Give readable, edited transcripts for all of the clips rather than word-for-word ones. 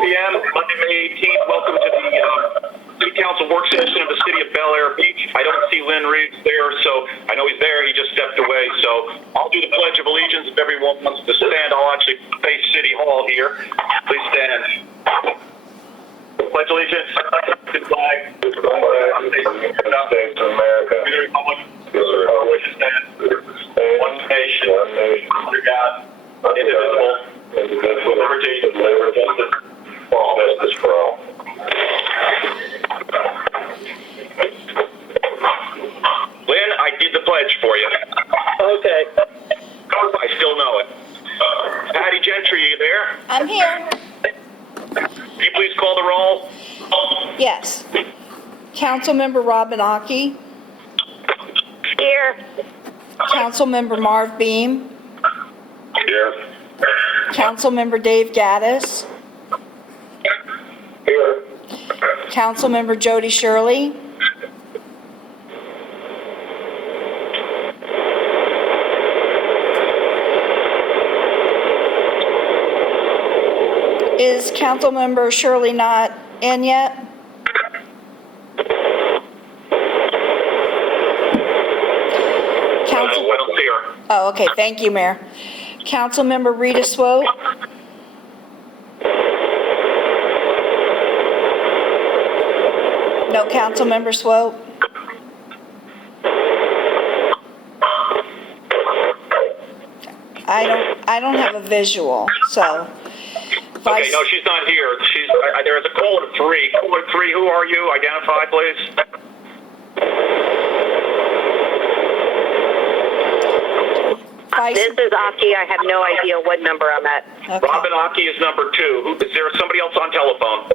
p.m., Monday, May 18th. Welcome to the City Council work session of the City of Bel Air Beach. I don't see Lynn Reeves there, so I know he's there. He just stepped away. So I'll do the Pledge of Allegiance. If everyone wants to stand, I'll actually face City Hall here. Please stand. Pledge allegiance to the flag of the United States of America, to the republic for which it stands, one nation, under God, indivisible, with liberty and justice for all. Justice for all. Lynn, I did the pledge for you. Okay. I still know it. Patty Gentry, are you there? I'm here. Can you please call the roll? Yes. Councilmember Robin Aki. Here. Councilmember Marv Beam. Here. Councilmember Dave Gaddis. Here. Councilmember Jody Shirley. Is Councilmember Shirley not in yet? Council. I don't see her. Oh, okay. Thank you, Mayor. Councilmember Rita Swope. No Councilmember Swope. I don't have a visual, so. Okay, no, she's not here. There is a caller 3. Caller 3, who are you? Identify, please. This is Aki. I have no idea what number I'm at. Okay. Robin Aki is number 2. Is there somebody else on telephone?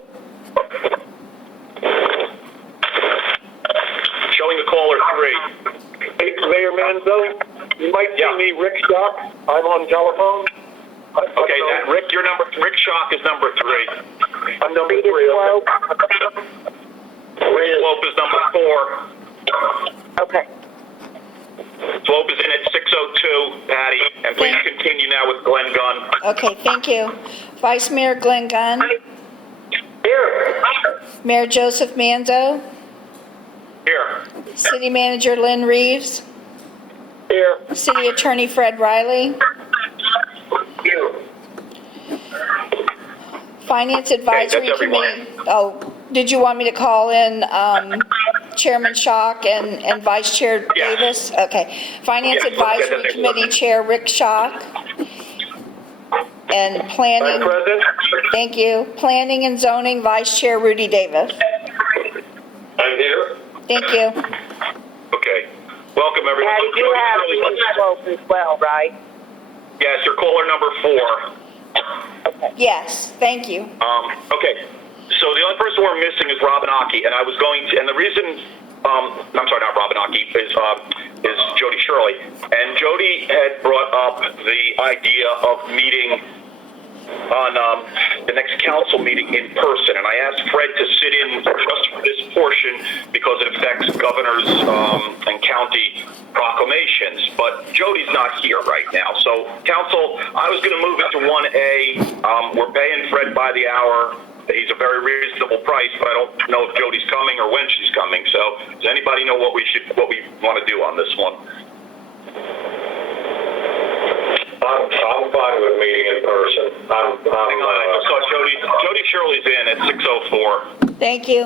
Showing the caller 3. Hey, Mayor Manzo, you might see me, Rick Shock. I'm on telephone. Okay, Rick, Rick Shock is number 3. I'm number 3. Rick Swope is number 4. Okay. Swope is in at 6:02, Patty. And please continue now with Glenn Gunn. Okay, thank you. Vice Mayor Glenn Gunn. Here. Mayor Joseph Manzo. Here. City Manager Lynn Reeves. Here. City Attorney Fred Riley. Here. Finance Advisory that's everyone. Committee. Oh, did you want me to call in Chairman Schock and Vice Chair Yes. Davis? Okay. Finance Yes, let's get Advisory that Committee working. Chair Rick Schock. And Madam Planning, President, thank you. Planning and Zoning Vice Chair Rudy Davis. I'm here. Thank you. Okay. Welcome, everyone. Patty, you have Rita Swope as well, right? Yes, you're caller number 4. Yes, thank you. Okay, so the only person we're missing is Robin Aki, and I was going to, and the reason, I'm sorry, not Robin Aki, is Jody Shirley, and Jody had brought up the idea of meeting on the next council meeting in person, and I asked Fred to sit in just for this portion because it affects governors and county proclamations, but Jody's not here right now. So, council, I was going to move it to 1A. We're paying Fred by the hour. He's a very reasonable price, but I don't know if Jody's coming or when she's coming. So, does anybody know what we want to do on this one? I'm fine with meeting in person. I saw Jody Shirley's in at 6:04. Thank you.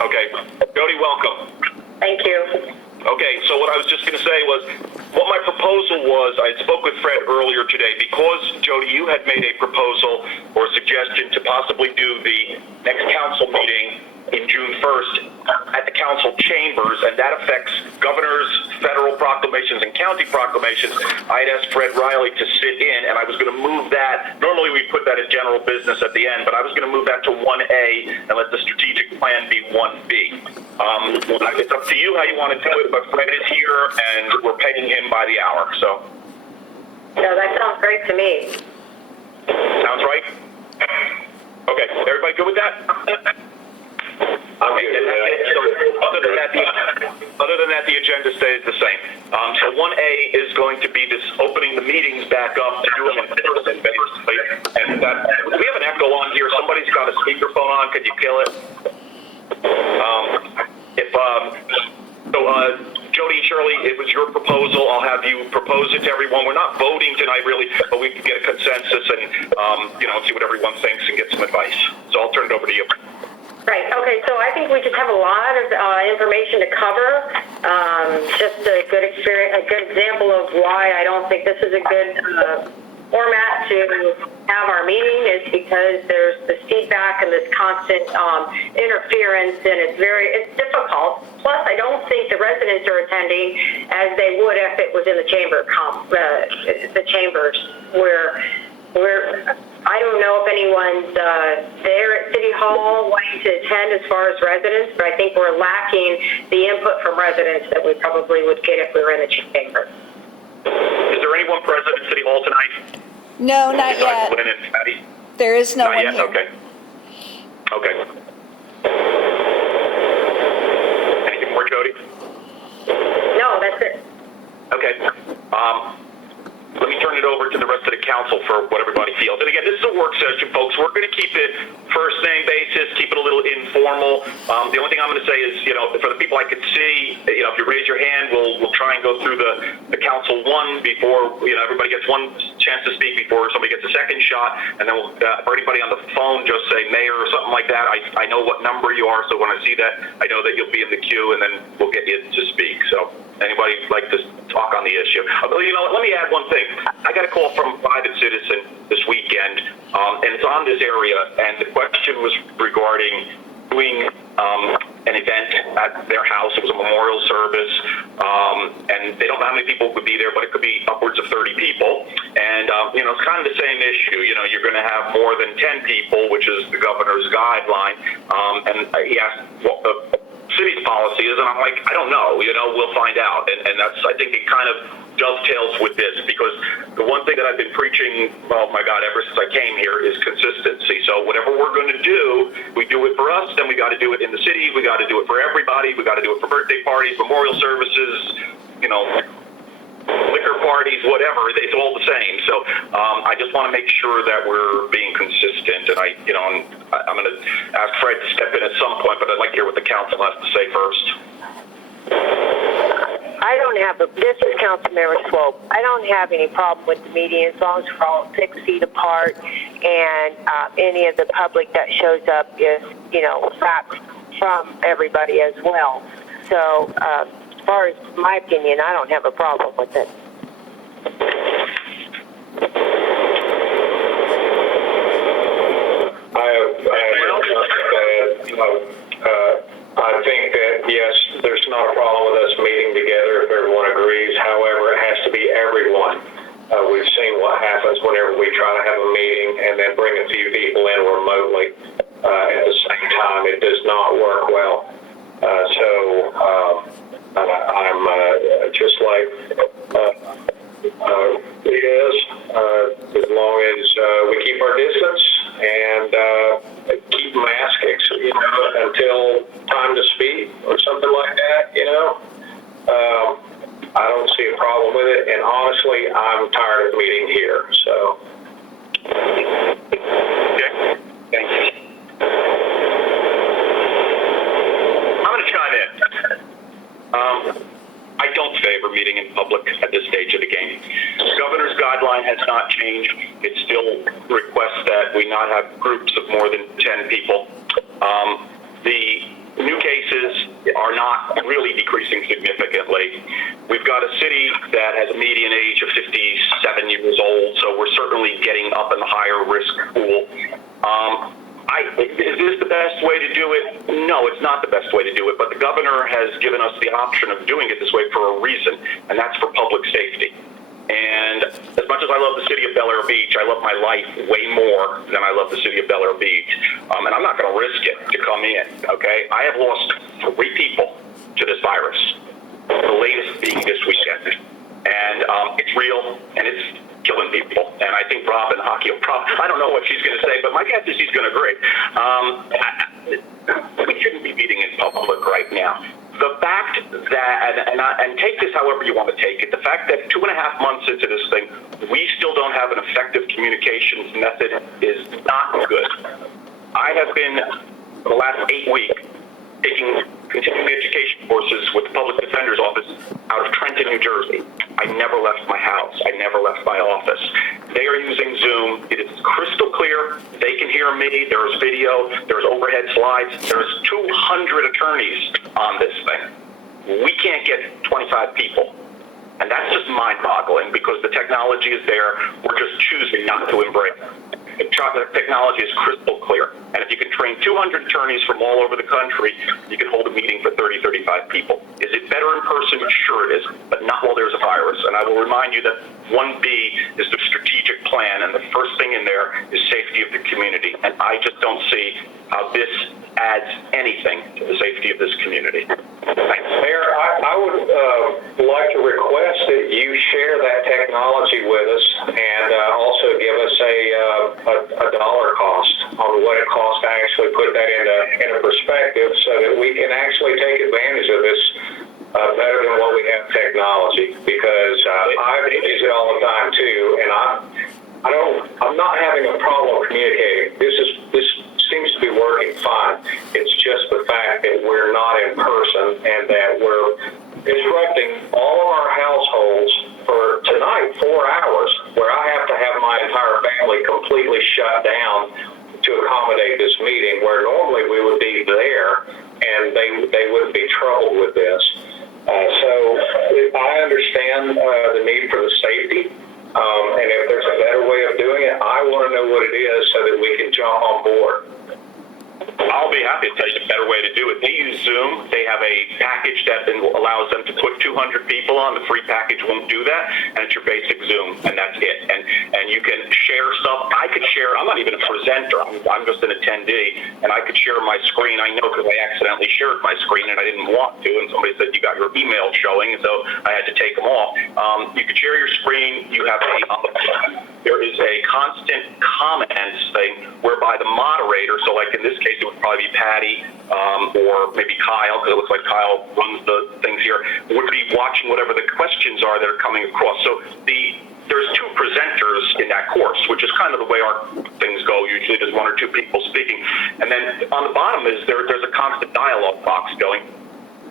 Okay, Jody, welcome. Thank you. Okay, so what I was just going to say was, what my proposal was, I spoke with Fred earlier today, because, Jody, you had made a proposal or a suggestion to possibly do the next council meeting in June 1st at the council chambers, and that affects governors, federal proclamations, and county proclamations. I had asked Fred Riley to sit in, and I was going to move that. Normally we put that as general business at the end, but I was going to move that to 1A and let the strategic plan be 1B. It's up to you how you want to do it, but Fred is here, and we're paying him by the hour, so. No, that sounds great to me. Sounds right? Okay, everybody good with that? I'm good with that. So other than that, the agenda stays the same. So 1A is going to be this opening the meetings back up to do them in person, basically. And that, we have an echo on here. somebody's got a speakerphone on, could you kill it? Jody, Shirley, it was your proposal. I'll have you propose it to everyone. We're not voting tonight, really, but we can get a consensus and, see what everyone thinks and get some advice. So I'll turn it over to you. Right. Okay. So I think we just have a lot of information to cover. Just a good example of why I don't think this is a good format to have our meeting is because there's this feedback and this constant interference, and it's difficult. Plus, I don't think the residents are attending as they would if it was in the the chambers where I don't know if anyone's there at City Hall wanting to attend as far as residents, but I think we're lacking the input from residents that we probably would get if we were in the chamber. Is there anyone present at City Hall tonight? No, not Besides yet. Lynn and Patty? There is no Not one yet? here. Okay. Okay. Anything more, Jody? No, that's it. Okay. Let me turn it over to the rest of the council for what everybody feels. And again, this is a work session, folks. We're going to keep it first name basis, keep it a little informal. The only thing I'm going to say is, for the people I could see, if you raise your hand, we'll try and go through the council one before, everybody gets one chance to speak before somebody gets a second shot. And then for anybody on the phone, just say mayor or something like that. I know what number you are, so when I see that, I know that you'll be in the queue, and then we'll get you to speak. So anybody like to talk on the issue? Let me add one thing. I got a call from a private citizen this weekend, and it's on this area, and the question was regarding doing an event at their house. It was a memorial service, and they don't know how many people would be there, but it could be upwards of 30 people. And, it's kind of the same issue. You're going to have more than 10 people, which is the governor's guideline. And he asked what the city's policy is, and I'm like, I don't know. We'll find out. And that's, I think it kind of dovetails with this, because the one thing that I've been preaching, oh my God, ever since I came here is consistency. So whatever we're going to do, we do it for us, then we got to do it in the city, we got to do it for everybody, we got to do it for birthday parties, memorial services, liquor parties, whatever, it's all the same. So I just want to make sure that we're being consistent, and I'm going to ask Fred to step in at some point, but I'd like to hear what the council has to say first. This is Councilmember Swope. I don't have any problem with the meeting as long as we're all 6 feet apart, and any of the public that shows up is, facts from everybody as well. So as far as my opinion, I don't have a problem with it. I think that, yes, there's not a problem with us meeting together if everyone agrees. However, it has to be everyone. We've seen what happens whenever we try to have a meeting and then bring a few people in remotely at the same time. It does not work well. I'm just like it is, as long as we keep our distance and keep masking, until time to speak or something like that, I don't see a problem with it, and honestly, I'm tired of meeting here, so. Okay, thank you. I'm going to chime in. I don't favor meeting in public at this stage of the game. The governor's guideline has not changed. It still requests that we not have groups of more than 10 people. The new cases are not really decreasing significantly. We've got a city that has a median age of 57 years old, so we're certainly getting up in the higher risk pool. Is this the best way to do it? No, it's not the best way to do it, but the governor has given us the option of doing it this way for a reason, and that's for public safety. And as much as I love the city of Bel Air Beach, I love my life way more than I love the city of Bel Air Beach. And I'm not going to risk it to come in, okay? I have lost 3 people to this virus, the latest being this weekend. And it's real, and it's killing people. And I think Robin Hockey will I don't know what she's going to say, but my guess is she's going to agree. We shouldn't be meeting in public right now. The fact that, and take this however you want to take it, the fact that 2.5 months into this thing, we still don't have an effective communications method is not good. I have been, for the last 8 weeks, taking continuing education courses with the Public Defender's Office out of Trenton, New Jersey. I never left my house. I never left my office. They are using Zoom. It is crystal clear. They can hear me. There's video. There's overhead slides. There's 200 attorneys on this thing. We can't get 25 people. And that's just mind-boggling because the technology is there. We're just choosing not to embrace it. The technology is crystal clear. And if you can train 200 attorneys from all over the country, you can hold a meeting for 30, 35 people. Is it better in person? Sure it is, but not while there's a virus. And I will remind you that 1B is the strategic plan, and the first thing in there is safety of the community. And I just don't see how this adds anything to the safety of this community. Thanks. Mayor, I would like to request that you share that technology with us and also give us a dollar cost on what it costs to actually put that into perspective so that we can actually take advantage of this better than what we have technology, because I use it all the time too, and I'm not having a problem communicating. This seems to be working fine. It's just the fact that we're not in person and that we're disrupting all of our households for tonight, 4 hours, where I have to have my entire family completely shut down to accommodate this meeting, where normally we would be there and they wouldn't be troubled with this. So I understand the need for the safety, and if there's a better way of doing it, I want to know what it is so that we can jump on board. I'll be happy to tell you the better way to do it. They use Zoom. They have a package that allows them to put 200 people on. The free package won't do that, and it's your basic Zoom, and that's it. And you can share stuff. I could share. I'm not even a presenter. I'm just an attendee, and I could share my screen. I know because I accidentally shared my screen, and I didn't want to, and somebody said, you got your email showing, so I had to take them off. You could share your screen. You have there is a constant comments thing whereby the moderator, so like in this case, it would probably be Patty or maybe Kyle, because it looks like Kyle runs the things here, would be watching whatever the questions are that are coming across. So there's 2 presenters in that course, which is kind of the way our things go. Usually there's 1 or 2 people speaking. And then on the bottom is there's a constant dialogue box going.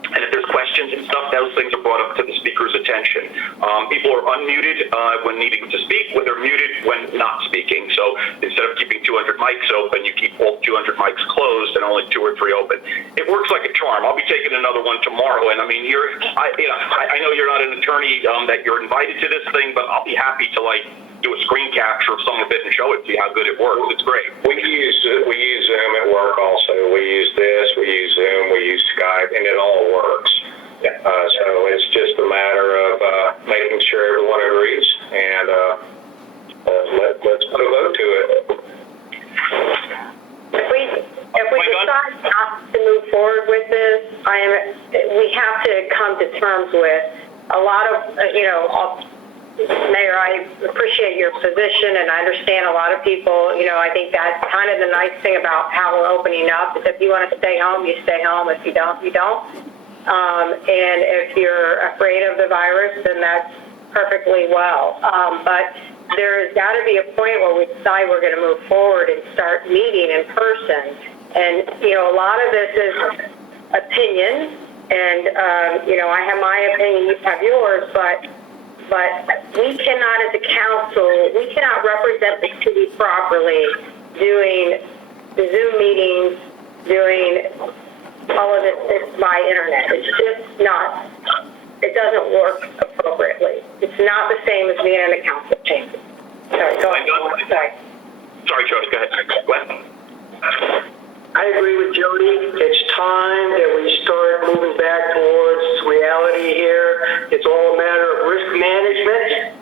And if there's questions and stuff, those things are brought up to the speaker's attention. People are unmuted when needing to speak, when they're muted when not speaking. So instead of keeping 200 mics open, you keep all 200 mics closed and only 2 or 3 open. It works like a charm. I'll be taking another one tomorrow. And I mean, I know you're not an attorney that you're invited to this thing, but I'll be happy to do a screen capture of some of it and show it to you how good it works. It's great. We use Zoom at work also. We use this, we use Zoom, we use Skype, and it all works. Yeah. So it's just a matter of making sure everyone agrees, and let's put a vote to it. If we decide not to move forward with this, we have to come to terms with a lot of, Mayor, I appreciate your position, and I understand a lot of people, I think that's kind of the nice thing about how we're opening up, is if you want to stay home, you stay home. If you don't, you don't. And if you're afraid of the virus, then that's perfectly well. But there's got to be a point where we decide we're going to move forward and start meeting in person. And, a lot of this is opinion, and, I have my opinion, you have yours, but we cannot, as a council, we cannot represent the city properly doing Zoom meetings, doing all of this by internet. It's just not, it doesn't work appropriately. It's not the same as being in the council chamber. Sorry, go ahead. Sorry, Jody, go ahead. I agree with Jody. It's time that we start moving back towards reality here. It's all a matter of risk management.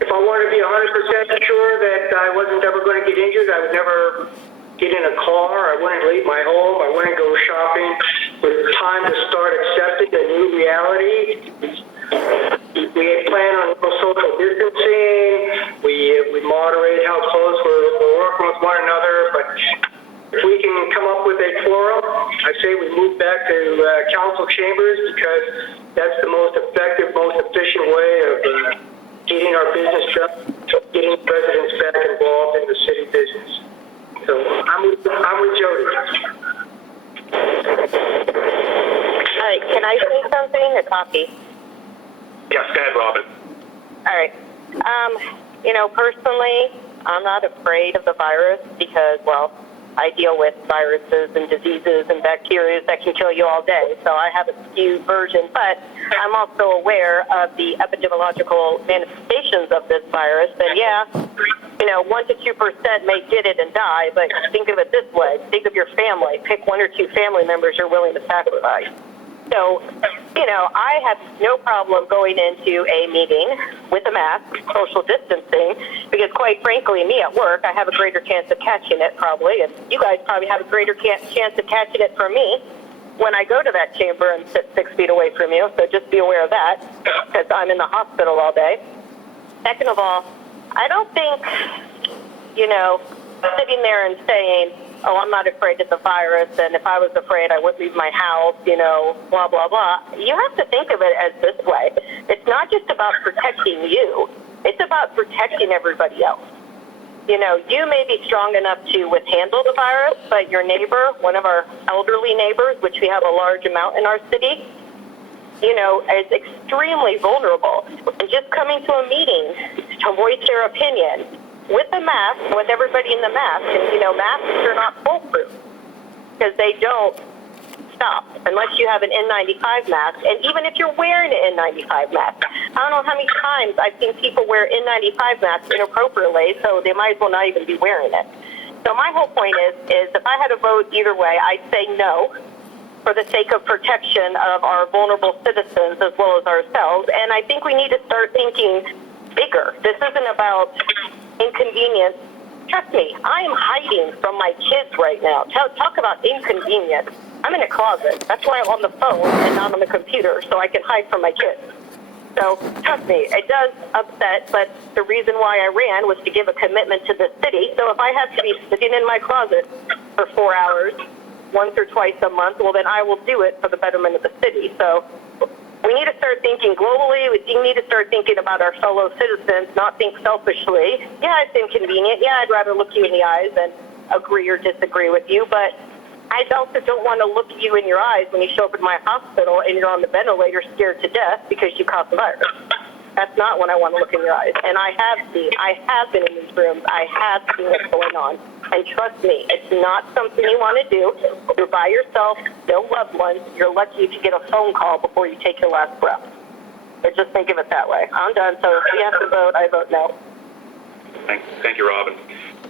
If I wanted to be 100% sure that I wasn't ever going to get injured, I would never get in a car. I wouldn't leave my home. I wouldn't go shopping. It's time to start accepting the new reality. We plan on social distancing. We moderate how close we're working with one another. But if we can come up with a forum, I say we move back to council chambers, because that's the most effective, most efficient way of getting our business done, getting residents back involved in the city business. So I'm with Jody. All right, can I say something? A copy. Yes, go ahead, Robin. All right. Personally, I'm not afraid of the virus because, well, I deal with viruses and diseases and bacteria that can kill you all day. So I have a skewed version, but I'm also aware of the epidemiological manifestations of this virus. And yeah, 1 to 2% may get it and die, but think of it this way. Think of your family. Pick 1 or 2 family members you're willing to sacrifice. So, I have no problem going into a meeting with a mask, social distancing, because quite frankly, me at work, I have a greater chance of catching it probably, and you guys probably have a greater chance of catching it from me when I go to that chamber and sit 6 feet away from you. So just be aware of that, because I'm in the hospital all day. Second of all, I don't think, sitting there and saying, oh, I'm not afraid of the virus, and if I was afraid, I wouldn't leave my house, blah, blah, blah. You have to think of it as this way. It's not just about protecting you. It's about protecting everybody else. You may be strong enough to handle the virus, but your neighbor, one of our elderly neighbors, which we have a large amount in our city, is extremely vulnerable. And just coming to a meeting to voice their opinion, with the mask, with everybody in the mask, and masks are not foolproof because they don't stop unless you have an N95 mask. And even if you're wearing an N95 mask, I don't know how many times I've seen people wear N95 masks inappropriately, so they might as well not even be wearing it. So my whole point is if I had to vote either way, I'd say no for the sake of protection of our vulnerable citizens as well as ourselves. And I think we need to start thinking bigger. This isn't about inconvenience. Trust me, I am hiding from my kids right now. Talk about inconvenience. I'm in a closet. That's why I'm on the phone and not on the computer, so I can hide from my kids. So trust me, it does upset, but the reason why I ran was to give a commitment to the city. So if I have to be sitting in my closet for 4 hours, once or twice a month, well, then I will do it for the betterment of the city. So we need to start thinking globally. We need to start thinking about our fellow citizens, not think selfishly. Yeah, it's inconvenient. Yeah, I'd rather look you in the eyes and agree or disagree with you, but I also don't want to look you in your eyes when you show up at my hospital and you're on the ventilator scared to death because you caught the virus. That's not when I want to look in your eyes. And I have been in these rooms. I have seen what's going on. And trust me, it's not something you want to do. You're by yourself, no loved ones. You're lucky if you get a phone call before you take your last breath. But just think of it that way. I'm done. So if we have to vote, I vote no. Thank you, Robin.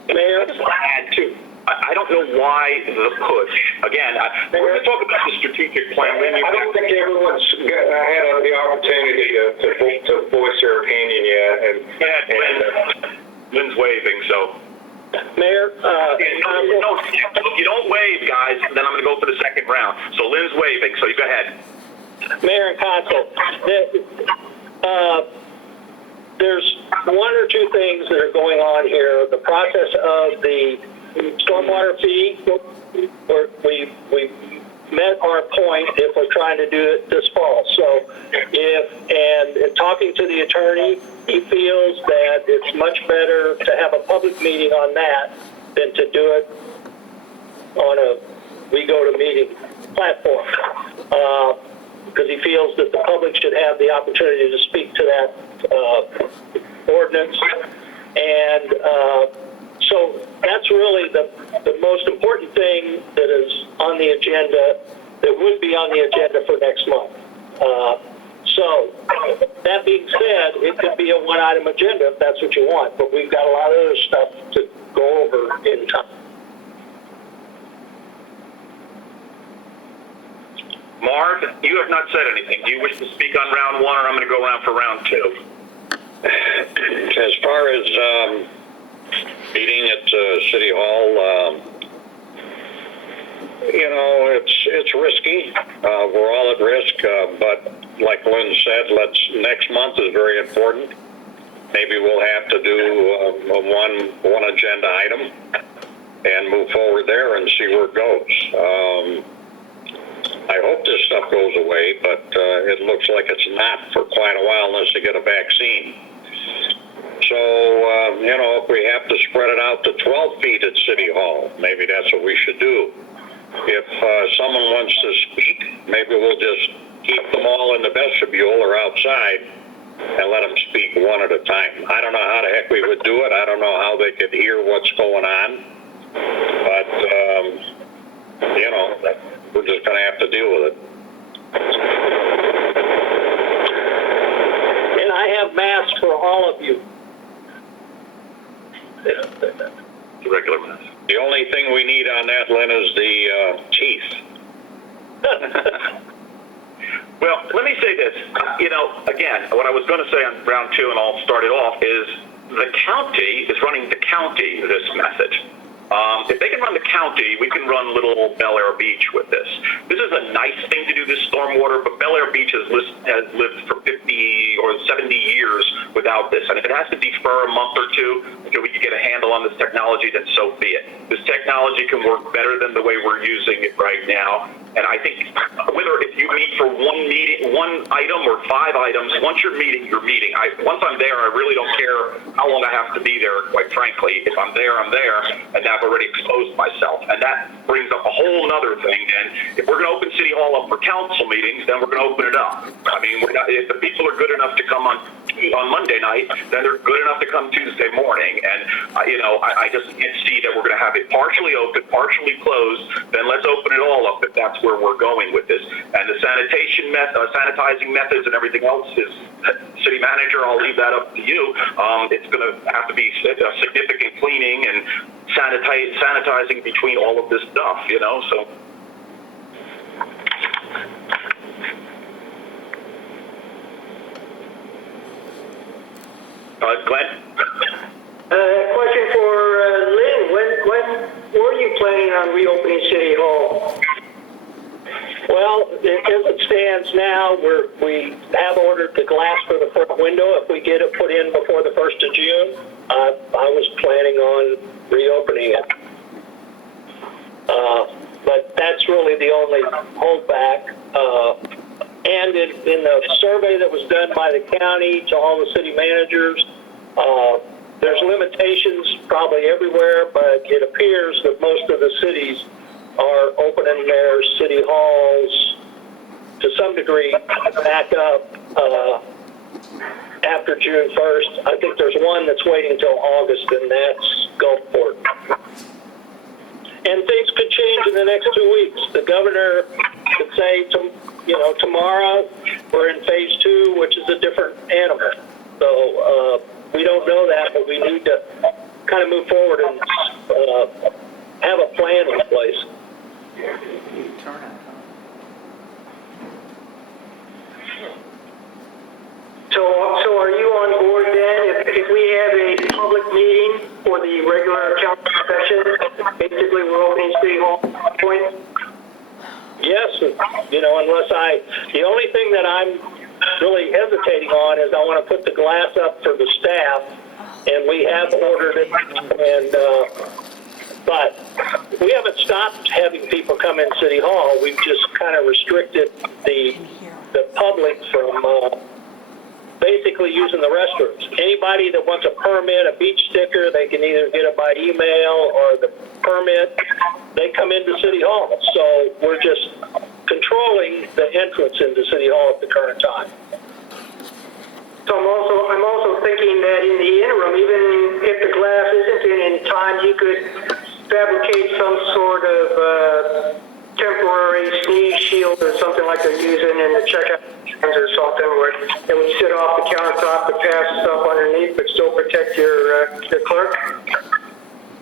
Mayor? Add too. I don't know why the push. Again, we're going to talk about the strategic plan. I don't think everyone's had the opportunity to voice their opinion yet. And Lynn's waving, so. Mayor? If you don't wave, guys, then I'm going to go for the second round. So Lynn's waving, so you go ahead. Mayor and Council, there's 1 or 2 things that are going on here. The process of the stormwater fee, we met our point if we're trying to do it this fall. So and talking to the attorney, he feels that it's much better to have a public meeting on that than to do it on a we-go-to-meeting platform. Because he feels that the public should have the opportunity to speak to that ordinance. And so that's really the most important thing that is on the agenda, that would be on the agenda for next month. So that being said, it could be a one-item agenda if that's what you want, but we've got a lot of other stuff to go over in time. Marv, you have not said anything. Do you wish to speak on round 1, or I'm going to go around for round 2? As far as meeting at City Hall, it's risky. We're all at risk, but like Lynn said, next month is very important. Maybe we'll have to do one agenda item and move forward there and see where it goes. I hope this stuff goes away, but it looks like it's not for quite a while unless they get a vaccine. So So, if we have to spread it out to 12 feet at City Hall, maybe that's what we should do. If someone wants to speak, maybe we'll just keep them all in the vestibule or outside and let them speak one at a time. I don't know how the heck we would do it. I don't know how they could hear what's going on. But, we're just going to have to deal with it. And I have masks for all of you. The regular mask. The only thing we need on that, Lynn, is the teeth. Well, let me say this. Again, what I was going to say on round two, and I'll start it off, is the county is running the county this message. If they can run the county, we can run little Bel Air Beach with this. This is a nice thing to do, this stormwater, but Bel Air Beach has lived for 50 or 70 years without this. And if it has to defer a month or two until we can get a handle on this technology, then so be it. This technology can work better than the way we're using it right now. And I think whether if you meet for one item or 5 items, once you're meeting, you're meeting. Once I'm there, I really don't care how long I have to be there, quite frankly. If I'm there, I'm there, and I've already exposed myself. And that brings up a whole nother thing. And if we're going to open City Hall up for council meetings, then we're going to open it up. I mean, if the people are good enough to come on Monday night, then they're good enough to come Tuesday morning. And, I just can't see that we're going to have it partially open, partially closed. Then let's open it all up if that's where we're going with this. And the sanitizing methods and everything else is, city manager, I'll leave that up to you. It's going to have to be a significant cleaning and sanitizing between all of this stuff, so. Glenn? Question for Lynn. When were you planning on reopening City Hall? Well, as it stands now, we have ordered the glass for the front window. If we get it put in before the 1st of June, I was planning on reopening it. But that's really the only holdback. And in the survey that was done by the county to all the city managers, there's limitations probably everywhere, but it appears that most of the cities are opening their city halls to some degree back up after June 1st. I think there's one that's waiting until August, and that's Gulfport. And things could change in the next 2 weeks. The governor could say, tomorrow we're in phase 2, which is a different animal. So we don't know that, but we need to kind of move forward and have a plan in place. So are you on board then? If we have a public meeting for the regular council session, basically we're opening City Hall at that point? Yes, the only thing that I'm really hesitating on is I want to put the glass up for the staff, and we have ordered it, but we haven't stopped having people come in City Hall. We've just kind of restricted the public from basically using the restrooms. Anybody that wants a permit, a beach sticker, they can either get it by email or the permit. They come into City Hall. So we're just controlling the entrance into City Hall at the current time. So I'm also thinking that in the interim, even if the glass isn't in time, you could fabricate some sort of temporary sneeze shield or something like they're using in the checkout or something where it would sit off the countertop to pass stuff underneath but still protect your clerk?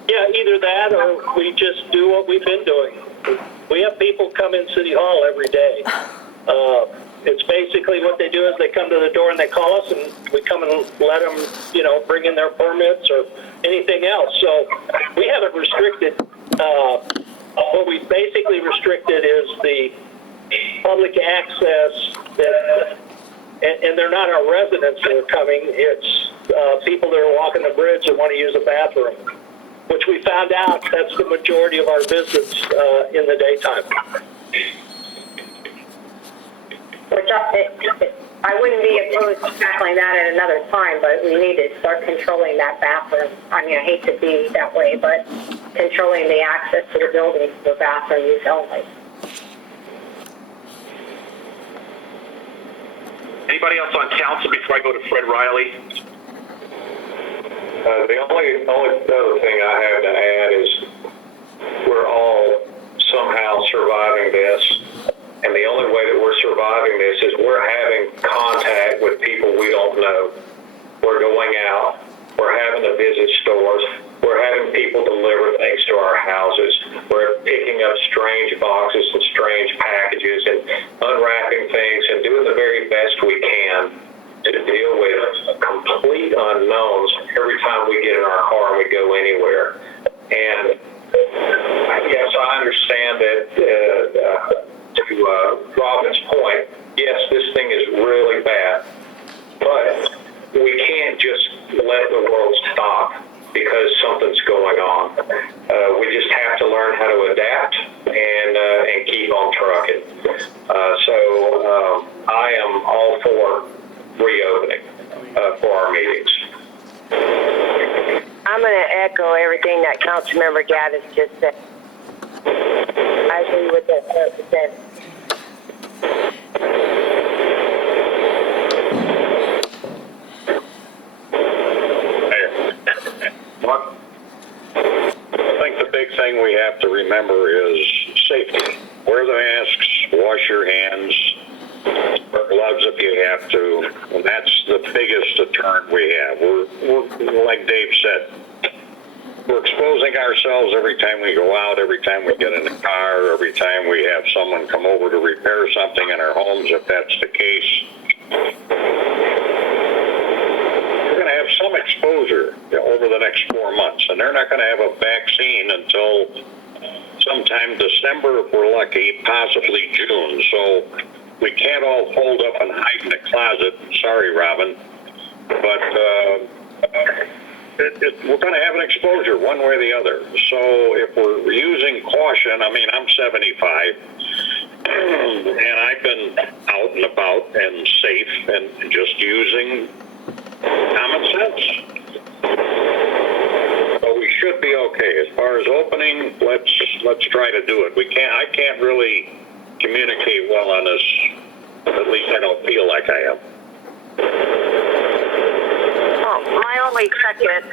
Yeah, either that or we just do what we've been doing. We have people come in City Hall every day. It's basically what they do is they come to the door and they call us, and we come and let them, bring in their permits or anything else. So we haven't restricted. What we basically restricted is the public access and they're not our residents that are coming. It's people that are walking the bridge that want to use a bathroom, which we found out that's the majority of our visits in the daytime. I wouldn't be opposed to tackling that at another time, but we need to start controlling that bathroom. I mean, I hate to be that way, but controlling the access to the building for bathroom use only. Anybody else on council before I go to Fred Riley? The only other thing I have to add is we're all somehow surviving this, and the only way that we're surviving this is we're having contact with people we don't know. We're going out. We're having to visit stores. We're having people deliver things to our houses. We're picking up strange boxes and strange packages and unwrapping things and doing the very best we can to deal with complete unknowns every time we get in our car and we go anywhere. And yes, I understand that to Robin's point, yes, this thing is really bad, but we can't just let the world stop because something's going on. We just have to learn how to adapt and keep on trucking. So I am all for reopening for our meetings. I'm going to echo everything that Councilmember Gaddis just said. I agree with that 100%. Mark? I think the big thing we have to remember is safety. Wear the masks, wash your hands, wear gloves if you have to, and that's the biggest deterrent we have. We're like Dave said, we're exposing ourselves every time we go out, every time we get in the car, every time we have someone come over to repair something in our homes, if that's the case. We're going to have some exposure over the next 4 months, and they're not going to have a vaccine until sometime December, if we're lucky, possibly June. So we can't all fold up and hide in the closet. Sorry, Robin. But we're going to have an exposure one way or the other. So if we're using caution, I mean, I'm 75, and I've been out and about and safe and just using common sense. But we should be okay. As far as opening, let's try to do it. I can't really communicate well on this. At least I don't feel like I am. Well, my only second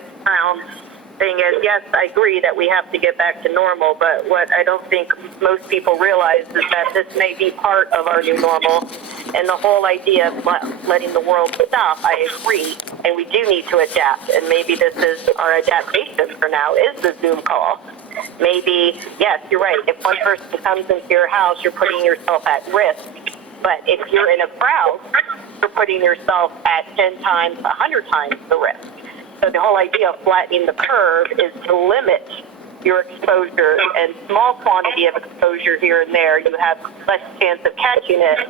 thing is, yes, I agree that we have to get back to normal, but what I don't think most people realize is that this may be part of our new normal, and the whole idea of letting the world stop, I agree, and we do need to adapt, and maybe this is our adaptation for now, is the Zoom call. Maybe, yes, you're right, if one person comes into your house, you're putting yourself at risk, but if you're in a crowd, you're putting yourself at 10 times, 100 times the risk. So the whole idea of flattening the curve is to limit your exposure, and small quantity of exposure here and there, you have less chance of catching it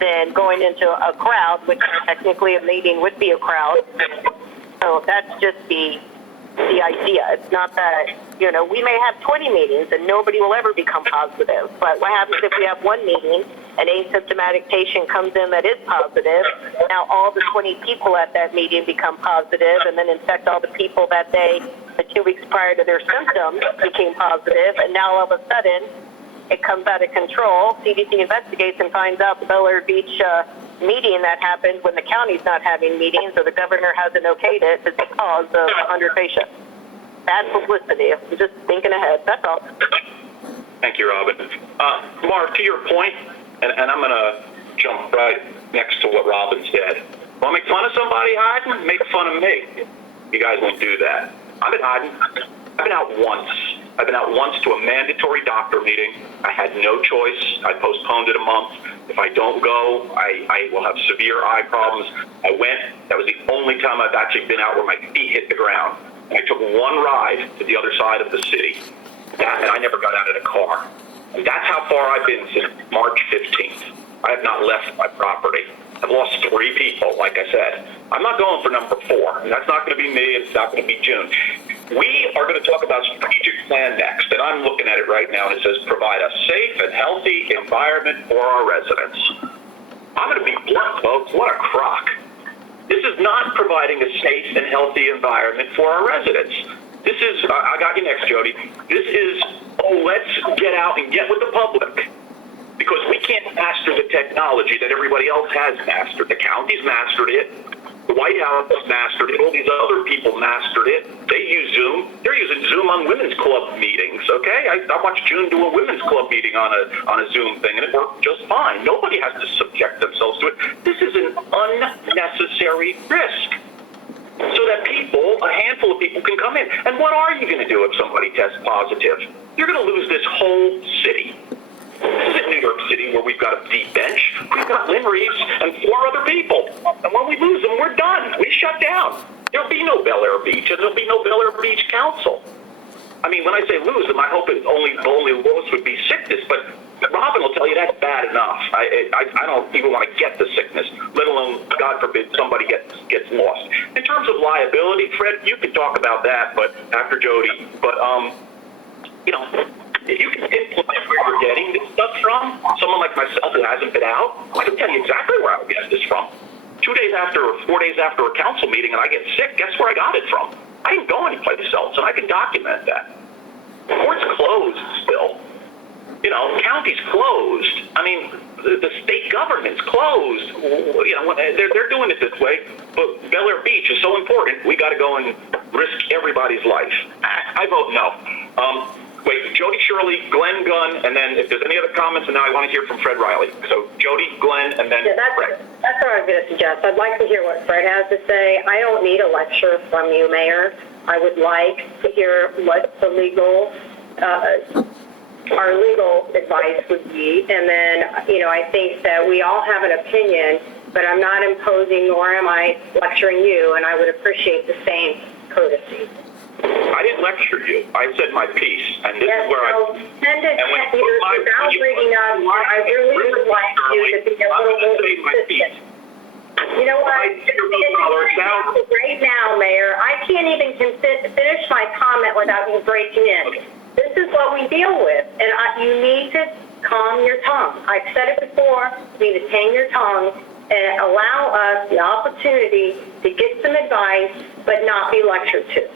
than going into a crowd, which technically a meeting would be a crowd. So that's just the idea. It's not that, we may have 20 meetings and nobody will ever become positive. But what happens if we have one meeting, an asymptomatic patient comes in that is positive, now all the 20 people at that meeting become positive and then infect all the people that the 2 weeks prior to their symptoms became positive, and now all of a sudden it comes out of control. CDC investigates and finds out the Bel-Air Beach meeting that happened when the county's not having meetings or the governor hasn't okayed it is because of 100 patients. Bad publicity. I'm just thinking ahead. That's all. Thank you, Robin. Mark, to your point, and I'm going to jump right next to what Robin said. Want to make fun of somebody hiding? Make fun of me. You guys won't do that. I've been hiding. I've been out once. I've been out once to a mandatory doctor meeting. I had no choice. I postponed it a month. If I don't go, I will have severe eye problems. I went. That was the only time I've actually been out where my feet hit the ground. I took one ride to the other side of the city, and I never got out of the car. And that's how far I've been since March 15th. I have not left my property. I've lost 3 people, like I said. I'm not going for number 4. And that's not going to be me. It's not going to be June. We are going to talk about strategic plan next, and I'm looking at it right now, and it says provide a safe and healthy environment for our residents. I'm going to be blunt, folks. What a crock. This is not providing a safe and healthy environment for our residents. This is, I got you next, Jody. This is, let's get out and get with the public. Because we can't master the technology that everybody else has mastered. The county's mastered it. The White House mastered it. All these other people mastered it. They use Zoom. They're using Zoom on women's club meetings, okay? I watched June do a women's club meeting on a Zoom thing, and it worked just fine. Nobody has to subject themselves to it. This is an unnecessary risk. So that people, a handful of people, can come in. And what are you going to do if somebody tests positive? You're going to lose this whole city. This isn't New York City where we've got a deep bench. We've got Lynn Reeves and 4 other people. And when we lose them, we're done. We shut down. There'll be no Bel Air Beach, and there'll be no Bel Air Beach Council. I mean, when I say lose them, I hope it only loss would be sickness, but Robin will tell you that's bad enough. I don't even want to get the sickness, let alone, God forbid, somebody gets lost. In terms of liability, Fred, you can talk about that, but after Jody. But you know, if you can pinpoint where you're getting this stuff from, someone like myself who hasn't been out, I can tell you exactly where I would get this from. 2 days after or 4 days after a council meeting and I get sick, guess where I got it from? I didn't go anyplace else, and I can document that. Court's closed still. You know, county's closed. I mean, the state government's closed. You know, they're doing it this way, but Bel Air Beach is so important, we got to go and risk everybody's life. I vote no. Wait, Jody Shirley, Glenn Gunn, and then if there's any other comments, and now I want to hear from Fred Riley. So Jody, Glenn, and then Fred. That's what I was going to suggest. I'd like to hear what Fred has to say. I don't need a lecture from you, Mayor. I would like to hear what the legal, our legal advice would be. And then, you know, I think that we all have an opinion, but I'm not imposing, nor am I lecturing you, and I would appreciate the same courtesy. I didn't lecture you. I said my piece, and this is where without reading up, I really would like you to be a little more consistent. You know what? Right now, Mayor, I can't even finish my comment without you breaking in. This is what we deal with, and you need to calm your tongue. I've said it before. You need to tame your tongue and allow us the opportunity to get some advice, but not be lectured to.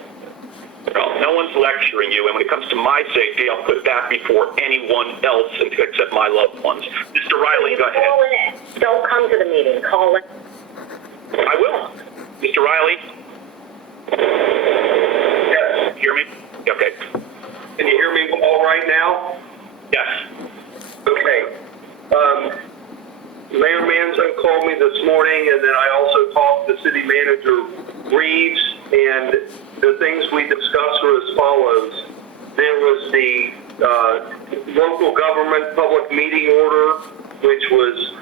Well, no one's lecturing you, and when it comes to my safety, I'll put that before anyone else except my loved ones. Mr. Riley, go ahead. Call in. Don't come to the meeting. Call in. I will. Mr. Riley? Yes. Hear me? Okay. Can you hear me all right now? Yes. Okay. Mayor Manzo called me this morning, and then I also talked to City Manager Reeves, and the things we discussed were as follows. There was the local government public meeting order, which was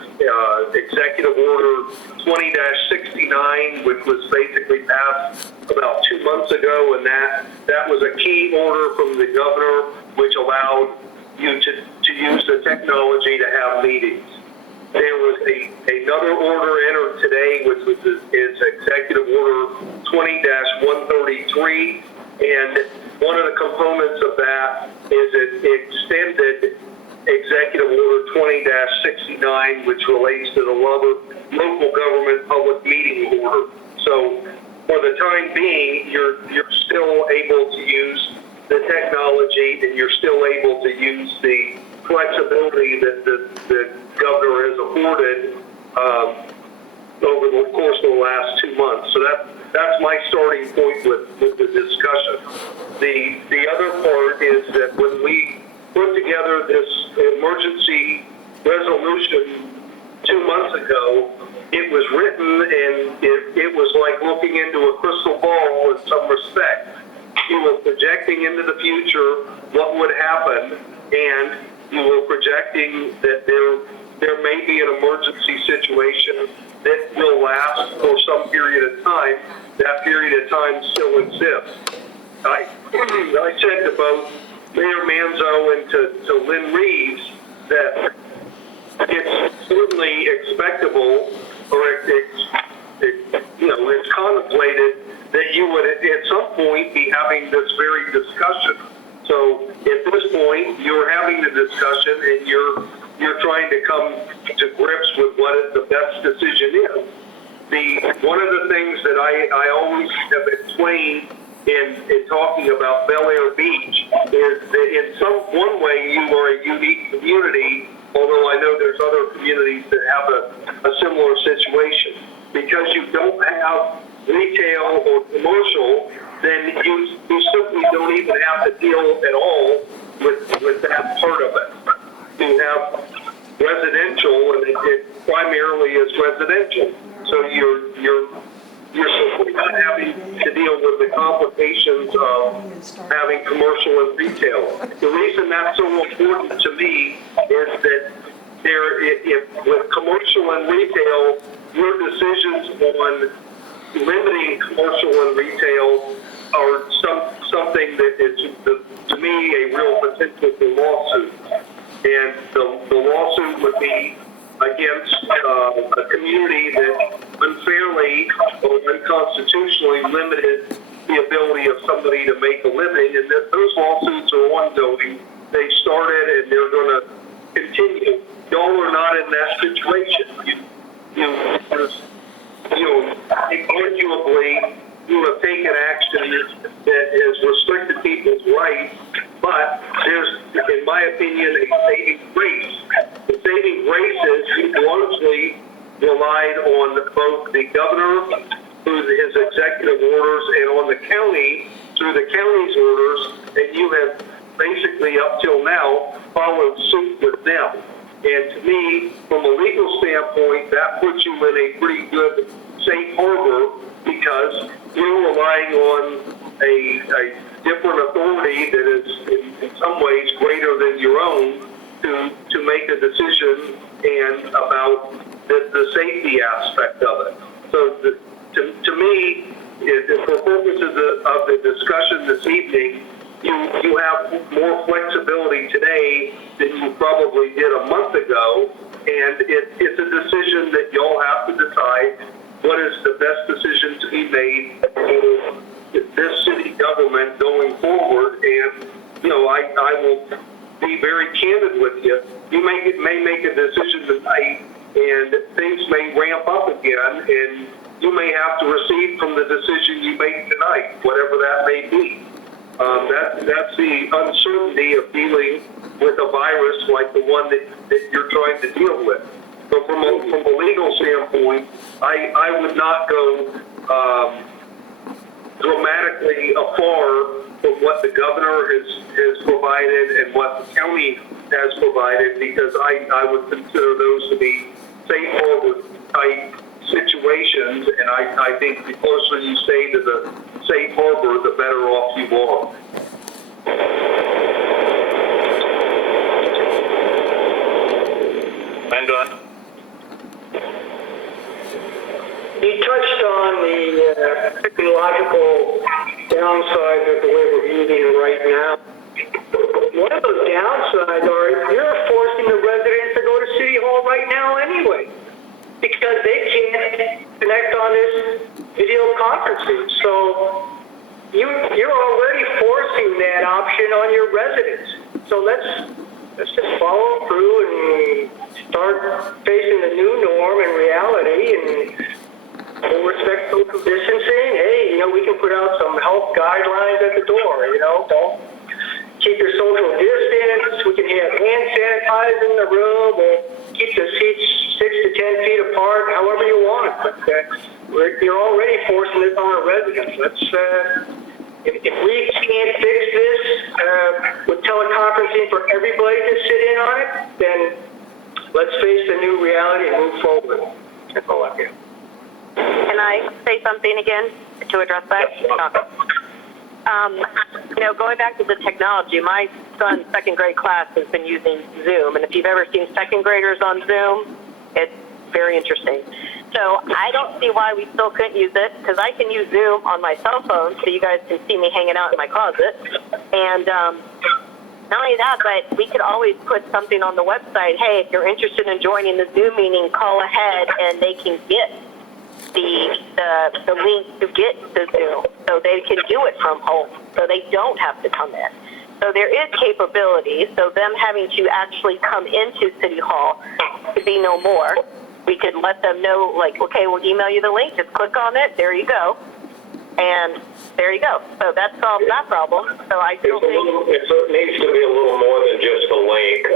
Executive Order 20-69, which was basically passed about 2 months ago, and that was a key order from the governor, which allowed you to use the technology to have meetings. There was another order entered today, which is Executive Order 20-133, and one of the components of that is it extended Executive Order 20-69, which relates to the local government public meeting order. So for the time being, you're still able to use the technology, and you're still able to use the flexibility that the governor has afforded over the course of the last 2 months. So that's my starting point with the discussion. The other part is that when we put together this emergency resolution 2 months ago, it was written and it was like looking into a crystal ball in some respect. You were projecting into the future what would happen, and you were projecting that there may be an emergency situation that will last for some period of time. That period of time still exists. I said to both Mayor Manzo and to Lynn Reeves that it's certainly expectable, or it's contemplated that you would at some point be having this very discussion. So at this point, you're having the discussion and you're you're trying to come to grips with what the best decision is. One of the things that I always have explained in talking about Bel Air Beach is that in one way you are a unique community, although I know there's other communities that have a similar situation. Because you don't have retail or commercial, then you simply don't even have to deal at all with that part of it. You have residential, and it primarily is residential. So you're simply not having to deal with the complications of having commercial and retail. The reason that's so important to me is that with commercial and retail, your decisions on limiting commercial and retail are something that is, to me, a real potential for lawsuit. And the lawsuit would be against a community that unfairly or unconstitutionally limited the ability of somebody to make a living, and that those lawsuits are ongoing. They started and they're going to continue. Y'all are not in that situation. Arguably, you have taken action that has restricted people's rights, but there's, in my opinion, a saving grace. The saving grace is you largely relied on both the governor through his executive orders and on the county through the county's orders, and you have basically up till now followed suit with them. And to me, from a legal standpoint, that puts you in a pretty good safe harbor because you're relying on a different authority that is in some ways greater than your own to make a decision and about the safety aspect of it. So to me, for purposes of the discussion this evening, you have more flexibility today than you probably did a month ago, and it's a decision that y'all have to decide what is the best decision to be made for this city government going forward. And I will be very candid with you. You may make a decision tonight, and things may ramp up again, and you may have to recede from the decision you make tonight, whatever that may be. That's the uncertainty of dealing with a virus like the one that you're trying to deal with. So from a legal standpoint, I would not go dramatically afar from what the governor has provided and what the county has provided, because I would consider those to be safe harbor type situations, and I think the closer you stay to the safe harbor, the better off you are. I'm done. You touched on the technological downsides of the way we're using it right now. One of those downsides are you're forcing the residents to go to City Hall right now anyway, because they can't connect on this video conferencing. So you're already forcing that option on your residents. So let's just follow through and start facing the new norm and reality, and we'll respect social distancing. Hey, we can put out some health guidelines at the door. Don't keep your social distance. We can have hand sanitizer in the room. We'll keep the seats 6 to 10 feet apart, however you want. But you're already forcing this on our residents. If we can't fix this with teleconferencing for everybody to sit in on it, then let's face the new reality and move forward. That's all I got. Can I say something again to address that? Going back to the technology, my son's second grade class has been using Zoom, and if you've ever seen second graders on Zoom, it's very interesting. So I don't see why we still couldn't use it, because I can use Zoom on my cell phone, so you guys can see me hanging out in my closet. And not only that, but we could always put something on the website. Hey, if you're interested in joining the Zoom meeting, call ahead, and they can get the link to get the Zoom, so they can do it from home, so they don't have to come in. So there is capability. So them having to actually come into City Hall to be no more. We could let them know, like, okay, we'll email you the link. Just click on it. There you go. And there you go. So that solves that problem. So I still think It needs to be a little more than just a link.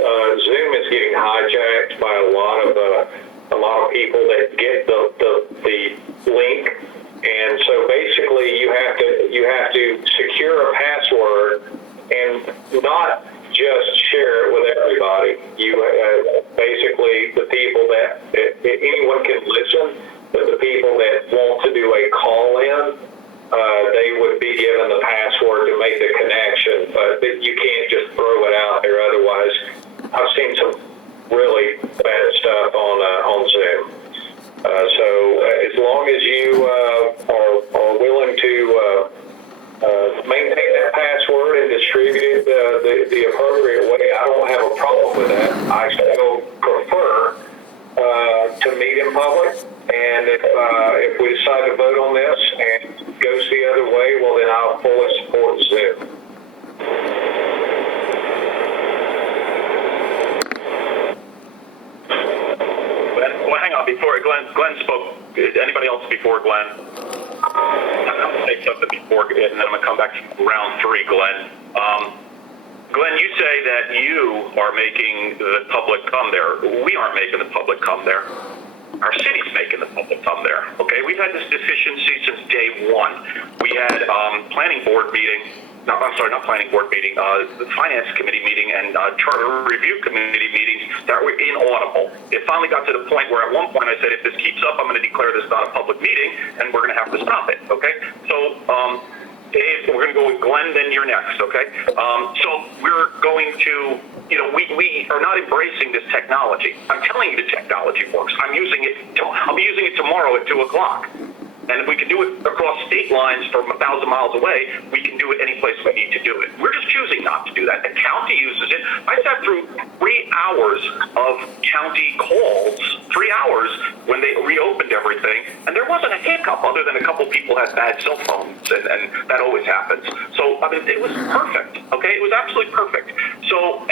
Zoom is getting hijacked by a lot of people that get the link, and so basically you have to secure a password and not just share it with everybody. You basically the people that anyone can listen, but the people that want to do a call in. They would be given the password to make the connection, but you can't just throw it out there. Otherwise, I've seen some really bad stuff on Zoom. So as long as you are willing to maintain that password and distribute it the appropriate way, I don't have a problem with that. I still prefer to meet in public, and if we decide to vote on this and goes the other way, well, then I'll fully support Zoom. Well, hang on. Before Glenn spoke. Anybody else before Glenn? I'm going to say something before, and then I'm going to come back to round 3, Glenn. Glenn, you say that you are making the public come there. We aren't making the public come there. Our city's making the public come there. Okay, we've had this deficiency since day one. We had planning board meeting. No, I'm sorry, not planning board meeting. The finance committee meeting and charter review committee meetings that were inaudible. It finally got to the point where at one point I said, if this keeps up, I'm going to declare this not a public meeting, and we're going to have to stop it. Okay, so. Dave, we're going to go with Glenn, then you're next, okay? So we're going to, we are not embracing this technology. I'm telling you the technology works. I'll be using it tomorrow at 2 o'clock. And if we can do it across state lines from 1,000 miles away, we can do it any place we need to do it. We're just choosing not to do that. The county uses it. I sat through 3 hours of county calls, 3 hours when they reopened everything, and there wasn't a hiccup other than a couple people had bad cell phones, and that always happens. So, I mean, it was perfect, okay? It was absolutely perfect. So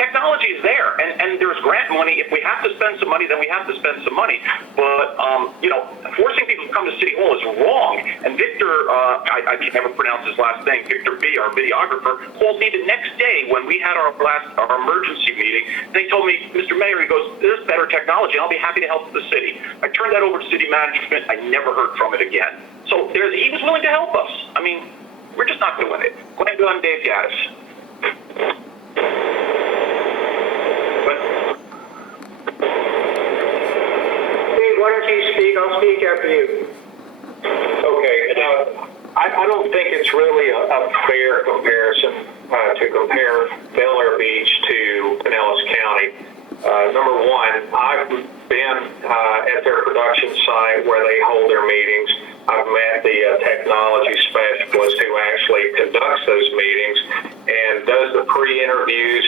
technology is there, and there's grant money. If we have to spend some money, then we have to spend some money. But, forcing people to come to City Hall is wrong. And Victor, I can never pronounce his last name, Victor B., our videographer, called me the next day when we had our emergency meeting. They told me, Mr. Mayor, he goes, there's better technology. I'll be happy to help the city. I turned that over to city management. I never heard from it again. So he was willing to help us. I mean, we're just not doing it. Glenn, Dave Gaddis. Why don't you speak? I'll speak after you. Okay. I don't think it's really a fair comparison to compare Bel Air Beach to Pinellas County. Number one, I've been at their production site where they hold their meetings. I've met the technology specialist who actually conducts those meetings and does the pre-interviews,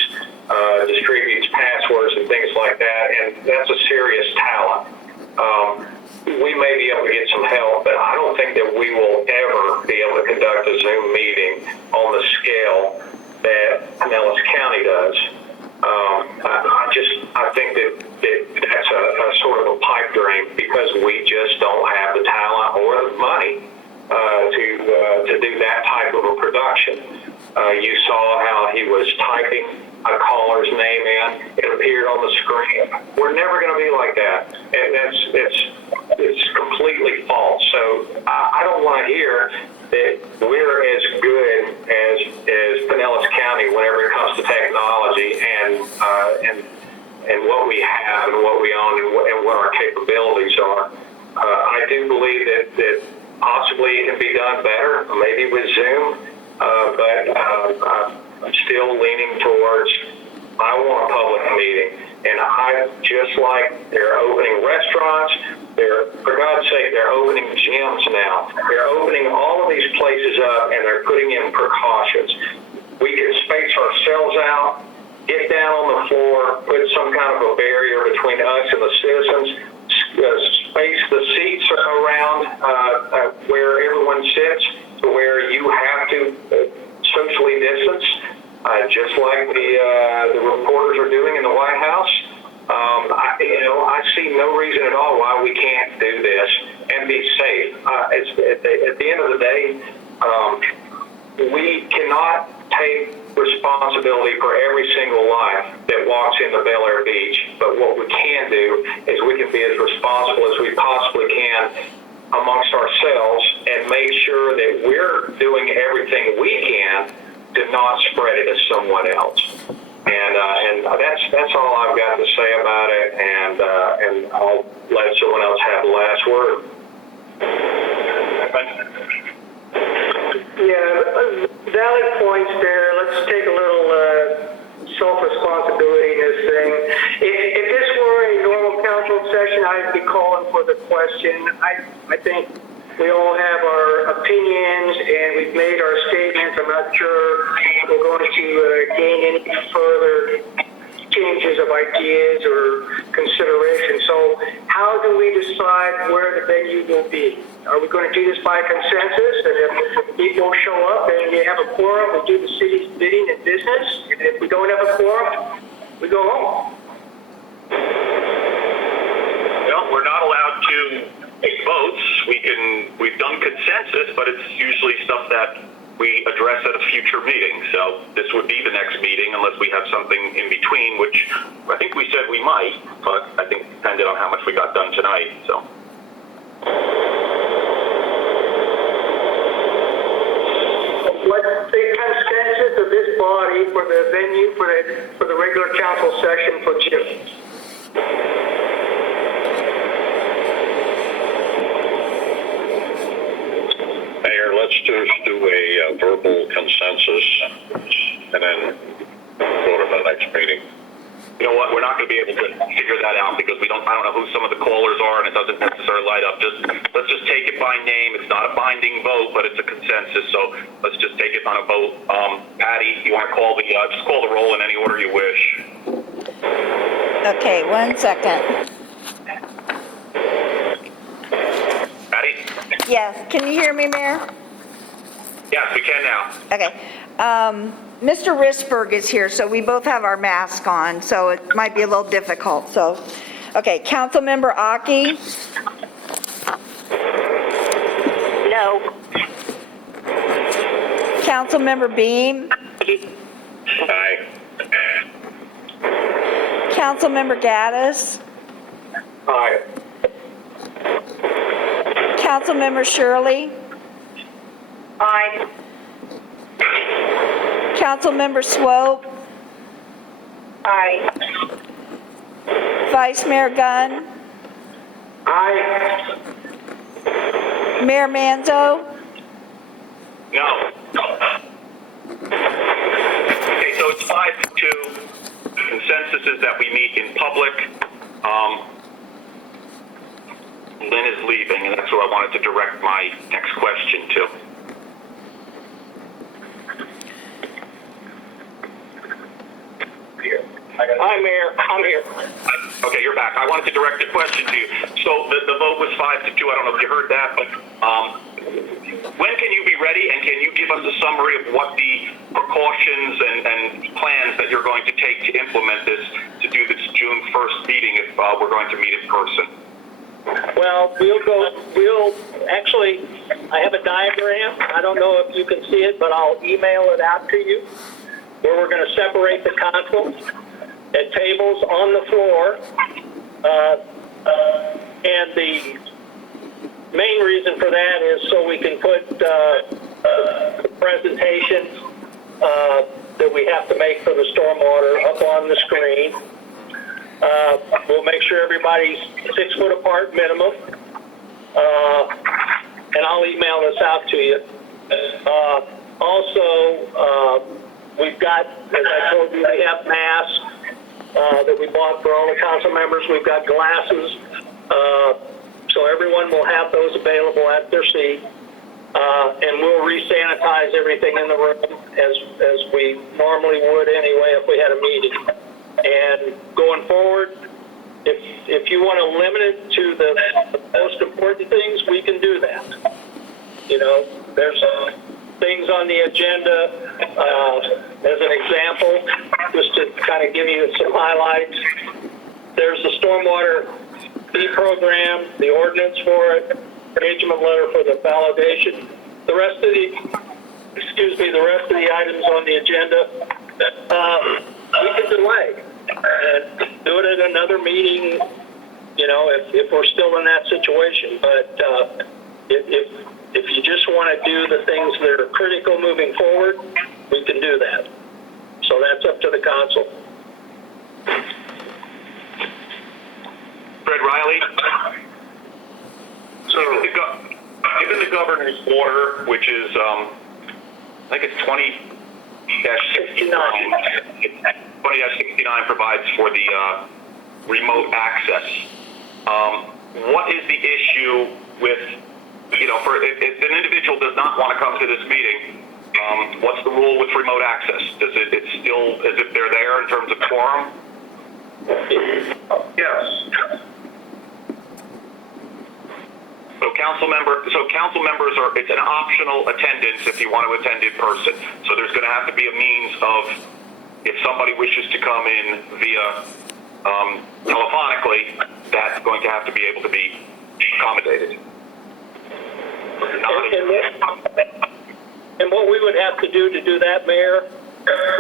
distributes passwords and things like that, and that's a serious talent. We may be able to get some help, but I don't think that we will ever be able to conduct a Zoom meeting on the scale that Pinellas County does. I think that's a sort of a pipe dream because we just don't have the talent or the money to do that type of a production. You saw how he was typing a caller's name in. It appeared on the screen. We're never going to be like that. And it's completely false. So I don't want to hear that we're as good as Pinellas County whenever it comes to technology and what we have and what we own and what our capabilities are. I do believe that possibly it can be done better, maybe with Zoom, but I'm still leaning towards I want a public meeting. And I just like they're opening restaurants, for God's sake, they're opening gyms now. They're opening all of these places up and they're putting in precautions. We can space ourselves out, get down on the floor, put some kind of a barrier between us and the citizens, space the seats around where everyone sits to where you have to socially distance. just like the reporters are doing in the White House. I see no reason at all why we can't do this and be safe. At the end of the day, we cannot take responsibility for every single life that walks into Bel Air Beach, but what we can do is we can be as responsible as we possibly can amongst ourselves and make sure that we're doing everything we can to not spread it to someone else. And that's all I've got to say about it, and I'll let someone else have the last word. Yeah, valid points there. Let's take a little self-responsibility in this thing. If this were a normal council session, I'd be calling for the question. I think we all have our opinions and we've made our statements. I'm not sure we're going to gain any further changes of ideas or consideration. So how do we decide where the venue will be? Are we going to do this by consensus? And if people show up and we have a quorum, we do the city's bidding and business. And if we don't have a quorum, we go home. Well, we're not allowed to take votes. We've done consensus, but it's usually stuff that we address at a future meeting. So this would be the next meeting unless we have something in between, which I think we said we might, but I think it depended on how much we got done tonight. So. What's the consensus of this body for the venue for the regular council session for June? Mayor, let's just do a verbal consensus and then go to the next meeting. You know what? We're not going to be able to figure that out because I don't know who some of the callers are, and it doesn't necessarily light up. Let's just take it by name. It's not a binding vote, but it's a consensus. So let's just take it on a vote. Patty, you want to call just call the roll in any order you wish. Okay, 1 second. Patty? Yes, can you hear me, Mayor? Yes, we can now. Okay. Mr. Risberg is here, so we both have our mask on, so it might be a little difficult. So, okay, Councilmember Aki? No. Councilmember Beam? Aye. Councilmember Gaddis? Aye. Councilmember Shirley? Aye. Councilmember Swope? Aye. Vice Mayor Gunn? Aye. Mayor Manzo? No. Okay, so it's 5-2. Consensus is that we meet in public. Lynn is leaving, and that's who I wanted to direct my next question to. Hi, Mayor. I'm here. Okay, you're back. I wanted to direct a question to you. So the vote was 5-2. I don't know if you heard that, but when can you be ready, and can you give us a summary of what the precautions and plans that you're going to take to implement this, to do this June 1st meeting if we're going to meet in person? Well, actually, I have a diagram. I don't know if you can see it, but I'll email it out to you, where we're going to separate the consoles at tables on the floor. And the main reason for that is so we can put the presentation that we have to make for the stormwater up on the screen. We'll make sure everybody's 6 foot apart minimum. And I'll email this out to you. Also, we've got, as I told you, we have masks that we bought for all the council members. We've got glasses. So everyone will have those available at their seat. And we'll re-sanitize everything in the room as we normally would anyway if we had a meeting. And going forward, if you want to limit it to the most important things, we can do that. You know, there's things on the agenda. As an example, just to kind of give you some highlights, there's the stormwater fee program, the ordinance for it, engagement letter for the validation. The rest of the items on the agenda, we can delay and do it at another meeting, you know, if we're still in that situation. But if you just want to do the things that are critical moving forward, we can do that. So that's up to the council. Fred Riley? So, given the governor's order, which is, I think it's 20-69 provides for the remote access. What is the issue with, you know, if an individual does not want to come to this meeting, what's the rule with remote access? Does it's still as if they're there in terms of quorum? Yes. So council members are, it's an optional attendance if you want to attend in person. So there's going to have to be a means of, if somebody wishes to come in via telephonically, that's going to have to be able to be accommodated. And what we would have to do that, Mayor,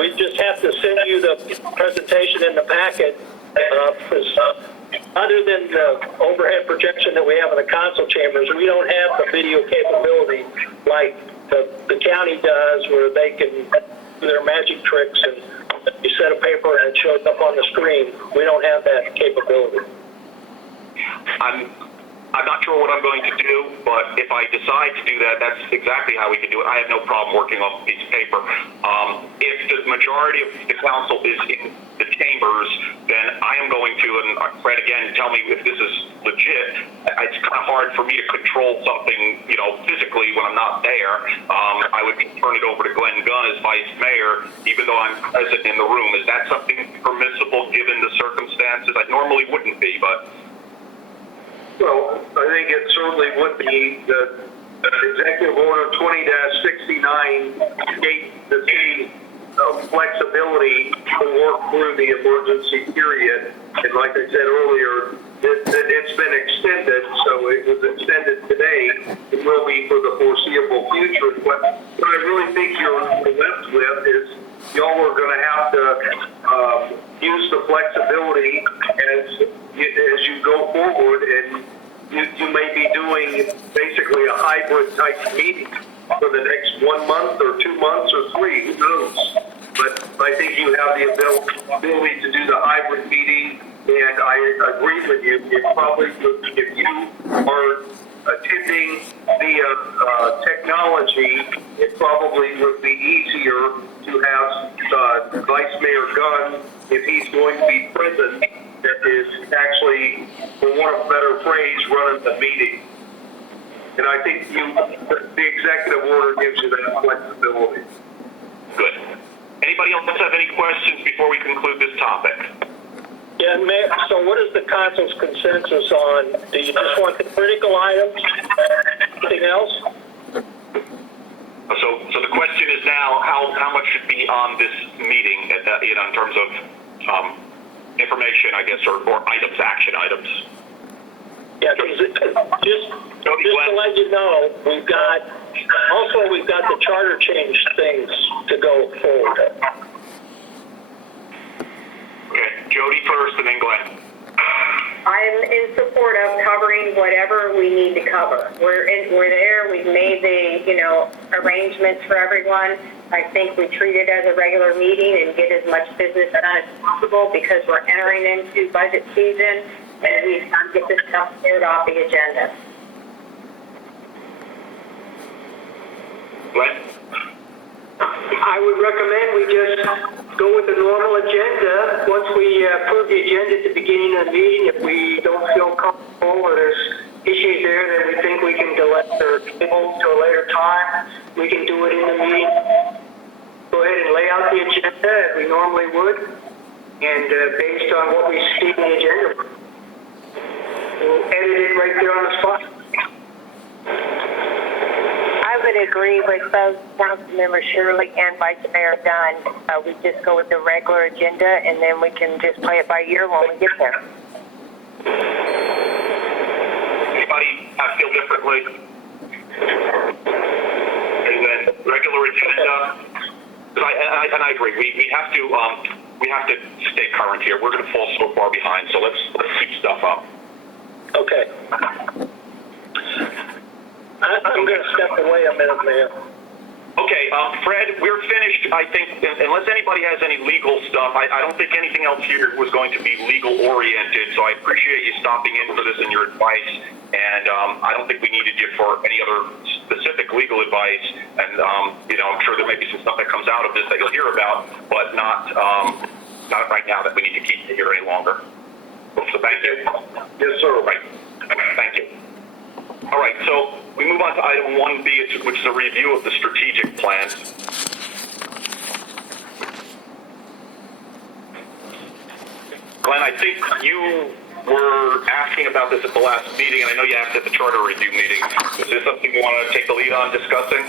we just have to send you the presentation in the packet, because other than the overhead projection that we have in the council chambers, we don't have the video capability like the county does, where they can do their magic tricks and you set a paper and it shows up on the screen. We don't have that capability. I'm not sure what I'm going to do, but if I decide to do that, that's exactly how we can do it. I have no problem working off a piece of paper. If the majority of the council is in the chambers, then I am going to, and Fred, again, tell me if this is legit. It's kind of hard for me to control something, you know, physically when I'm not there. I would turn it over to Glenn Gunn as vice mayor, even though I'm present in the room. Is that something permissible given the circumstances? I normally wouldn't be, but... Well, I think it certainly would be. The Executive Order 20-69 gave the city flexibility to work through the emergency period. And like I said earlier, it's been extended, so it was extended today. It will be for the foreseeable future. But what I really think you're left with is y'all are going to have to use the flexibility as you go forward, and you may be doing basically a hybrid type meeting for the next 1 month or 2 months or 3, who knows? But I think you have the ability to do the hybrid meeting, and I agree with you. It probably, if you are attending via technology, it probably would be easier to have Vice Mayor Gunn, if he's going to be present, that is actually, for want of a better phrase, running the meeting. And I think the executive order gives you that flexibility. Good. Anybody else have any questions before we conclude this topic? Yeah, Mayor, so what is the council's consensus on? Do you just want the critical items? Anything else? So the question is now, how much should be on this meeting, you know, in terms of information, I guess, or items, action items? Yeah, just to let you know, we've got the charter change things to go forward. Okay, Jody first, and then Glenn. I'm in support of covering whatever we need to cover. We're there. We've made the, you know, arrangements for everyone. I think we treat it as a regular meeting and get as much business done as possible, because we're entering into budget season and we've got to get this stuff cleared off the agenda. Glenn? I would recommend we just go with the normal agenda. Once we approve the agenda at the beginning of the meeting, if we don't feel comfortable or there's issues there that we think we can delay or table to a later time, we can do it in the meeting. Go ahead and lay out the agenda as we normally would, and based on what we see in the agenda, we'll edit it right there on the spot. I have would agree with both Councilmember Shirley and Vice Mayor Dunn. We just go with the regular agenda, and then we can just play it by ear when we get there. Anybody feel differently? And then regular agenda. And I agree. We have to stay current here. We're going to fall so far behind. So let's keep stuff up. Okay. I'm going to step away a minute, Mayor. Okay, Fred, we're finished. I think, unless anybody has any legal stuff, I don't think anything else here was going to be legal oriented. So I appreciate you stopping in for this and your advice. And I don't think we needed you for any other specific legal advice. And I'm sure there may be some stuff that comes out of this that you'll hear about, but not right now that we need to keep it here any longer. So thank you. Yes, sir. Right. Thank you. All right, so we move on to item 1B, which is a review of the strategic plan. Glenn, I think you were asking about this at the last meeting, and I know you asked at the charter review meeting. Is this something you want to take the lead on discussing?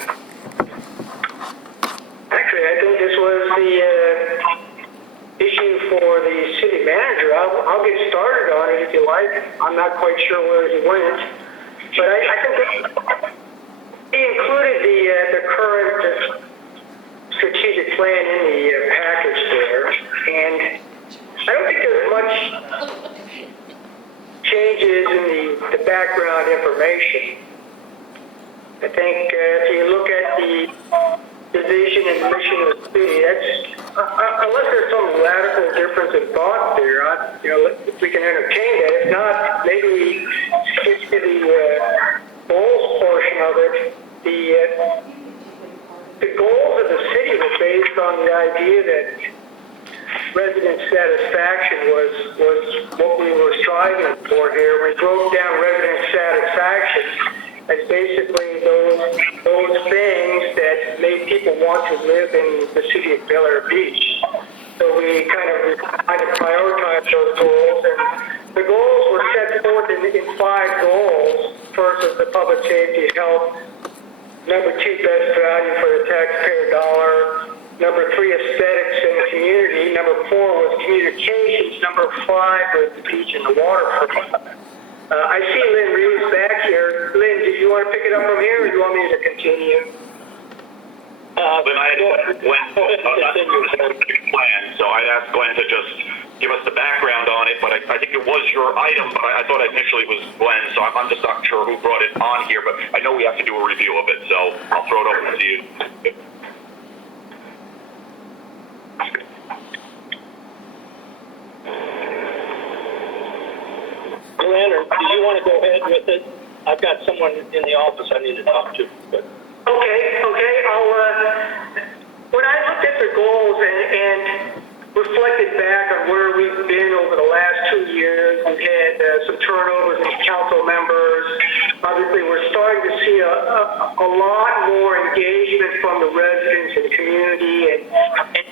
Actually, I think this was the issue for the city manager. I'll get started on it if you like. I'm not quite sure where he went. But I think he included the current strategic plan in the package there, and I don't think there's much changes in the background information. I think if you look at the vision and mission of the city, that's unless there's some radical difference in thought there, we can entertain that. If not, maybe we skip to the goals portion of it. The goals of the city were based on the idea that resident satisfaction was what we were striving for here. We broke down resident satisfaction as basically those things that made people want to live in the city of Bel Air Beach. So we kind of prioritized those goals, and the goals were set forth in 5 goals. First is the public safety and health. Number 2, best value for the taxpayer dollar. Number 3, aesthetics and community. Number 4 was communications. Number 5 was the beach and the waterfront. I see Lynn Reeves back here. Lynn, did you want to pick it up from here, or do you want me to continue? Then I had Glenn plan, so I'd asked Glenn to just give us the background on it, but I think it was your item, but I thought initially it was Glenn, so I'm just not sure who brought it on here, but I know we have to do a review of it, so I'll throw it over to you. Glenn, or do you want to go ahead with it? I've got someone in the office I need to talk to. But. Okay. When I looked at the goals and reflected back on where we've been over the last 2 years, we've had some turnovers in council members. Obviously, we're starting to see a lot more engagement from the residents and community, and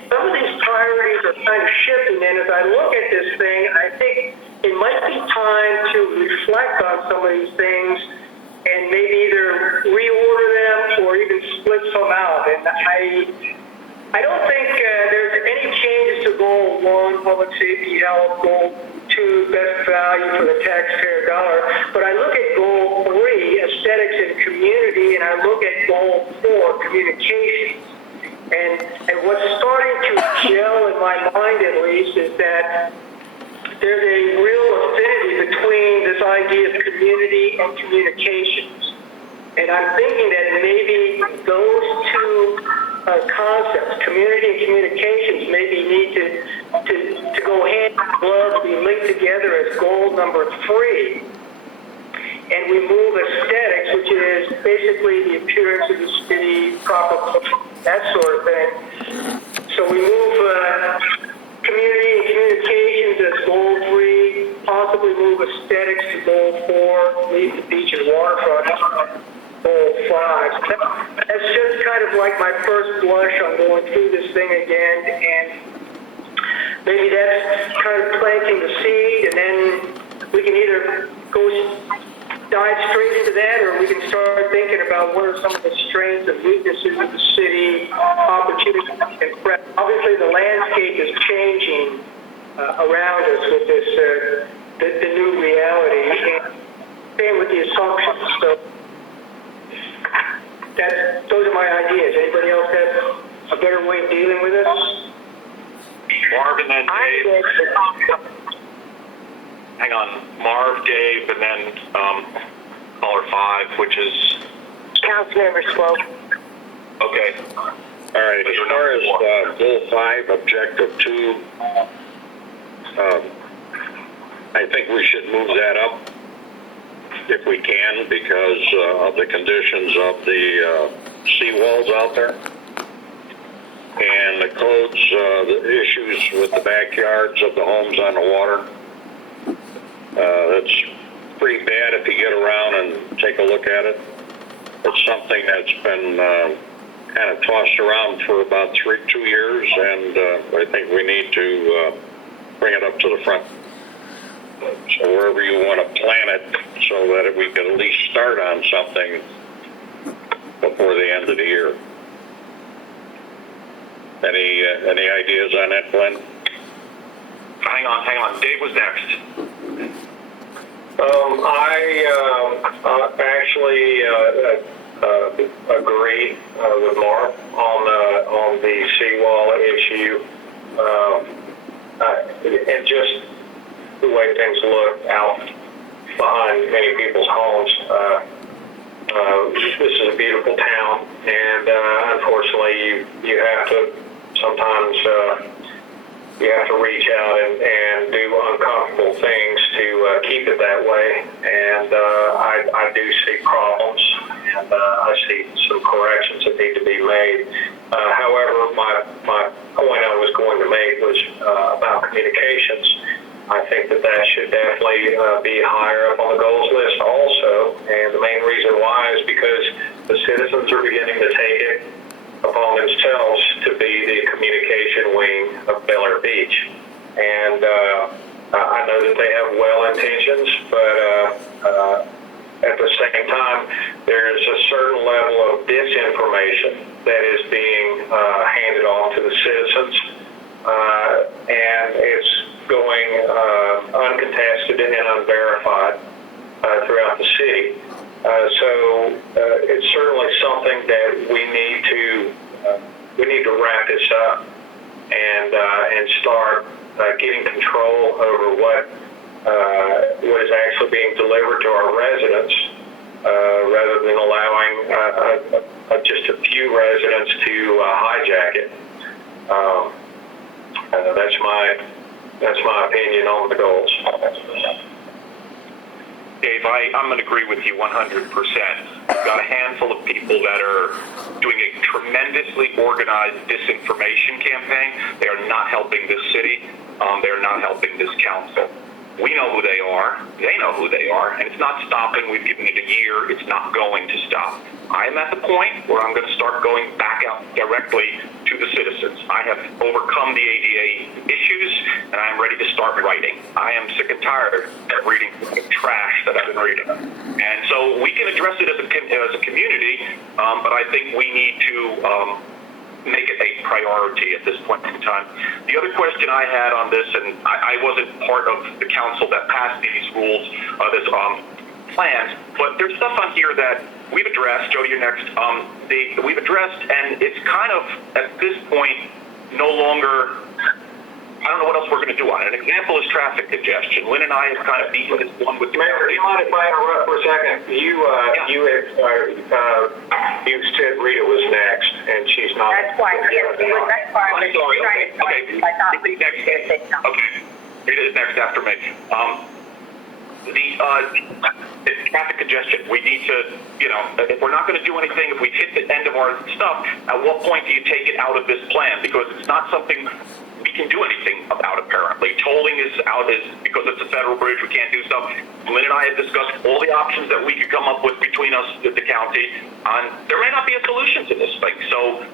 some of these priorities are kind of shifting. And as I look at this thing, I think it might be time to reflect on some of these things and maybe either reorder them or even split some out. And I don't think there's any changes to Goal 1, public safety, health, Goal 2, best value for the taxpayer dollar. But I look at Goal 3, aesthetics and community, and I look at Goal 4, communications. And what's starting to gel in my mind, at least, is that there's a real affinity between this idea of community and communications. And I'm thinking that maybe those 2 concepts, community and communications, maybe need to go hand in glove, be linked together as goal number 3. And we move aesthetics, which is basically the appearance of the city, proper, that sort of thing. So we move community and communications as goal 3, possibly move aesthetics to goal 4, leave the beach and waterfront goal 5. That's just kind of like my first blush on going through this thing again, and maybe that's kind of planting the seed, and then we can either go dive straight into that, or we can start thinking about what are some of the strengths and weaknesses of the city, opportunities and threats. Obviously, the landscape is changing around us with this the new reality, and same with the assumptions. So those are my ideas. Anybody else have a better way of dealing with this? Marv and then Dave. Hang on, Marv, Dave, and then caller 5, which is Councilmember Swope. okay. All right, as far as goal 5, objective 2, I think we should move that up if we can because of the conditions of the seawalls out there and the codes, the issues with the backyards of the homes on the water. That's pretty bad if you get around and take a look at it. It's something that's been kind of tossed around for about 2 years, and I think we need to bring it up to the front. So wherever you want to plan it, so that we can at least start on something before the end of the year. Any ideas on that, Glenn? Hang on. Dave was next. I actually agree with Mark on the seawall issue, and just the way things look out behind many people's homes. This is a beautiful town, and unfortunately, you have to sometimes you have to reach out and do uncomfortable things to keep it that way. And I do see problems, and I see some corrections that need to be made. However, my point I was going to make was about communications. I think that should definitely be higher up on the goals list also. And the main reason why is because the citizens are beginning to take it upon themselves to be the communication wing of Bel Air Beach. And I know that they have well intentions, but at the same time, there is a certain level of disinformation that is being handed off to the citizens. And it's going uncontested and unverified throughout the city. So it's certainly something that we need to wrap this up and start getting control over what is actually being delivered to our residents, rather than allowing just a few residents to hijack it. That's my opinion on the goals. Dave, I'm going to agree with you 100%. We've got a handful of people that are doing a tremendously organized disinformation campaign. They are not helping this city. They are not helping this council. We know who they are. They know who they are. And it's not stopping. We've given it a year. It's not going to stop. I am at the point where I'm going to start going back out directly to the citizens. I have overcome the ADA issues, and I am ready to start writing. I am sick and tired of reading the trash that I've been reading. And so we can address it as a community, but I think we need to make it a priority at this point in time. The other question I had on this, and I wasn't part of the council that passed these rules, this plans, but there's stuff on here that we've addressed. Jody, you're next. We've addressed, and it's kind of, at this point, no longer, I don't know what else we're going to do on it. An example is traffic congestion. Lynn and I have kind of beaten this one with the Mayor, do you mind if I interrupt for a second? You said Rita was next, and she's not. That's why, yes, that's why I was trying to Okay. I thought we were going to say something. Okay. Rita is next after me. The traffic congestion, we need to, if we're not going to do anything, if we've hit the end of our stuff, at what point do you take it out of this plan? Because it's not something we can do anything about, apparently. Tolling is out, because it's a federal bridge, we can't do stuff. Lynn and I have discussed all the options that we could come up with between us, the county, and there may not be a solution to this thing. So,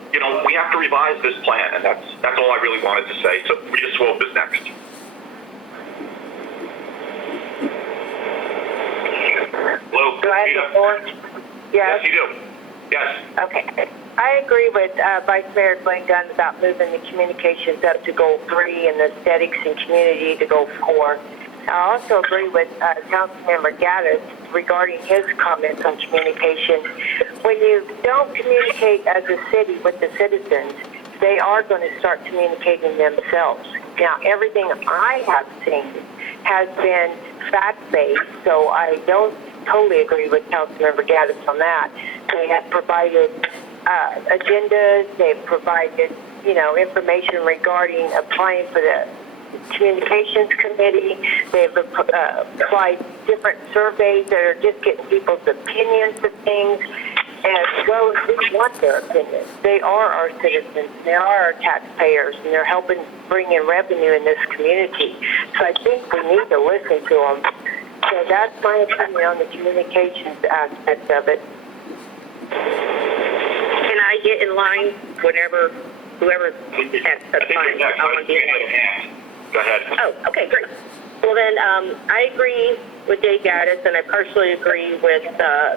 we have to revise this plan, and that's all I really wanted to say. So Rita Swope is next. Hello? Yes. Yes, you do. Yes. Okay. I agree with Vice Mayor Glenn Gunn about moving the communications up to goal 3 and the aesthetics and community to goal 4. I also agree with Councilmember Gaddis regarding his comments on communication. When you don't communicate as a city with the citizens, they are going to start communicating themselves. Now, everything I have seen has been fact-based, so I don't totally agree with Councilmember Gaddis on that. They have provided agendas, they've provided, information regarding applying for the communications committee. They've applied different surveys that are just getting people's opinions of things, as well as we want their opinions. They are our citizens, they are our taxpayers, and they're helping bring in revenue in this community. So I think we need to listen to them. So that's my opinion on the communications aspect of it. Can I get in line whenever, whoever has the time? I want to be in line. Go ahead. Oh, okay, great. Well then, I agree with Dave Gaddis, and I partially agree with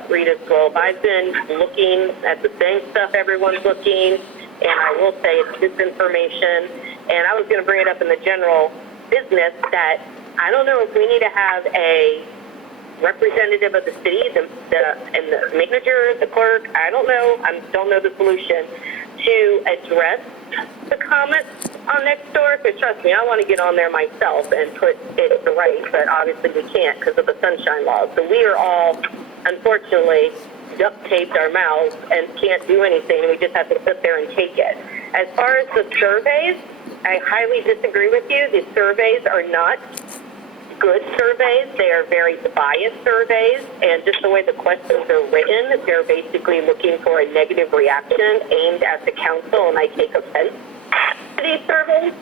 Rita Swope. I've been looking at the same stuff everyone's looking, and I will say it's disinformation. And I was going to bring it up in the general business that I don't know if we need to have a representative of the city, and the manager, the clerk, I don't know, I don't know the solution, to address the comments on Nextdoor, because trust me, I want to get on there myself and put it right, but obviously we can't because of the sunshine law. So we are all, unfortunately, duct taped our mouths and can't do anything. We just have to sit there and take it. As far as the surveys, I highly disagree with you. The surveys are not good surveys. They are very biased surveys, and just the way the questions are written, they're basically looking for a negative reaction aimed at the council, and I take offense to these surveys.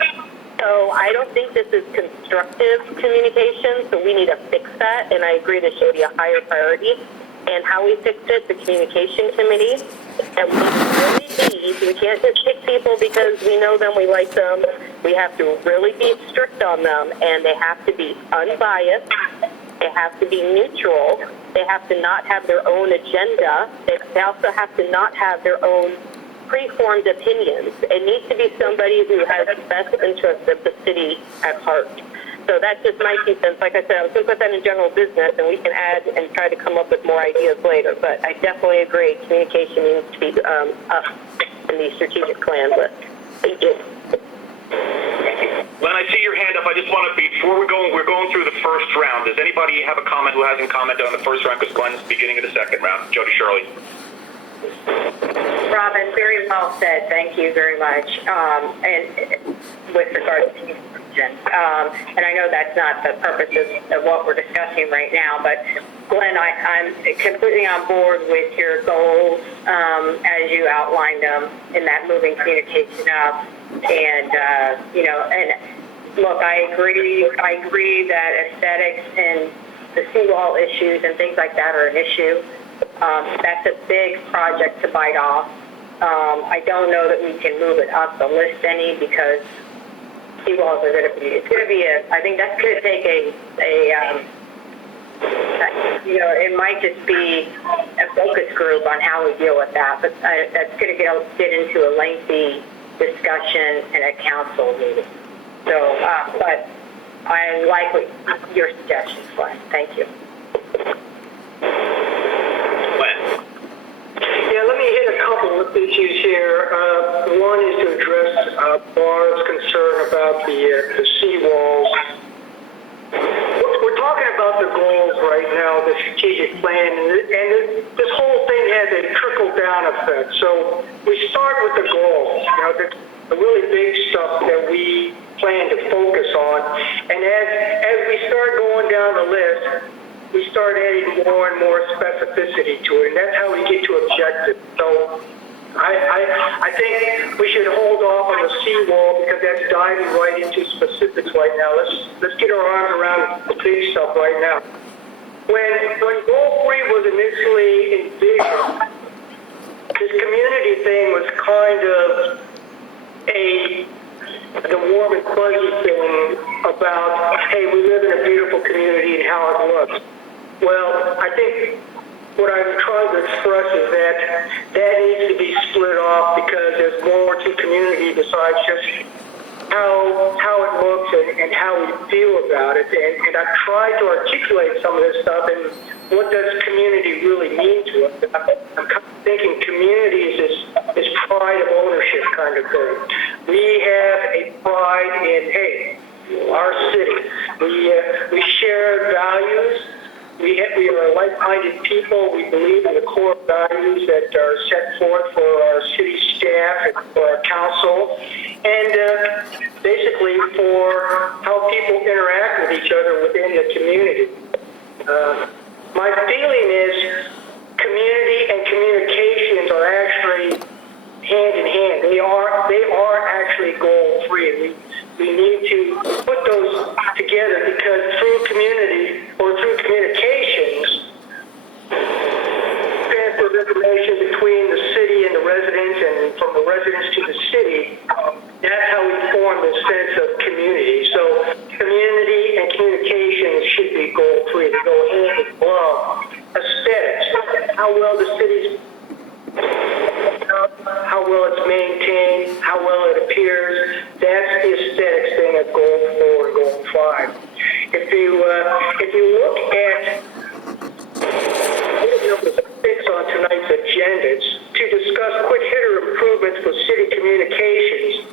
So I don't think this is constructive communication, so we need to fix that, and I agree this should be a higher priority. And how we fix it, the communication committee, and we can't just pick people because we know them, we like them. We have to really be strict on them, and they have to be unbiased. They have to be neutral. They have to not have their own agenda. They also have to not have their own preformed opinions. It needs to be somebody who has the best interest of the city at heart. So that's just my 2 cents. Like I said, I was going to put that in general business, and we can add and try to come up with more ideas later. But I definitely agree. Communication needs to be up in the strategic plan list. Thank you. Len, I see your hand up. I just want to, before we're going through the first round. Does anybody have a comment who hasn't commented on the first round? Because Glenn's beginning of the second round. Jody Shirley. Robin, very well said. Thank you very much. And with regard to and I know that's not the purpose of what we're discussing right now, but Glenn, I'm completely on board with your goals as you outlined them in that moving communication up. And, and look, I agree that aesthetics and the seawall issues and things like that are an issue. That's a big project to bite off. I don't know that we can move it up the list any because seawalls are going to be, I think that's going to take it might just be a focus group on how we deal with that, but that's going to get into a lengthy discussion in a council meeting. So, but I like your suggestions, Glenn. Thank you. Glenn. Yeah, let me hit a couple of issues here. One is to address Barb's concern about the seawalls. We're talking about the goals right now, the strategic plan, and this whole thing has a trickle-down effect. So we start with the goals, the really big stuff that we plan to focus on. And as we start going down the list, we start adding more and more specificity to it, and that's how we get to objectives. So I think we should hold off on the seawall because that's diving right into specifics right now. Let's get our arms around the big stuff right now. When Goal 3 was initially envisioned, this community thing was kind of the warm and fuzzy feeling about, hey, we live in a beautiful community and how it looks. Well, I think what I'm trying to express is community besides just how it looks and how we feel about it. And I've tried to articulate some of this stuff and what does community really mean to us. I'm kind of thinking community is this pride of ownership kind of thing. We have a pride in, hey, our city. We share values. We are like-minded people. We believe in the core values that are set forth for our city staff and for our council, and basically for how people interact with each other within the community. My feeling is community and communications are actually hand in hand. They are actually goal-free. We need to put those together because through community or through communications, transfer of information between the city and the residents and from the residents to the city, that's how we form this sense of community. So community and communications should be goal-free. They go hand in glove. Aesthetics, how well the city's how well it's maintained, how well it appears. That's the aesthetics thing of Goal 4 and Goal 5. If you look at number 6 on tonight's agenda, it's to discuss quick hitter improvements for city communications,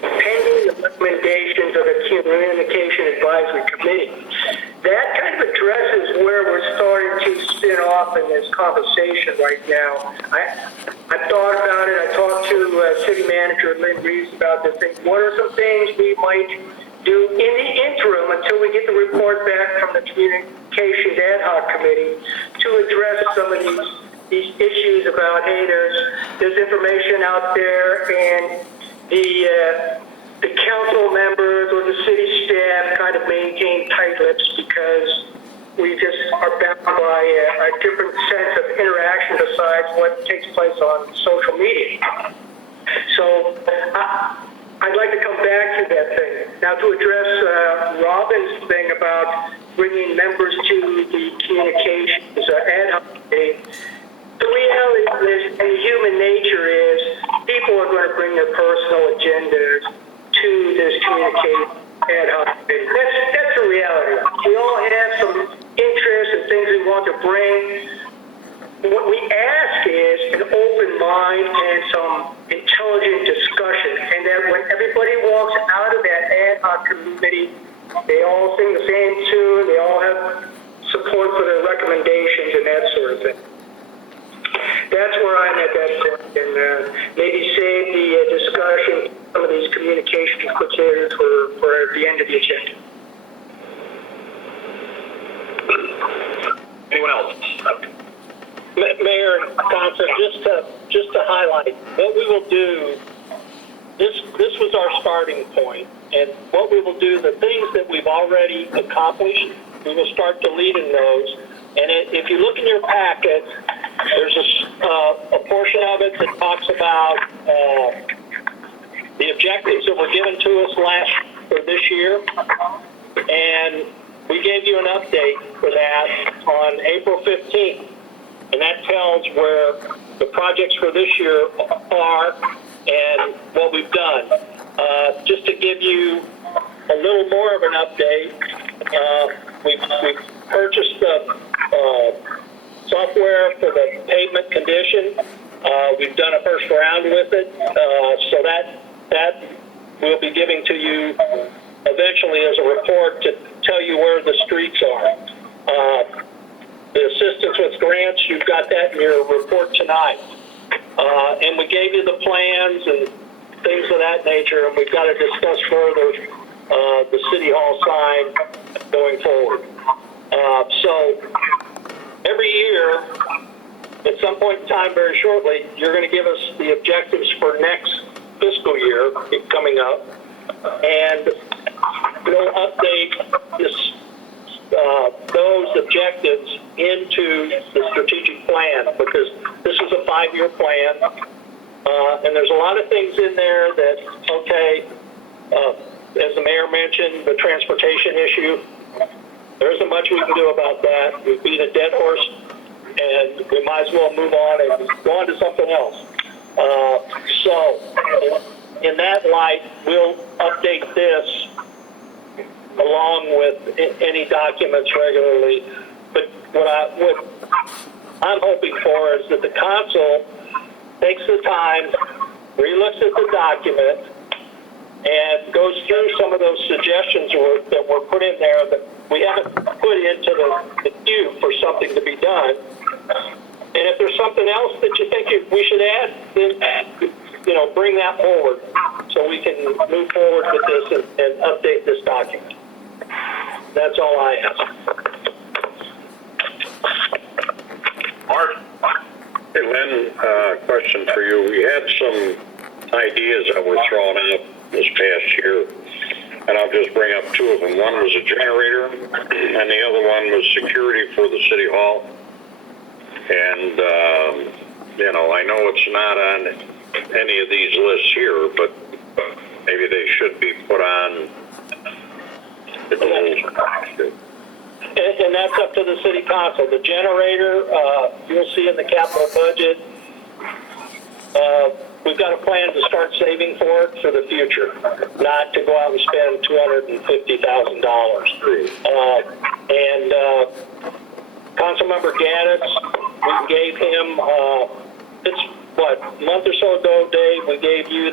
pending the recommendations of the Communication Advisory Committee. That kind of addresses where we're starting to spin off in this conversation right now. I thought about it. I talked to City Manager Lynn Reeves about this thing. What are some things we might do in the interim until we get the report back from the Communications Ad Hoc Committee to address some of these issues about, hey, there's information out there and the council members or the city staff kind of maintain tight lips because we just are bound by a different sense of interaction besides what takes place on social media. So I'd like to come back to that thing. Now to address Robin's thing about bringing members to the communications ad hoc committee, the reality is, and human nature is, people are going to bring their personal agendas to this communication ad hoc committee. That's the reality. We all have some interests and things we want to bring. What we ask is an open mind and some intelligent discussion, and that when everybody walks out of that ad hoc committee, they all sing the same tune, they all have support for their recommendations and that sort of thing. That's where I'm at that point, and maybe save the discussion, some of these communication criteria for the end of the agenda. Anyone else? Mayor and Council, just to highlight, what we will do, this was our starting point, and what we will do, the things that we've already accomplished, we will start deleting those. And if you look in your packet, there's a portion of it that talks about the objectives that were given to us for this year, and we gave you an update for that on April 15th. And that tells where the projects for this year are and what we've done. Just to give you a little more of an update, we've purchased the software for the pavement condition. We've done a first round with it, so that we'll be giving to you eventually as a report to tell you where the streets are. The assistance with grants, you've got that in your report tonight. And we gave you the plans and things of that nature, and we've got to discuss further the City Hall sign going forward. So every year, at some point in time very shortly, you're going to give us the objectives for next fiscal year coming up, and we'll update those objectives into the strategic plan, because this is a 5-year plan, and there's a lot of things in there that, okay, as the mayor mentioned, the transportation issue, there isn't much we can do about that. We've beat a dead horse, and we might as well move on and go on to something else. So in that light, we'll update this along with any documents regularly. But what I'm hoping for is that the council takes the time, relooks at the document, and goes through some of those suggestions that were put in there that we haven't put into the queue for something to be done. And if there's something else that you think we should add, then, bring that forward so we can move forward with this and update this document. That's all I have. Art? Hey, Lynn, question for you. We had some ideas that were thrown out this past year, and I'll just bring up two of them. One was a generator, and the other one was security for the city hall. And, I know it's not on any of these lists here, but maybe they should be put on the goals. And that's up to the city council. The generator, you'll see in the capital budget, we've got a plan to start saving for it for the future, not to go out and spend $250,000. Councilmember Gaddis, we gave him, a month or so ago, Dave, we gave you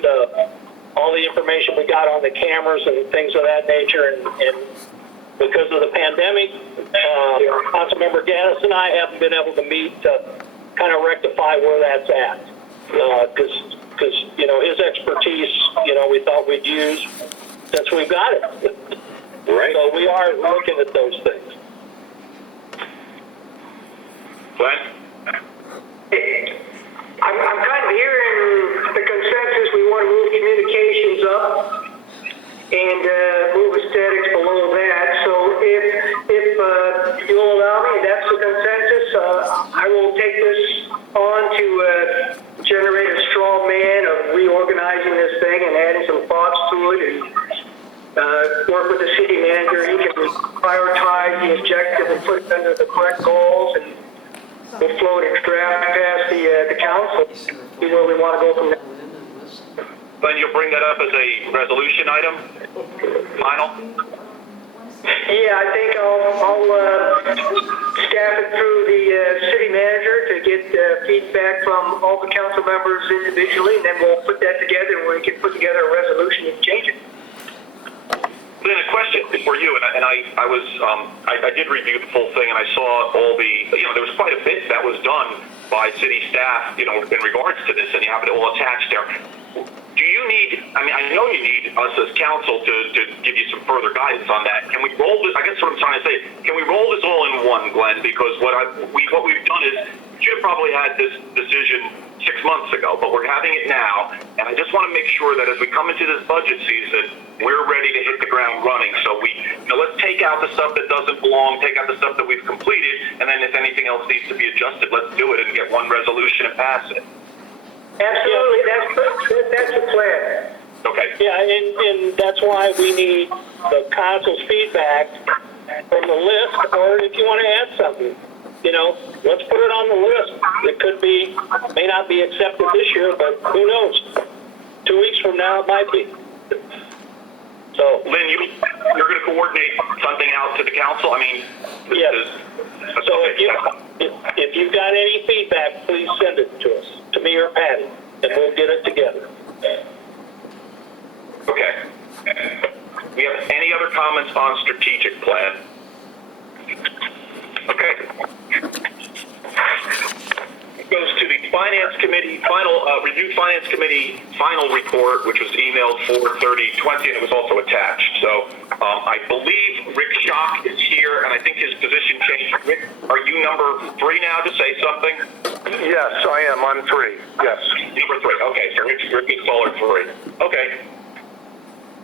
all the information we got on the cameras and things of that nature, and because of the pandemic, Councilmember Gaddis and I haven't been able to meet to kind of rectify where that's at. Because his expertise, we thought we'd use since we've got it. Right. So we are looking at those things. Glenn? I'm kind of hearing the consensus. We want to move communications up and move aesthetics below that. So if you'll allow me, that's the consensus. I will take this on to generate a straw man of reorganizing this thing and adding some thoughts to it, and work with the city manager. He can prioritize the objective and put it under the correct goals, and we'll float a draft past the council, see where we want to go from there. Glenn, you'll bring that up as a resolution item? Final? Yeah, I think I'll staff it through the city manager to get feedback from all the council members individually, and then we'll put that together and we can put together a resolution and change it. Lynn, a question for you, and I did review the full thing, and I saw all the, there was quite a bit that was done by city staff, in regards to this, and you have it all attached there. Do you need, I know you need us as council to give you some further guidance on that. Can we roll this, I guess what I'm trying to say, can we roll this all in one, Glenn? Because what we've done is, you should have probably had this decision 6 months ago, but we're having it now, and I just want to make sure that as we come into this budget season, we're ready to hit the ground running. So let's take out the stuff that doesn't belong, take out the stuff that we've completed, and then if anything else needs to be adjusted, let's do it and get one resolution and pass it. Absolutely, that's the plan. Okay. Yeah, and that's why we need the council's feedback from the list, or if you want to add something, let's put it on the list. It may not be accepted this year, but who knows? 2 weeks from now, it might be. So, Lynn, you're going to coordinate something out to the council? yes. So if you've got any feedback, please send it to us, to me or Patty, and we'll get it together. Okay. We have any other comments on strategic plan? Okay. It goes to the Finance Committee, reviewed Finance Committee final report, which was emailed 4/30/20, and it was also attached. So I believe Rick Schock is here, and I think his position changed. Rick, are you number 3 now to say something? Yes, I am. I'm 3. Yes. Number 3. Okay, so Rick is caller 3. Okay.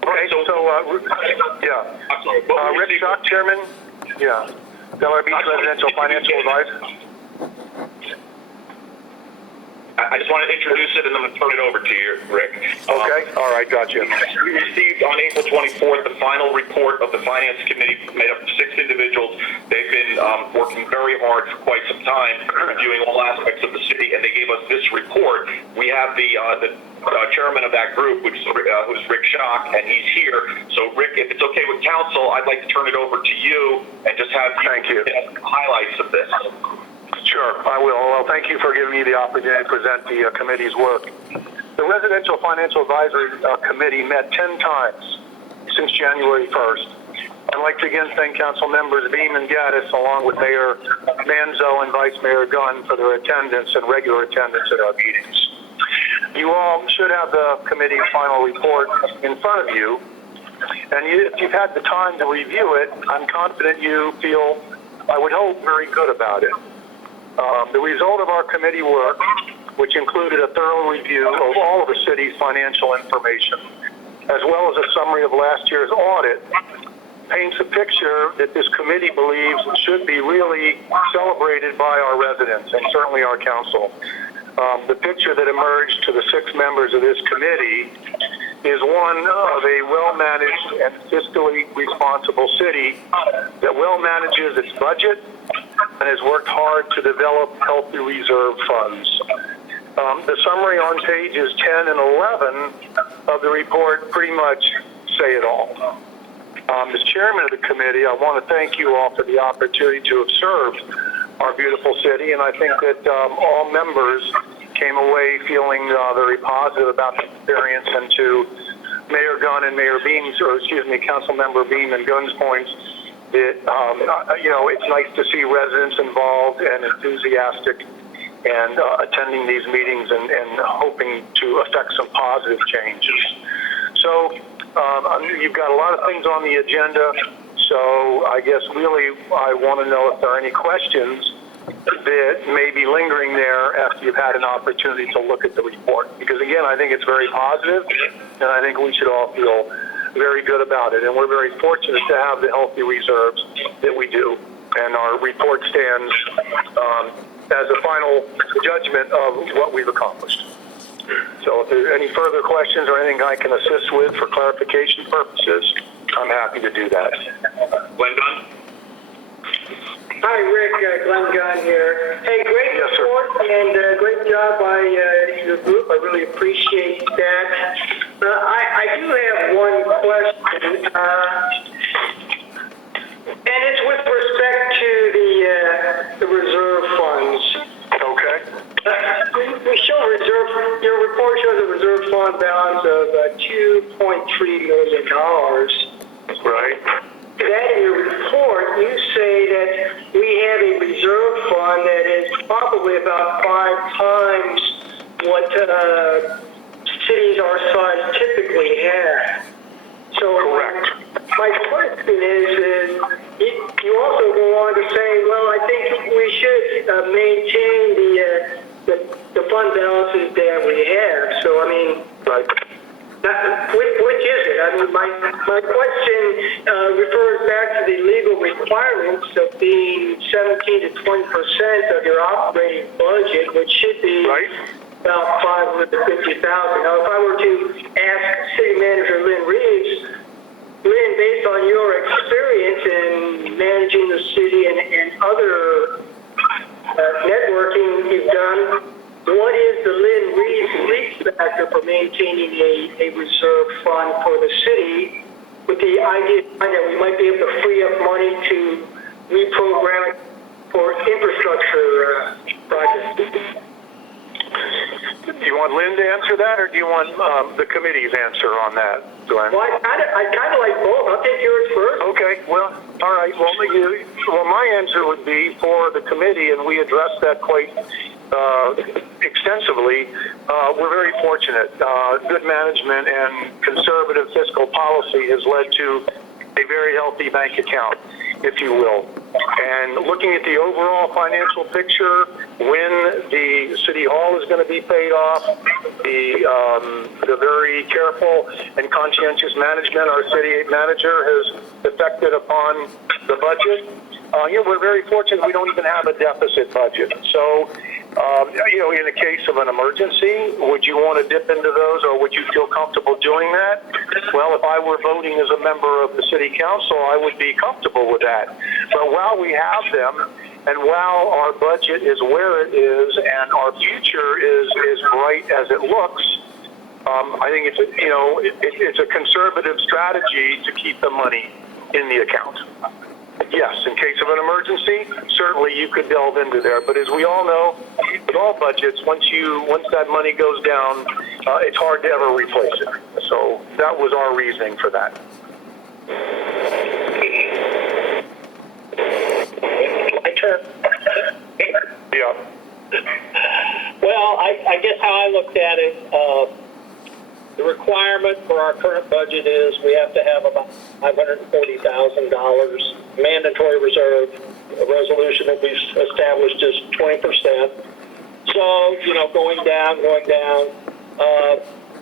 Okay, So, yeah. I'm sorry. What were Rick you Schock, Chairman. Yeah. Delaware Beach Residential Financial Advisor. I just want to introduce it and then I'm going to turn it over to you, Rick. Okay. All right. Gotcha. We received on April 24th the final report of the Finance Committee made up of 6 individuals. They've been working very hard for quite some time, reviewing all aspects of the city, and they gave us this report. We have the chairman of that group, who's Rick Schock, and he's here. So, Rick, if it's okay with council, I'd like to turn it over to you and just have you highlights of this. Sure, I will. Well, thank you for giving me the opportunity to present the committee's work. The Residential Financial Advisory Committee met 10 times since January 1st. I'd like to again thank Council members Beam and Gaddis, along with Mayor Manzo and Vice Mayor Gunn, for their attendance and regular attendance at our meetings. You all should have the committee's final report in front of you, and if you've had the time to review it, I'm confident you feel, I would hope, very good about it. The result of our committee work, which included a thorough review of all of the city's financial information, as well as a summary of last year's audit, paints a picture that this committee believes should be really celebrated by our residents and certainly our council. The picture that emerged to the 6 members of this committee is one of a well-managed and fiscally responsible city that well manages its budget and has worked hard to develop healthy reserve funds. The summary on pages 10 and 11 of the report pretty much say it all. As chairman of the committee, I want to thank you all for the opportunity to have served our beautiful city, and I think that all members came away feeling very positive about the experience. And to Mayor Gunn and Council Member Beam and Gunn's points, that it's nice to see residents involved and enthusiastic and attending these meetings and hoping to affect some positive changes. So you've got a lot of things on the agenda. So I guess really I want to know if there are any questions that may be lingering there after you've had an opportunity to look at the report. Because again, I think it's very positive, and I think we should all feel very good about it. And we're very fortunate to have the healthy reserves that we do. And our report stands as a final judgment of what we've accomplished. So if there are any further questions or anything I can assist with for clarification purposes, I'm happy to do that. Glenn Gunn? Hi, Rick. Glenn Gunn here. Hey, great Yes, sir. report and great job by your group. I really appreciate that. I do have one question, and it's with respect to the reserve funds. Okay. Your report shows a reserve fund balance of $2.3 million. Right. That in your report, you say that we have a reserve fund that is probably about 5 times what cities our size typically have. So Correct. my question is you also go on to say, well, I think we should maintain the fund balances that we have. So, I mean, Right. which is it? I mean, my question refers back to the legal requirements of being 17 to 20% of your operating budget, which should be Right. about $550,000. Now, if I were to ask City Manager Lynn Reeves, Lynn, based on your experience in managing the city and other networking you've done, what is the Lynn Reeves lead factor for maintaining a reserve fund for the city, with the idea that we might be able to free up money to reprogram it for infrastructure projects? Do you want Lynn to answer that, or do you want the committee's answer on that, Glenn? Well, I kind of like both. I'll take yours first. Okay, well, all right. Well, my answer would be for the committee, and we addressed that quite extensively. We're very fortunate. Good management and conservative fiscal policy has led to a very healthy bank account, if you will. And looking at the overall financial picture, when the City Hall is going to be paid off, the very careful and conscientious management our city manager has effected upon the budget, we're very fortunate we don't even have a deficit budget. So In the case of an emergency, would you want to dip into those, or would you feel comfortable doing that? Well, if I were voting as a member of the city council, I would be comfortable with that. But while we have them, and while our budget is where it is, and our future is as bright as it looks, I think it's a conservative strategy to keep the money in the account. Yes, in case of an emergency, certainly you could delve into there. But as we all know, with all budgets, once that money goes down, it's hard to ever replace it. So that was our reasoning for that. My turn. Yeah. Well, I guess how I looked at it, the requirement for our current budget is we have to have about $540,000 mandatory reserve. A resolution that we've established is 20%. So, going down.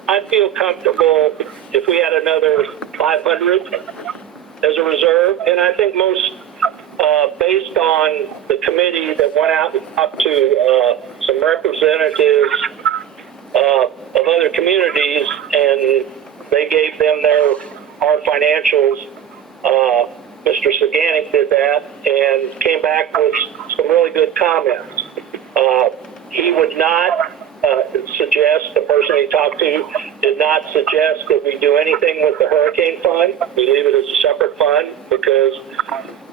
I feel comfortable if we had another 500 as a reserve, and I think most, based on the committee that went out and talked to some representatives of other communities, and they gave them our financials. Mr. Saganic did that and came back with some really good comments. He would not suggest, the person he talked to did not suggest that we do anything with the hurricane fund. We leave it as a separate fund because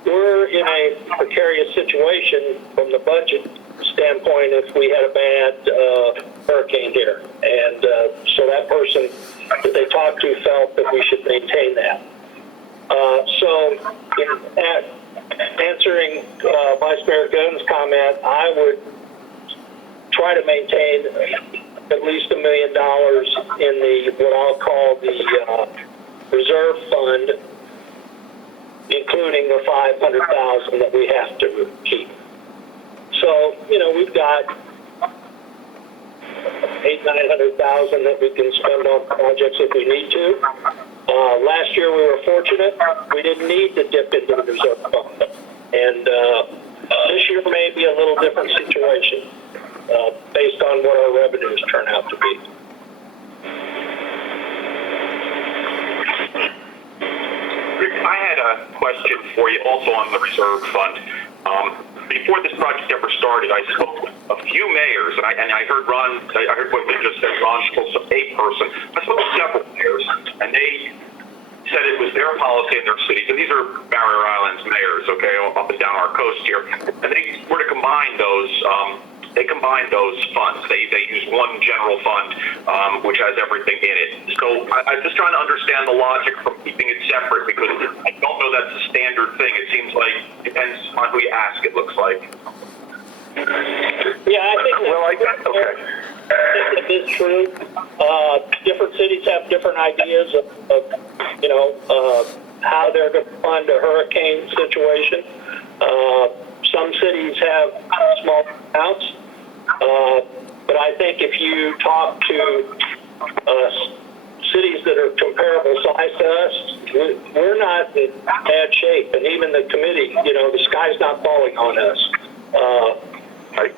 we're in a precarious situation from the budget standpoint if we had a bad hurricane here. And so that person that they talked to felt that we should maintain that. So in answering Vice Mayor Gunn's comment, I would try to maintain at least $1 million in the what I'll call the reserve fund, including the $500,000 that we have to keep. So we've got $800,000-900,000 that we can spend on projects if we need to. Last year we were fortunate; we didn't need to dip into the reserve fund, and this year may be a little different situation based on what our revenues turn out to be. I had a question for you also on the reserve fund. Before this project ever started, I spoke with a few mayors, and I heard I heard what you just said. Ron Schultz, a person. I spoke with several mayors, and they said it was their policy in their cities, and these are Barrier Islands mayors, okay, up and down our coast here, and they were to combine those. They combine those funds. They use one general fund, which has everything in it. So I'm just trying to understand the logic from keeping it separate, because I don't know that's a standard thing. It seems like it depends on who you ask, it looks like. Yeah, I think okay. I think it is true. Different cities have different ideas of how they're going to fund a hurricane situation. Some cities have small amounts. But I think if you talk to cities that are comparable size to us, we're not in bad shape. And even the committee, the sky's not falling on us. And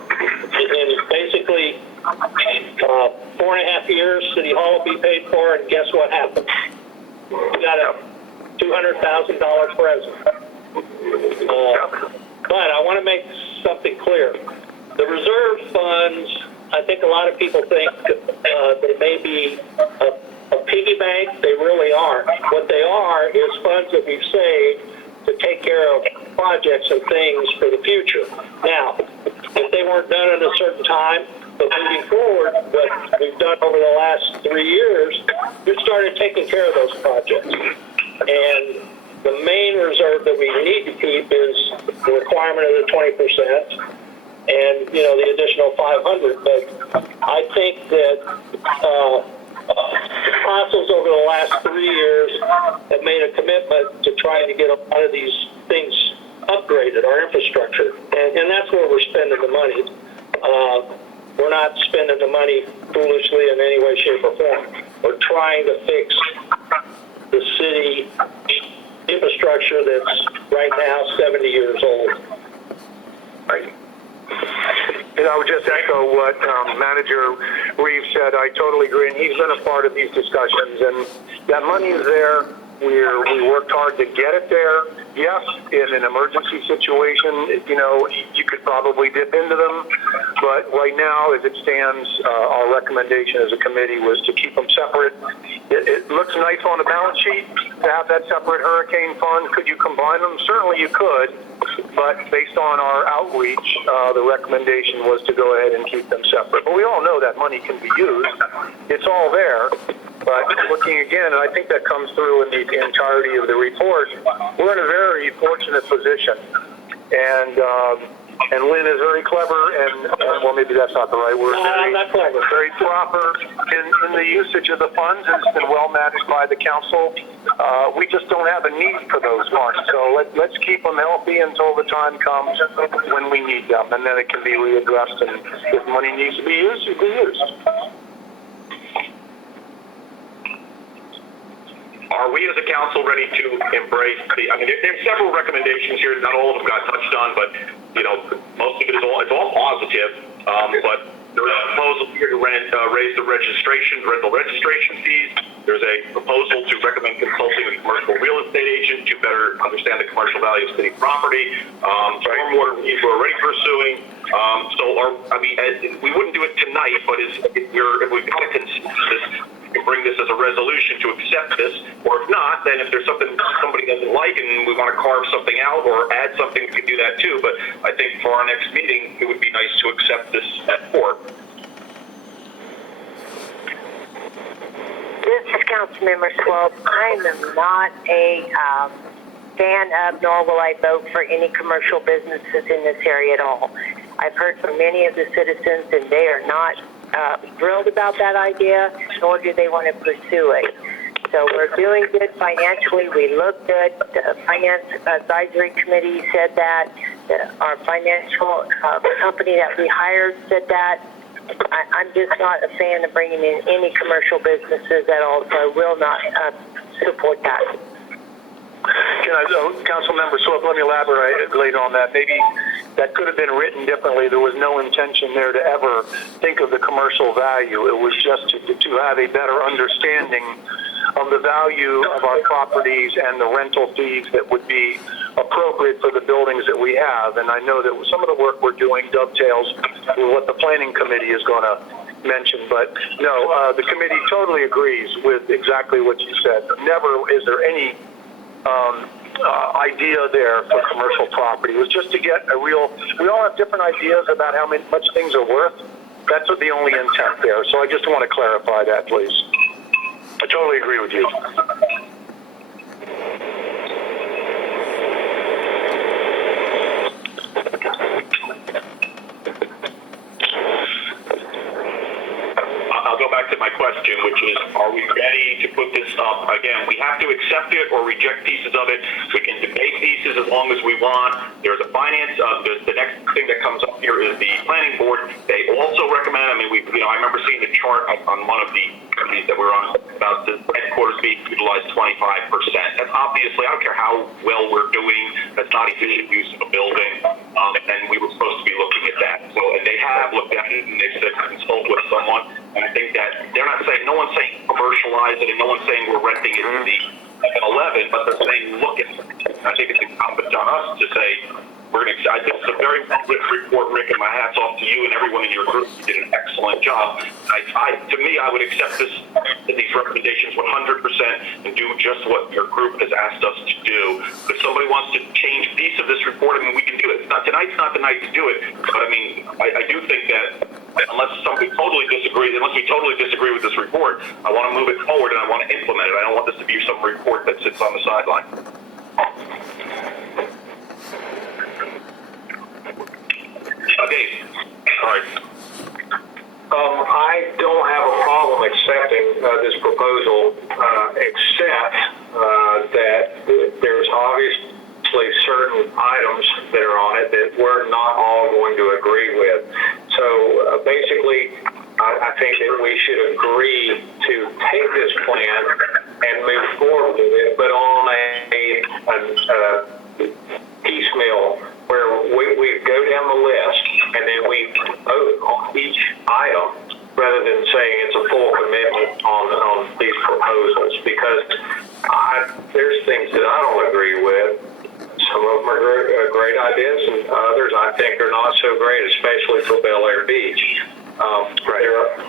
basically, 4.5 years, City Hall will be paid for, and guess what happened? We got a $200,000 present. But I want to make something clear. The reserve funds, I think a lot of people think they may be a piggy bank. They really aren't. What they are is funds that we've saved to take care of projects and things for the future. Now, if they weren't done at a certain time, but moving forward, what we've done over the last 3 years, we've started taking care of those projects. And the main reserve that we need to keep is the requirement of the 20%. And the additional 500. But I think that consuls over the last 3 years have made a commitment to trying to get a lot of these things upgraded, our infrastructure, and that's where we're spending the money. We're not spending the money foolishly in any way, shape, or form. We're trying to fix the city infrastructure that's right now 70 years old. Right. And I would just echo what Manager Reeves said. I totally agree, and he's been a part of these discussions. And that money is there. We worked hard to get it there. Yes, in an emergency situation, you could probably dip into them. But right now, as it stands, our recommendation as a committee was to keep them separate. It looks nice on the balance sheet to have that separate hurricane fund. Could you combine them? Certainly you could. But based on our outreach, the recommendation was to go ahead and keep them separate. But we all know that money can be used. It's all there. But looking again, and I think that comes through in the entirety of the report, we're in a very fortunate position. And Lynn is very clever, and well, maybe that's not the right word. Not clever. Very proper in the usage of the funds, and it's been well managed by the council. We just don't have a need for those funds, so let's keep them healthy until the time comes when we need them, and then it can be readdressed, and if money needs to be used, it can be used. Are we as a council ready to embrace there's several recommendations here, not all of them got touched on, but, most of it is all positive, but there's a proposal here to raise the rental registration fees. There's a proposal to recommend consulting with a commercial real estate agent to better understand the commercial value of city property. Stormwater fees we're already pursuing. We wouldn't do it tonight, but if we've got a consensus, we can bring this as a resolution to accept this, or if not, then if there's something somebody doesn't like and we want to carve something out or add something, we can do that too. But I think for our next meeting, it would be nice to accept this at 4. This is Councilmember Swope. I am not a fan of, nor will I vote for any commercial businesses in this area at all. I've heard from many of the citizens, and they are not thrilled about that idea, nor do they want to pursue it. So we're doing good financially. We look good. The Finance Advisory Committee said that. Our financial company that we hired said that. I'm just not a fan of bringing in any commercial businesses at all, so I will not support that. Councilmember Swope, let me elaborate later on that. Maybe that could have been written differently. There was no intention there to ever think of the commercial value. It was just to have a better understanding of the value of our properties and the rental fees that would be appropriate for the buildings that we have. And I know that some of the work we're doing dovetails with what the planning committee is going to mention. But no, the committee totally agrees with exactly what you said. Never is there any idea there for commercial property. It was just to get a real, we all have different ideas about how much things are worth. That's the only intent there. So I just want to clarify that, please. I totally agree with you. I'll go back to my question, which is, are we ready to put this up? Again, we have to accept it or reject pieces of it. We can debate pieces as long as we want. There's a finance, the next thing that comes up here is the planning board. They also recommend, I remember seeing the chart on one of the committees that we're on about the headquarters being utilized 25%. That's obviously, I don't care how well we're doing, that's not efficient use of a building. And we were supposed to be looking at that. So, and they have looked at it and they said consult with someone. And I think that they're not saying, no one's saying commercialize it, and no one's saying we're renting it to the 11, but they're saying look at it. I think it's incumbent on us to say, this is a very well-written report, Rick, and my hat's off to you and everyone in your group. You did an excellent job. To me, I would accept these recommendations 100% and do just what your group has asked us to do. If somebody wants to change a piece of this report, we can do it. Tonight's not the night to do it, but I do think that unless we totally disagree with this report, I want to move it forward and I want to implement it. I don't want this to be some report that sits on the sideline. Okay. All right. I don't have a problem accepting this proposal, except that there's obviously certain items that are on it that we're not all going to agree with. So basically, I think that we should agree to take this plan and move forward with it, but on a piecemeal, where we go down the list and then we each item rather than saying it's a full commitment on these proposals, because there's things that I don't agree with. Some of them are great ideas, and others I think are not so great, especially for Bel Air Beach.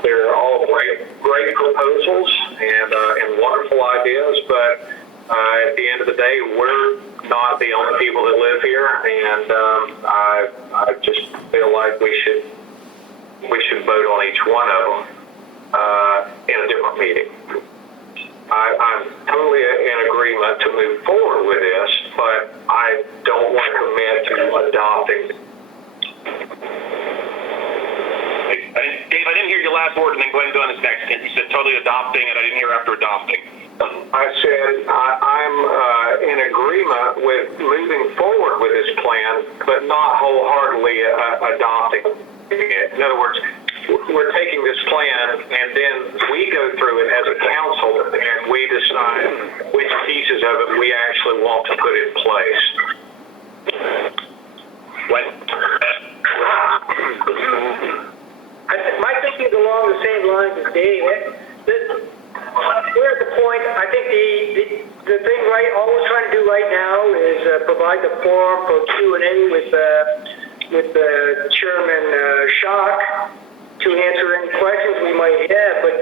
They're all great proposals and wonderful ideas, but at the end of the day, we're not the only people that live here, and I just feel like we should vote on each one of them in a different meeting. I'm totally in agreement to move forward with this, but I don't want to commit to adopting. Dave, I didn't hear your last word, and then Glenn Dunn is next. You said totally adopting, and I didn't hear after adopting. I said I'm in agreement with moving forward with this plan, but not wholeheartedly adopting it. In other words, we're taking this plan, and then we go through it as a council, and we decide which pieces of it we actually want to put in place. My thinking is along the same lines as Dave. We're at the point, I think the thing all we're trying to do right now is provide the forum for Q&A with Chairman Schock to answer any questions we might have, but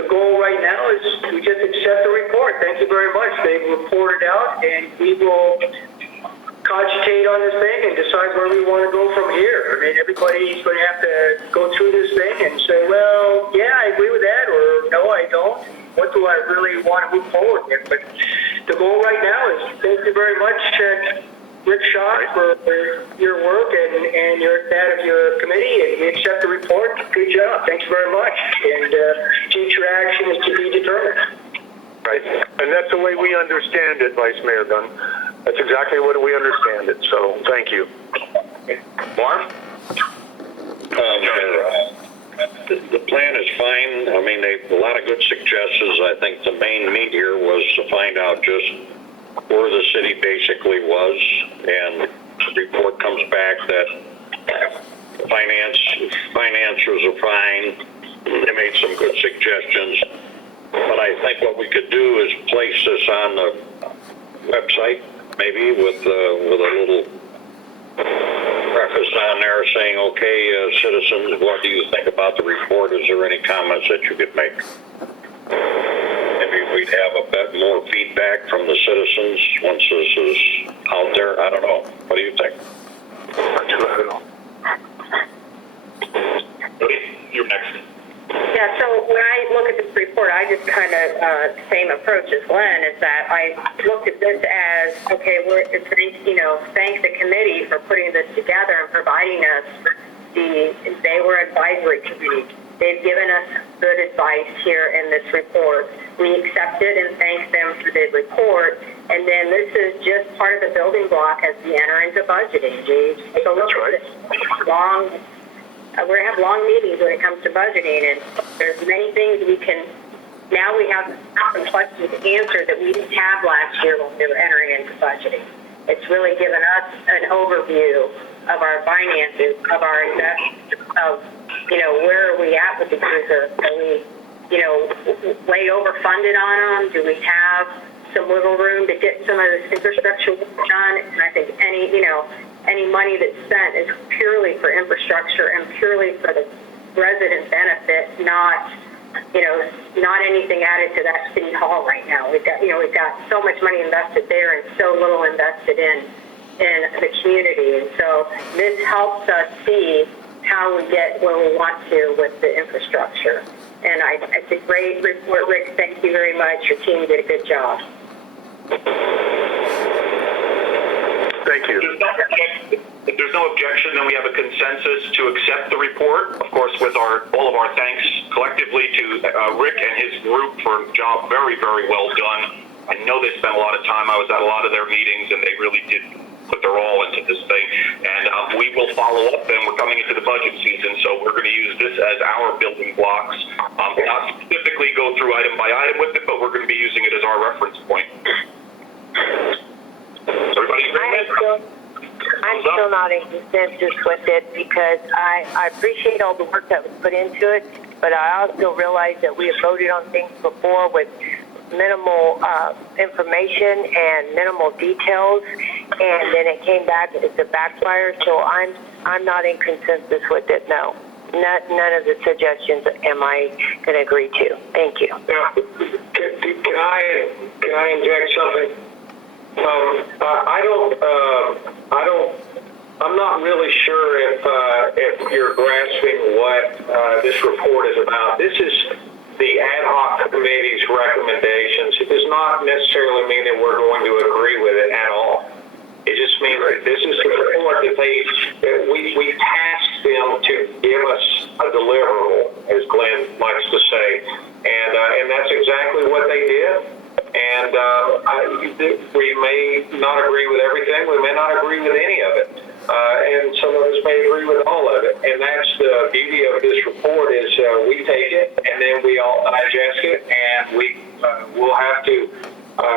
the goal right now is we just accept the report. Thank you very much. They've reported out, and we will cogitate on this thing and decide where we want to go from here. I mean, everybody's going to have to go through this thing and say, well, yeah, I agree with that, or no, I don't. What do I really want to move forward with? But the goal right now is thank you very much, Rick Schock, for your work and that of your committee, and we accept the report. Good job. Thanks very much. And future action is to be determined. Right. And that's the way we understand it, Vice Mayor Dunn. That's exactly what we understand it. So thank you. Marv? The plan is fine. I mean, a lot of good suggestions. I think the main meat here was to find out just where the city basically was, and the report comes back that financiers are fine. They made some good suggestions, but I think what we could do is place this on the website, maybe with a little preface on there saying, okay, citizens, what do you think about the report? Is there any comments that you could make? Maybe we'd have a bit more feedback from the citizens once this is out there. I don't know. What do you think? Not too bad at all. You're next. Yeah, so when I look at this report, I just kind of, same approach as Glenn, is that I looked at this as, okay, thank the committee for putting this together and providing us they were advisory committee. They've given us good advice here in this report. We accepted and thanked them for the report, and then this is just part of the building block as we enter into budgeting. Take a look at this we're going to have long meetings when it comes to budgeting, and there's many things we have some questions answered that we didn't have last year when we were entering into budgeting. It's really given us an overview of our finances, of our investments, of, where are we at with the reserves? Are we, way overfunded on them? Do we have some wiggle room to get some of this infrastructure done? And I think any money that's spent is purely for infrastructure and purely for the resident benefit, not anything added to that city hall right now. We've got so much money invested there and so little invested in the community. And so this helps us see how we get where we want to with the infrastructure. And it's a great report, Rick. Thank you very much. Your team did a good job. Thank you. If there's no objection, then we have a consensus to accept the report. Of course, with all of our thanks collectively to Rick and his group for a job very, very well done. I know they spent a lot of time. I was at a lot of their meetings, and they really did put their all into this thing. And we will follow up, and we're coming into the budget season, so we're going to use this as our building blocks. Not specifically go through item by item with it, but we're going to be using it as our reference point. Everybody agree with that? I'm still not in consensus with it because I appreciate all the work that was put into it, but I also realize that we have voted on things before with minimal information and minimal details, and then it came back as a backfire. So I'm not in consensus with it. No, none of the suggestions am I going to agree to. Thank you. Now, can I inject something? I'm not really sure if you're grasping what this report is about. This is the ad hoc committee's recommendations. It does not necessarily mean that we're going to agree with it at all. It just means that this is the report that we tasked them to give us a deliverable, as Glenn likes to say, and that's exactly what they did. And we may not agree with everything. We may not agree with any of it. And some of us may agree with all of it. And that's the beauty of this report is we take it and then we all digest it, and we'll have to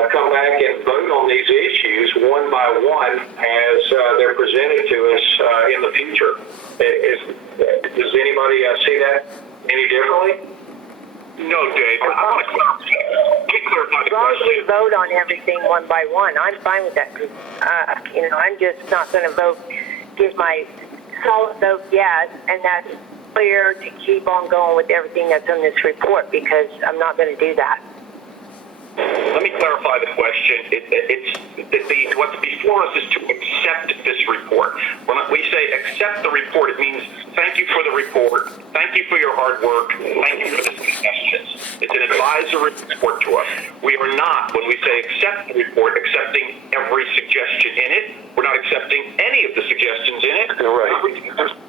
come back and vote on these issues one by one as they're presented to us in the future. Does anybody see that any differently? No, Dave. I want to clarify the As long as we question. vote on everything one by one, I'm fine with that. I'm just not going to give my solid vote yes, and that's clear to keep on going with everything that's in this report because I'm not going to do that. Let me clarify the question. What's before us is to accept this report. When we say accept the report, it means thank you for the report, thank you for your hard work, thank you for the suggestions. It's an advisory report to us. We are not, when we say accept the report, accepting every suggestion in it. We're not accepting any of the suggestions in it. Right.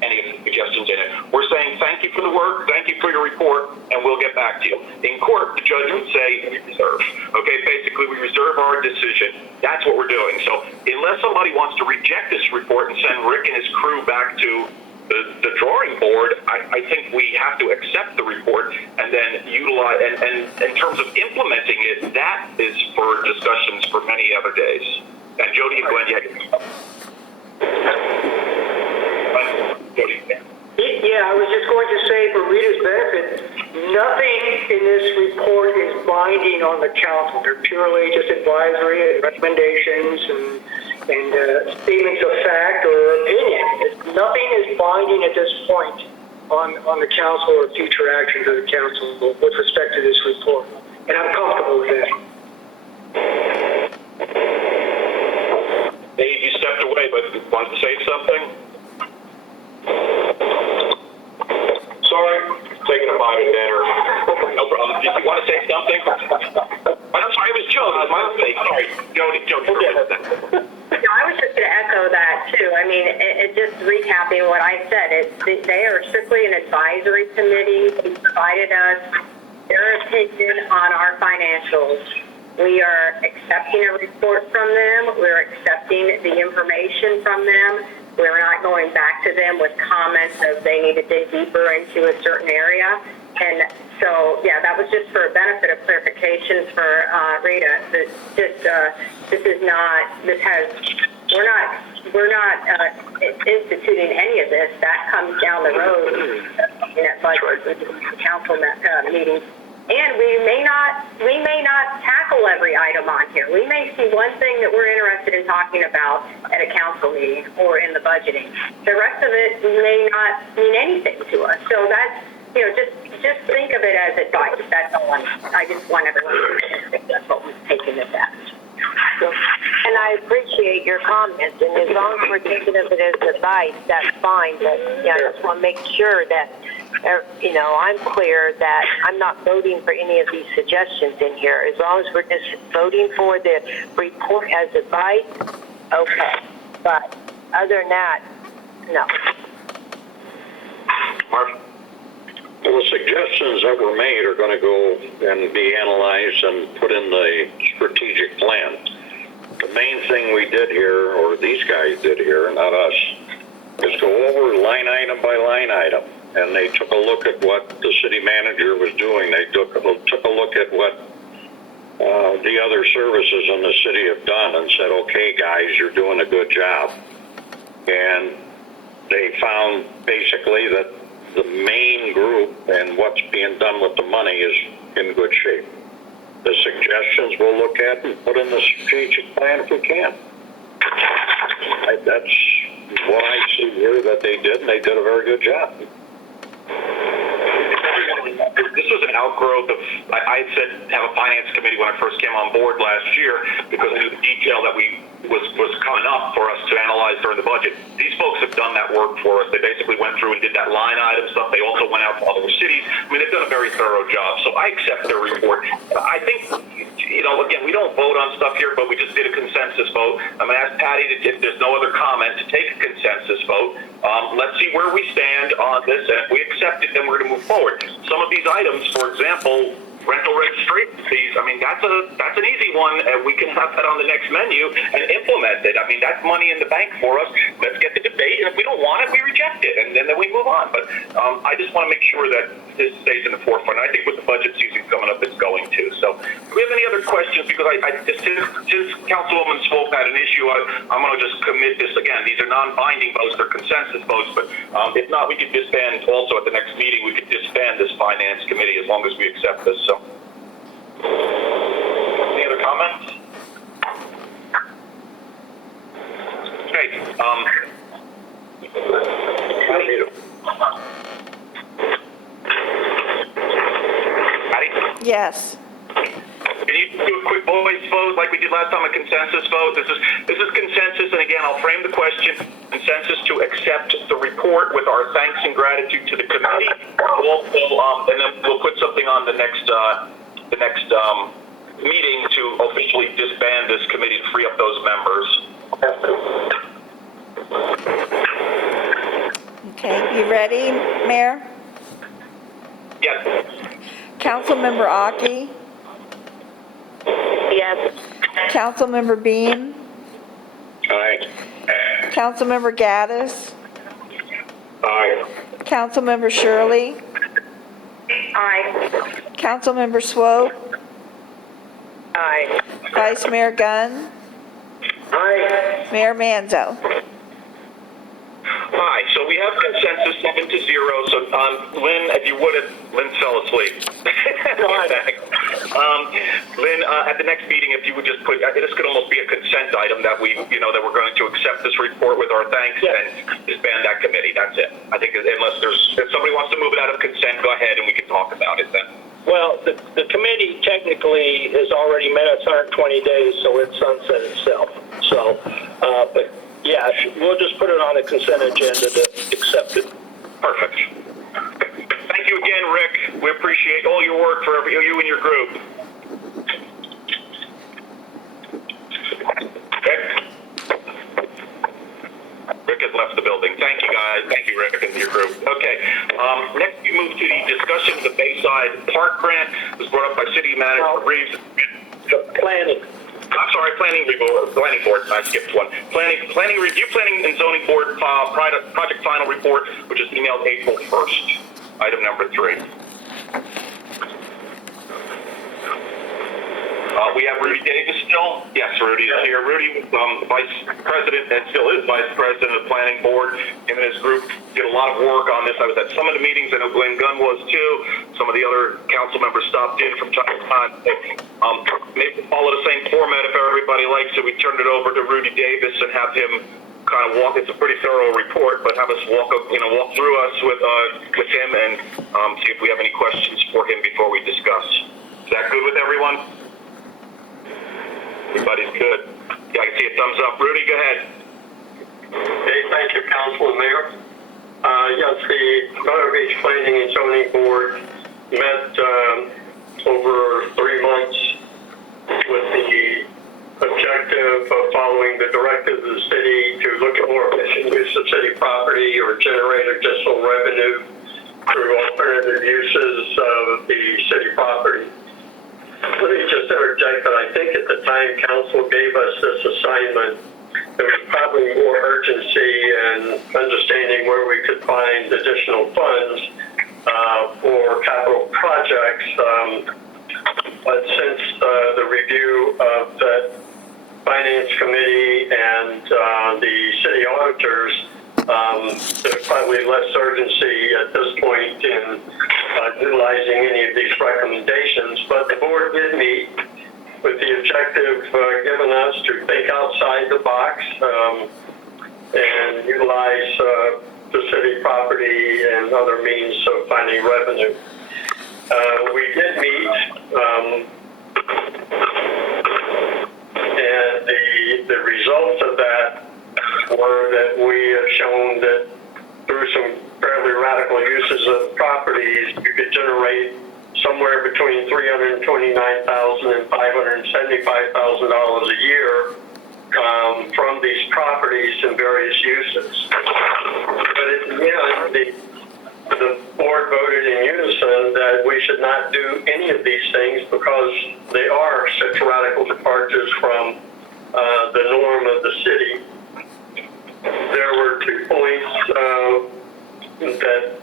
Any of the suggestions in it. We're saying thank you for the work, thank you for your report, and we'll get back to you. In court, the judge would say we reserve. Okay, basically we reserve our decision. That's what we're doing. So unless somebody wants to reject this report and send Rick and his crew back to the drawing board, I think we have to accept the report and then utilize, and in terms of implementing it, that is for discussions for many other days. And Jody and Glenn, Jody. Yeah, I was just going to say, for Rita's benefit, nothing in this report is binding on the council. They're purely just advisory and recommendations and statements of fact or opinion. Nothing is binding at this point on the council or future actions of the council with respect to this report. And I'm comfortable with that. Dave, you stepped away, but wanted to say something? Sorry, taking a bite of dinner. No problem. Did you want to say something? I'm sorry, it was Jody. My mistake. Sorry, Jody. No, I was just going to echo that too. I mean, just recapping what I said, they are strictly an advisory committee. They provided us their opinion on our financials. We are accepting a report from them. We're accepting the information from them. We're not going back to them with comments of they need to dig deeper into a certain area. And so, yeah, that was just for a benefit of clarifications for Rita. We're not instituting any of this. That comes down the road in that budget council meeting. And we may not tackle every item on here. We may see one thing that we're interested in talking about at a council meeting or in the budgeting. The rest of it may not mean anything to us. So that's, just think of it as advice. That's all I just want everyone to think that's what we're taking this as. And I appreciate your comments, and as long as we're thinking of it as advice, that's fine. But I just want to make sure that I'm clear that I'm not voting for any of these suggestions in here. As long as we're just voting for the report as advice, okay. But other than that, no. Mark? Well, the suggestions that were made are going to go and be analyzed and put in the strategic plan. The main thing we did here, or these guys did here, not us, is go over line item by line item. And they took a look at what the city manager was doing. They took a look at what the other services in the city have done and said, okay, guys, you're doing a good job. and they found basically that the main group and what's being done with the money is in good shape. The suggestions we'll look at and put in the strategic plan if we can. That's what I see here that they did, and they did a very good job. This was an outgrowth of, I had said have a finance committee when I first came on board last year because I knew the detail that was coming up for us to analyze during the budget. These folks have done that work for us. They basically went through and did that line item stuff. They also went out to other cities. I mean, they've done a very thorough job. So I accept their report. I think, again, we don't vote on stuff here, but we just did a consensus vote. I'm going to ask Patty, if there's no other comment, to take a consensus vote. Let's see where we stand on this, and if we accept it, then we're going to move forward. Some of these items, for example, rental registration fees, I mean, that's an easy one, and we can have that on the next menu and implement it. I mean, that's money in the bank for us. Let's get the debate, and if we don't want it, we reject it, and then we move on. But I just want to make sure that this stays in the forefront. I think with the budget season coming up, it's going to. So do we have any other questions? Because since Councilwoman Swope had an issue, I'm going to just commit this again. These are non-binding votes, they're consensus votes, but if not, we could disband also at the next meeting. We could disband this finance committee as long as we accept this. So, any other comments? Okay. Patty? Yes. Can you do a quick voice vote like we did last time, a consensus vote? This is consensus, and again, I'll frame the question: consensus to accept the report with our thanks and gratitude to the committee. And then we'll put something on the next meeting to officially disband this committee and free up those members. Okay, you ready, Mayor? Yes. Councilmember Aki? Yes. Councilmember Beam? Aye. Councilmember Gaddis? Aye. Councilmember Shirley? Aye. Councilmember Swope? Aye. Vice Mayor Gunn? Aye. Mayor Manzo? Hi, so we have consensus 7-0. So, Lynn, if you would have, Lynn fell asleep. Lynn, at the next meeting, if you would just put, this could almost be a consent item that we, that we're going to accept this report with our thanks and disband that committee. That's it. I think unless if somebody wants to move it out of consent, go ahead and we can talk about it then. Well, the committee technically has already met its 120 days, so it's sunset itself. So, but yeah, we'll just put it on a consent agenda to accept it. Perfect. Thank you again, Rick. We appreciate all your work for you and your group. Rick has left the building. Thank you, guys. Thank you, Rick, and your group. Okay. Next, we move to the discussion of the Bayside Park Grant. It was brought up by City Manager Reeves. Planning. I'm sorry, planning board. I skipped one. Planning and zoning board project final report, which is emailed April 1st. Item number 3. We have Rudy Davis still. Yes, Rudy is here. Rudy, Vice President, and still is Vice President of the Planning Board. Him and his group did a lot of work on this. I was at some of the meetings. I know Glenn Gunn was too. Some of the other council members stopped in from time to time. Maybe follow the same format if everybody likes it. We turn it over to Rudy Davis and have him kind of walk. It's a pretty thorough report, but have us walk through us with him and see if we have any questions for him before we discuss. Is that good with everyone? Everybody's good. Yeah, I can see a thumbs up. Rudy, go ahead. Okay, thank you, Council and Mayor. Yes, the Colorado Beach Planning and Zoning Board met over 3 months with the objective of following the directive of the city to look at more efficient use of city property or generate additional revenue through alternative uses of the city property. Let me just interject that I think at the time council gave us this assignment, there was probably more urgency and understanding where we could find additional funds for capital projects. But since the review of the Finance Committee and the City the auditors, there's probably less urgency at this point in utilizing any of these recommendations. But the board did meet with the objective given us to think outside the box and utilize the city property and other means of finding revenue. We did meet, and the results of that were that we have shown that through some fairly radical uses of properties, you could generate somewhere between $329,000 and $575,000 a year from these properties in various uses. But at the end, the board voted in unison that we should not do any of these things because they are such radical departures from the norm of the city. There were 2 points that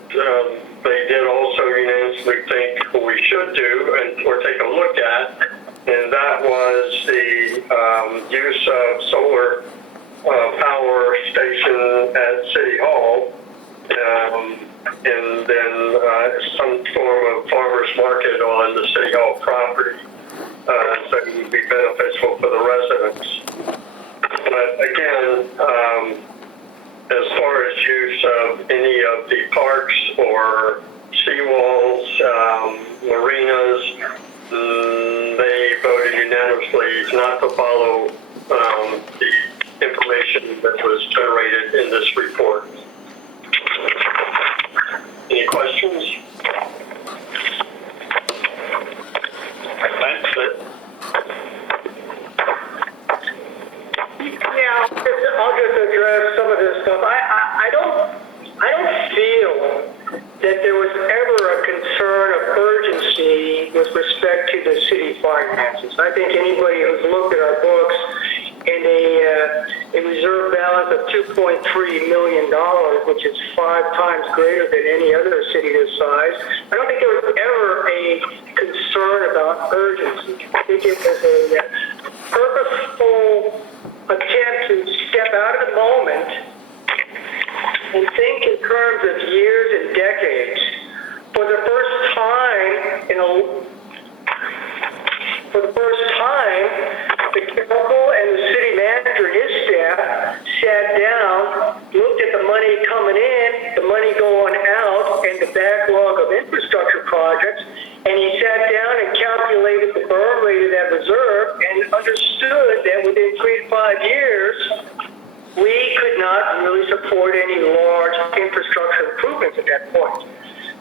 they did also unanimously think we should do or take a look at, and that was the use of solar power station at City Hall, and then some form of farmer's market on the City Hall property, so it would be beneficial for the residents. But again, as far as use of any of the parks or seawalls, marinas, they voted unanimously not to follow the information that was generated in this report. Any questions? Thanks. Yeah, I'll just address some of this stuff. I don't feel that there was ever a concern of urgency with respect to the city finances. I think anybody who's looked at our books and a reserve balance of $2.3 million, which is 5 times greater than any other city this size, I don't think there was ever a concern about urgency. I think it was a purposeful attempt to step out of the moment and think in terms of years and decades. For the first time, the council and the city manager and his staff sat down, looked at the money coming in, the money going out, and the backlog of infrastructure projects, and he sat down and calculated the burn rate of that reserve and understood that within 3 to 5 years, we could not really support any large infrastructure improvements at that point.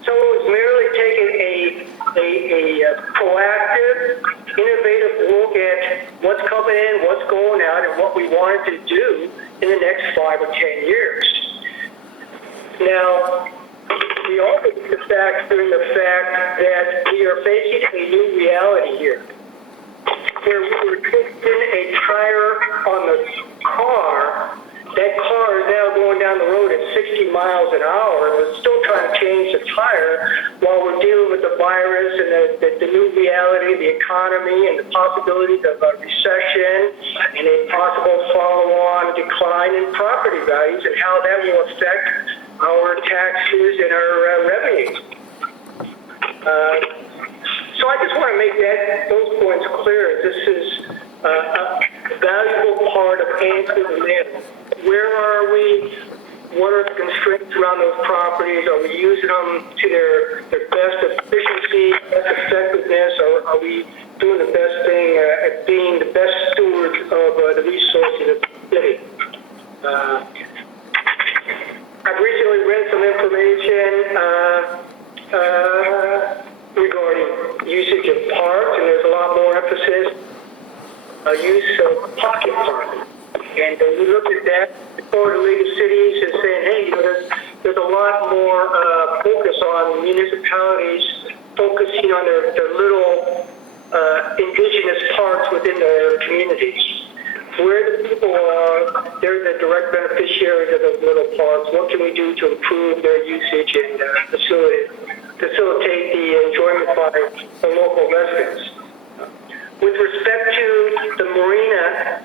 So it was merely taking a proactive, innovative look at what's coming in, what's going out, and what we wanted to do in the next 5 or 10 years. Now, we also factor in the fact that we are facing a new reality here, where we were fixing a tire on the car. That car is now going down the road at 60 miles an hour, and we're still trying to change the tire while we're dealing with the virus and the new reality, the economy, and the possibilities of a recession and a possible follow-on decline in property values and how that will affect our taxes and our revenues. So I just want to make those points clear. This is a valuable part of answering the matter. Where are we? What are the constraints around those properties? Are we using them to their best efficiency, best effectiveness, or are we doing the best thing at being the best stewards of the resources of the city? I've recently read some information regarding usage of parks, and there's a lot more emphasis use of pocket parking. And we look at that, the Florida League of Cities is saying, hey, there's a lot more focus on municipalities focusing on their little indigenous parks within their communities. Where the people are, they're the direct beneficiaries of those little parks. What can we do to improve their usage and facilitate the enjoyment by the local residents? With respect to the marina,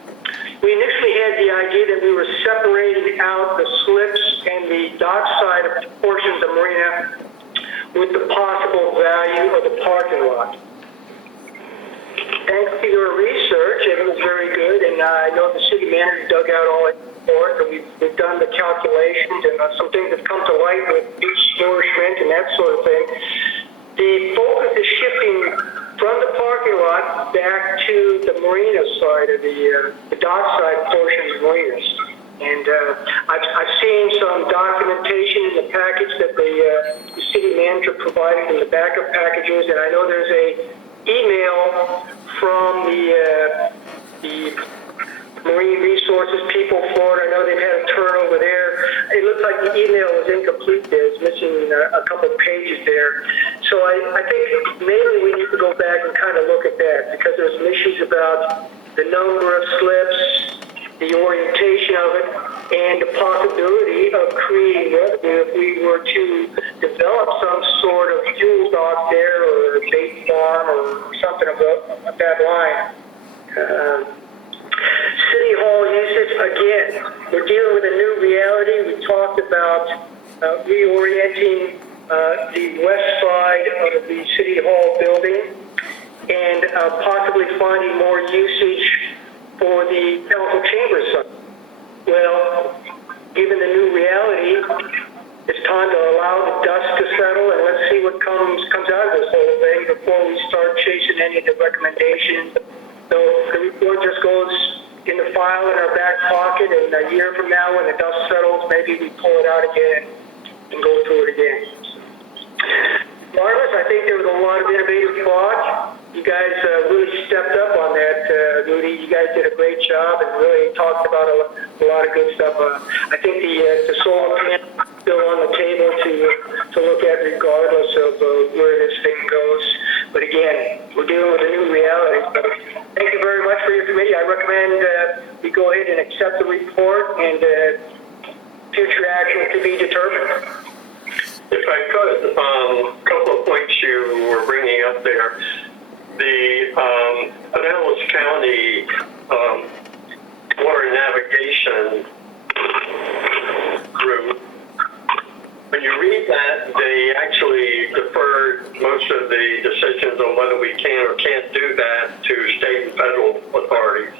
we initially had the idea that we were separating out dockside of portions of the marina with the possible value of the parking lot. Thanks to your research, it was very good, and I know the city manager dug out all that for it, and we've done the calculations, and some things have come to light with beach nourishment and that sort of thing. The focus is shifting from the parking lot back to the marina side of the dockside portion of the marinas. And I've seen some documentation in the package that the city manager provided in the backup packages, and I know there's a email from the Marine Resources people, Florida. I know they've had a turnover there. It looks like the email was incomplete. There's missing a couple of pages there. So I think maybe we need to go back and kind of look at that, because there's some issues about the number of slips, the orientation of it, and the possibility of creating revenue if we were to develop some sort of fuel dock there, or a bait farm, or something of that line. City Hall usage, again, we're dealing with a new reality. We talked about reorienting the west side of the City Hall building, and possibly finding more usage for the council chambers side. Well, given the new reality, it's time to allow the dust to settle, and let's see what comes out of this whole thing before we start chasing any of the recommendations. So the report just goes in the file in our back pocket, and a year from now when the dust settles, maybe we pull it out again and go through it again. Marvelous. I think there was a lot of innovative thought. You guys really stepped up on that, Rudy. You guys did a great job and really talked about a lot of good stuff. I think the solar panel is still on the table to look at regardless of where this thing goes. But again, we're dealing with a new reality. So thank you very much for your committee. I recommend we go ahead and accept the report, and future action to be determined. If I could, a couple of points you were bringing up there. The Pinellas County Water Navigation Group, when you read that, they actually deferred most of the decisions on whether we can or can't do that to state and federal authorities.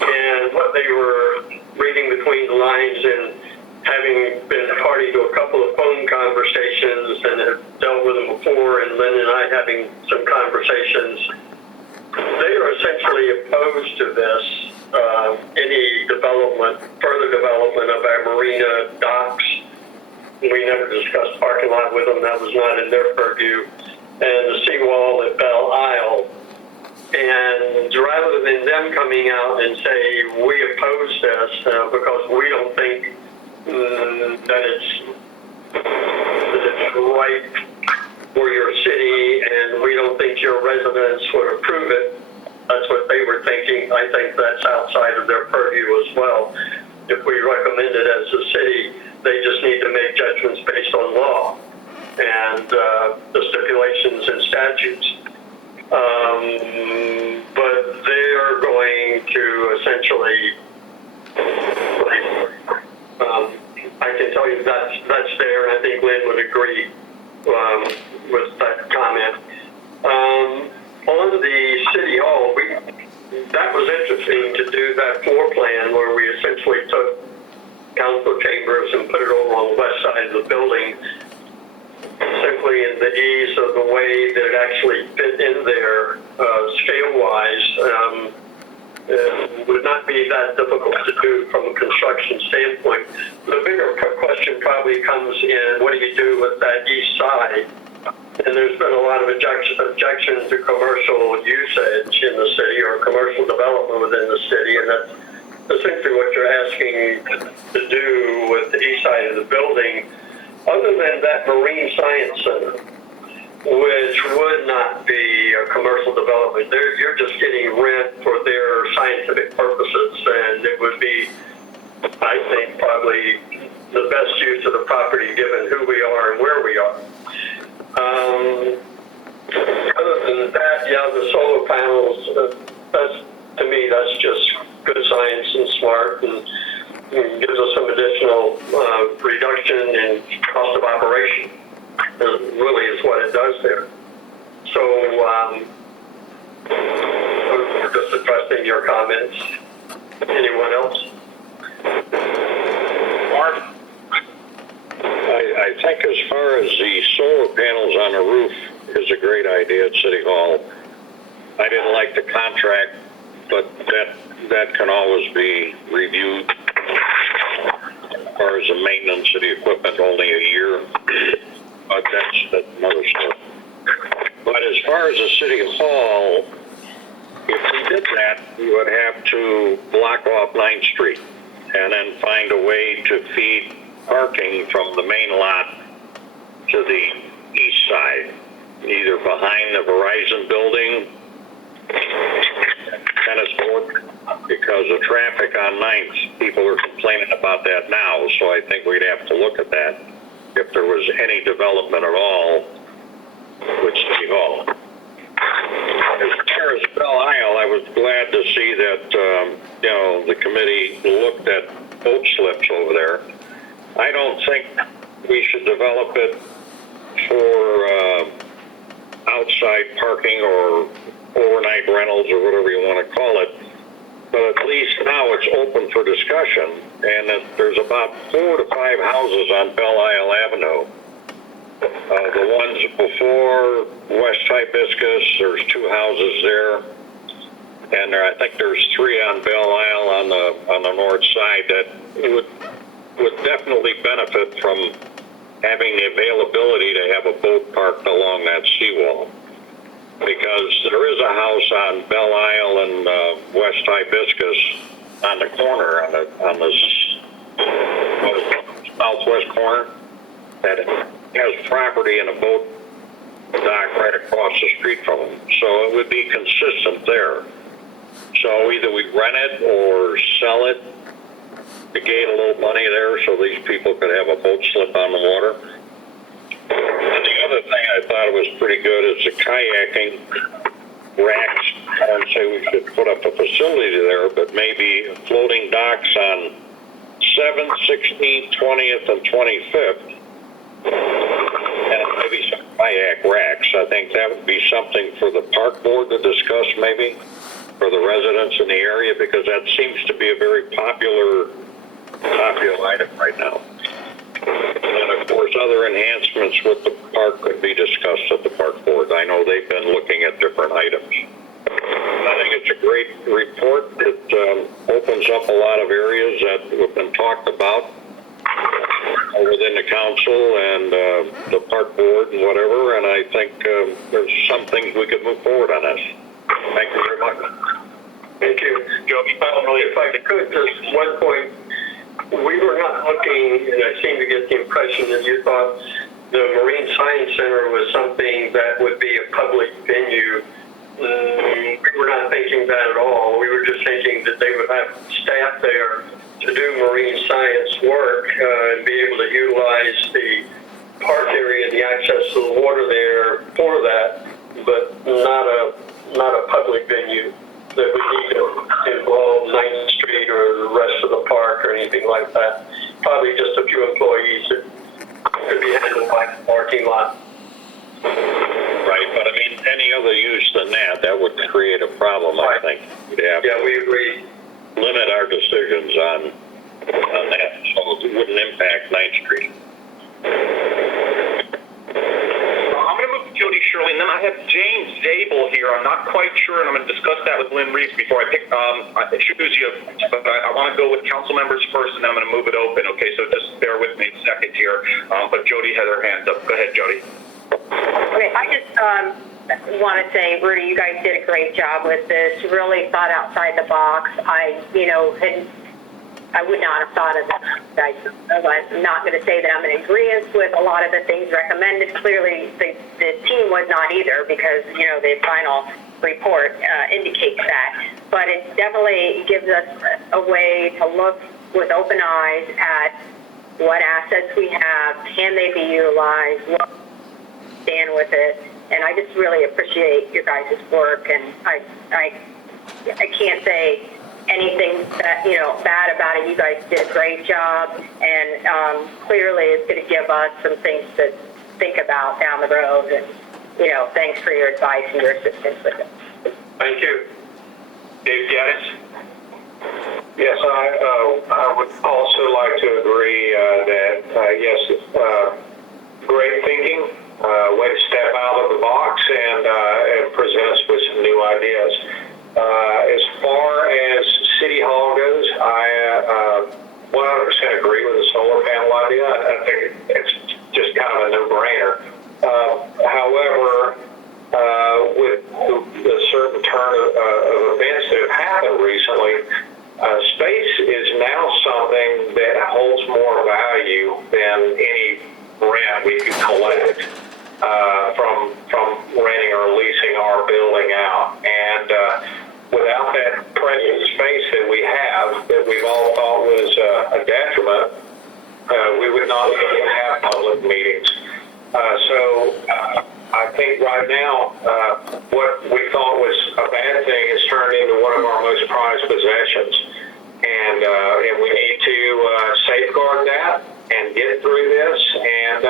And what they were reading between the lines, and having been party to a couple of phone conversations and have dealt with them before, and Lynn and I having some conversations, they are essentially opposed to this, any further development of our marina docks. We never discussed parking lot with them. That was not in their purview. And the seawall at Belle Isle. And rather than them coming out and say, we oppose this because we don't think that it's right for your city, and we don't think your residents would approve it. That's what they were thinking. I think that's outside of their purview as well. If we recommend it as a city, they just need to make judgments based on law and the stipulations and statutes. But they are going to essentially I can tell you that's there, and I think Lynn would agree with that comment. On the City Hall, that was interesting to do that floor plan where we essentially took council chambers and put it over on the west side of the building, simply in the ease of the way that it actually fit in there scale-wise. It would not be that difficult to do from a construction standpoint. The bigger question probably comes in, what do you do with that east side? And there's been a lot of objection to commercial usage in the city or commercial development within the city, and that's essentially what you're asking to do with the east side of the building. Other than that Marine Science Center, which would not be a commercial development. You're just getting rent for their scientific purposes, and it would be, I think, probably the best use of the property given who we are and where we are. Other than that, yeah, the solar panels, to me, that's just good science and smart, and gives us some additional reduction in cost of operation. Really is what it does there. So I'm just addressing your comments. Anyone else? Mark? I think as far as the solar panels on the roof is a great idea at City Hall. I didn't like the contract, but that can always be reviewed. As far as the maintenance of the equipment, only a year, but that's another story. But as far as the City Hall, if we did that, we would have to block off 9th Street and then find a way to feed parking from the main lot to the east side, either behind the Verizon building, tennis court, because of traffic on 9th, people are complaining about that now, so I think we'd have to look at that if there was any development at all with City Hall. As far as Belle Isle, I was glad to see that, the committee looked at boat slips over there. I don't think we should develop it for outside parking or overnight rentals or whatever you want to call it. But at least now it's open for discussion, and there's about 4 to 5 houses on Belle Isle Avenue. The ones before West Hibiscus, there's 2 houses there, and I think there's 3 on Belle Isle on the north side that would definitely benefit from having the availability to have a boat parked along that seawall. Because there is a house on Belle Isle and West Hibiscus on the corner, on the southwest corner, that has property and a boat dock right across the street from them. So it would be consistent there. So either we rent it or sell it to gain a little money there so these people could have a boat slip on the water. And the other thing I thought was pretty good is the kayaking racks. I don't say we should put up a facility there, but maybe floating docks on 7th, 16th, 20th, and 25th. And maybe some kayak racks. I think that would be something for the park board to discuss, maybe, for the residents in the area, because that seems to be a very popular item right now. And of course, other enhancements with the park could be discussed at the park board. I know they've been looking at different items. I think it's a great report. It opens up a lot of areas that have been talked about within the council and the park board and whatever. And I think there's some things we could move forward on this. Thank you very much. Thank you. Joe, if I could, just one point. We were not looking, and I seem to get the impression that you thought the Marine Science Center was something that would be a public venue. We were not thinking that at all. We were just thinking that they would have staff there to do marine science work and be able to utilize the park area and the access to the water there for that, but not a public venue that would need to involve 9th Street or the rest of the park or anything like that. Probably just a few employees that could be handled by the parking lot. Right, but I mean, any other use than that would create a problem, I think. Yeah, we agree. Limit our decisions on that, so it wouldn't impact 9th Street. I'm going to move to Jody Shirley, and then I have James Zabel here. I'm not quite sure, and I'm going to discuss that with Lynn Reeves before I choose you. But I want to go with council members first, and then I'm going to move it open. Okay, so just bear with me a second here. But Jody had her hand up. Go ahead, Jody. Okay, I just want to say, Rudy, you guys did a great job with this. Really thought outside the box. I would not have thought of that. I'm not going to say that I'm in agreement with a lot of the things recommended. Clearly, the team was not either, because the final report indicates that. But it definitely gives us a way to look with open eyes at what assets we have, can they be utilized, what stand with it. And I just really appreciate your guys' work, and I can't say anything that, bad about it. You guys did a great job, and clearly it's going to give us some things to think about down the road. And, thanks for your advice and your assistance with it. Thank you. Dave Gaddis? Yes, I would also like to agree that, yes, great thinking, way to step out of the box and present us with some new ideas. As far as City Hall goes, I 100% agree with the solar panel idea. I think it's just kind of a no-brainer. However, with the certain turn of events that have happened recently, space is now something that holds more value than any rent we could collect from renting or leasing our building out. And without that precious space that we have, that we've all thought was a detriment, we would not be able to have public meetings. So I think right now, what we thought was a bad thing has turned into one of our most prized possessions. And we need to safeguard that and get through this. And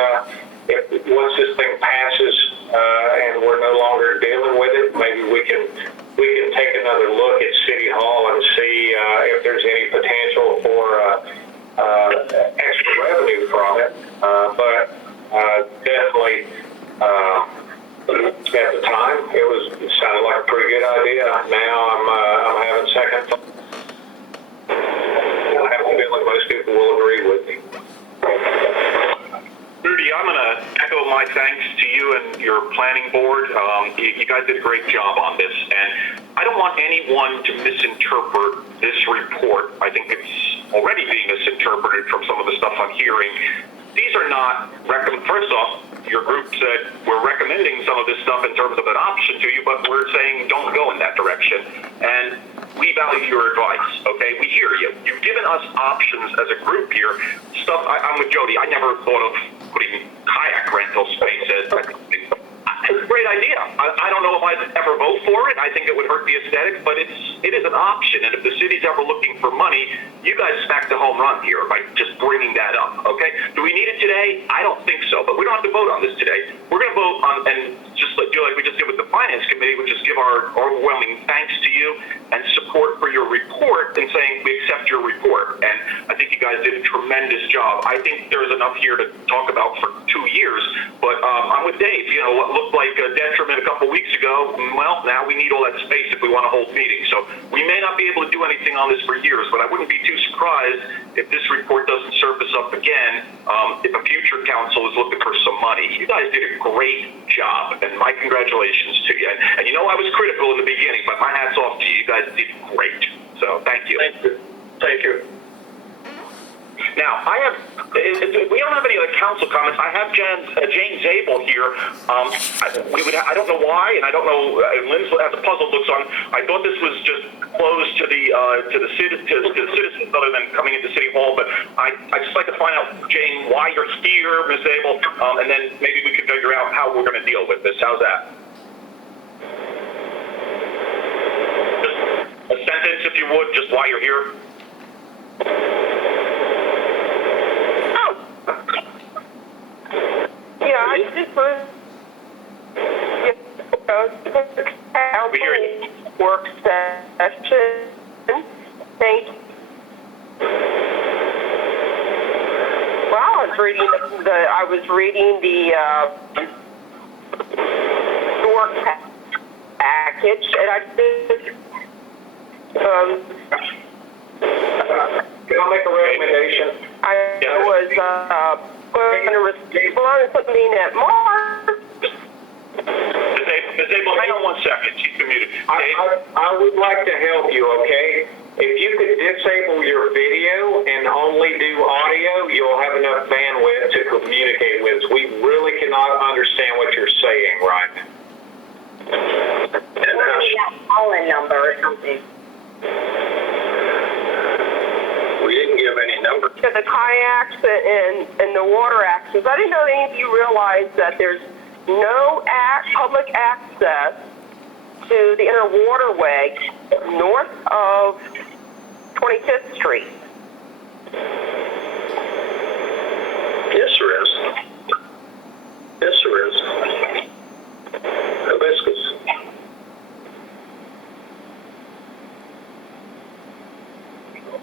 once this thing passes and we're no longer dealing with it, maybe we can take another look at City Hall and see if there's any potential for extra revenue from it. But definitely, at the time, it sounded like a pretty good idea. Now I'm having second thoughts. I have a feeling most people will agree with me. Rudy, I'm going to echo my thanks to you and your planning board. You guys did a great job on this, and I don't want anyone to misinterpret this report. I think it's already being misinterpreted from some of the stuff I'm hearing. These are not, first off, your group said we're recommending some of this stuff in terms of an option to you, but we're saying don't go in that direction. And we value your advice, okay? We hear you. You've given us options as a group here. Stuff, I'm with Jody. I never thought of putting kayak rental spaces. It's a great idea. I don't know if I'd ever vote for it. I think it would hurt the aesthetic, but it is an option. And if the city's ever looking for money, you guys smacked the home run here by just bringing that up, okay? Do we need it today? I don't think so, but we don't have to vote on this today. We're going to vote on, and just do like we just did with the Finance Committee, which is give our overwhelming thanks to you and support for your report and saying we accept your report. And I think you guys did a tremendous job. I think there's enough here to talk about for 2 years, but I'm with Dave. What looked like a detriment a couple weeks ago, well, now we need all that space if we want to hold meetings. So we may not be able to do anything on this for years, but I wouldn't be too surprised if this report doesn't surface up again if a future council is looking for some money. You guys did a great job, and my congratulations to you. And I was critical in the beginning, but my hat's off to you. You guys did great. So thank you. Thank you. Thank you. Now, if we don't have any other council comments, I have Jane Zabel here. I don't know why, and I don't know, Lynn's has a puzzled looks on. I thought this was just closed to the citizens other than coming into City Hall, but I'd just like to find out, Jane, why you're here, Ms. Zabel, and then maybe we can figure out how we're going to deal with this. How's that? Just a sentence, if you would, just why you're here. Yeah, I just was work session. Thank you. Well, I was reading the work package, and I did. Can I make a recommendation? I was going to respond to something at March. Ms. Abel, hang on 1 second. She's been muted. I would like to help you, okay? If you could disable your video and only do audio, you'll have enough bandwidth to communicate with us. We really cannot understand what you're saying right now. Maybe that call-in number or something. We didn't give any number. To the kayaks and the water access. I didn't know any of you realized that there's no public access to the inner waterway north of 25th Street. Yes, there is. Yes, there is. Hibiscus.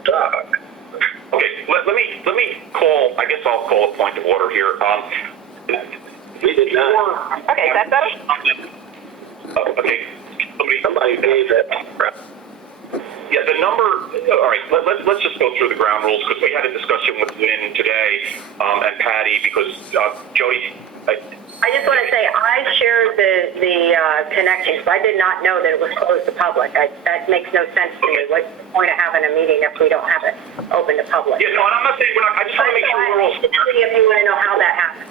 Doc. Okay, let me call, I guess I'll call a point of order here. We did not. Okay, is that better? Okay. Somebody gave that. Yeah, the number, all right, let's just go through the ground rules, because we had a discussion with Lynn today, and Patty, because, Jody, I just want to say, I shared the connections. I did not know that it was closed to public. That makes no sense to me. What's the point of having a meeting if we don't have it open to public? yeah, no, and I'm not saying we're not, I just want to make sure we're all If you want to know how that happened.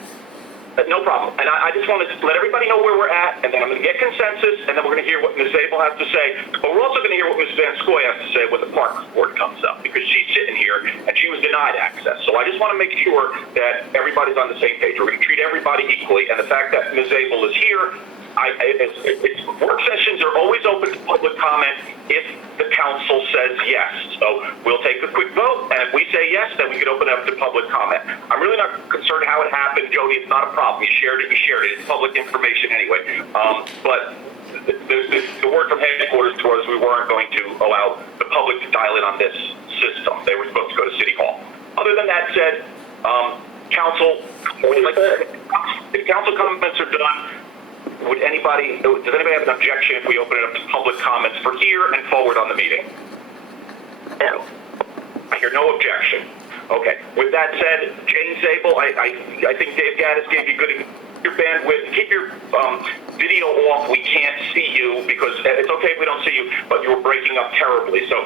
No problem. And I just want to let everybody know where we're at, and then I'm going to get consensus, and then we're going to hear what Ms. Zabel has to say. But we're also going to hear what Ms. Van Scoy has to say when the Parks Board comes up, because she's sitting here, and she was denied access. So I just want to make sure that everybody's on the same page. We're going to treat everybody equally, and the fact that Ms. Zabel is here, work sessions are always open to public comment if the council says yes. So we'll take a quick vote, and if we say yes, then we can open it up to public comment. I'm really not concerned how it happened, Jody. It's not a problem. You shared it. It's public information anyway. But the word from headquarters was we weren't going to allow the public to dial in on this system. They were supposed to go to City Hall. Other than that said, council, if council comments are done, does anybody have an objection if we open it up to public comments for here and forward on the meeting? No. I hear no objection. Okay. With that said, Jane Zabel, I think Dave Gaddis gave you good your bandwidth. Keep your video off. We can't see you because it's okay if we don't see you, but you were breaking up terribly. So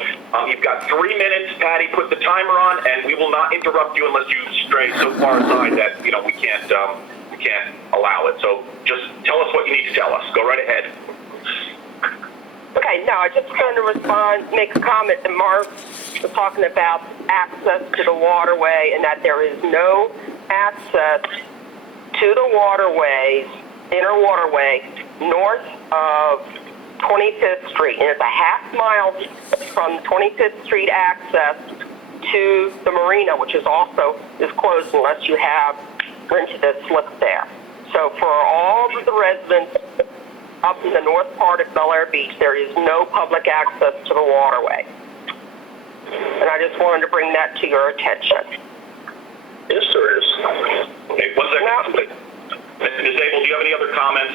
you've got 3 minutes. Patty, put the timer on, and we will not interrupt you unless you stray so far aside that we can't allow it. So just tell us what you need to tell us. Go right ahead. Okay, no, I just going to make a comment that Mark was talking about access to the waterway and that there is no access to the waterways, inner waterway, north of 25th Street. And it's a half mile from 25th Street access to the marina, which is also closed unless you have rented a slip there. So for all of the residents up in the north part of Bel Air Beach, there is no public access to the waterway. And I just wanted to bring that to your attention. Yes, there is. Okay, 1 second. Ms. Zabel, do you have any other comments?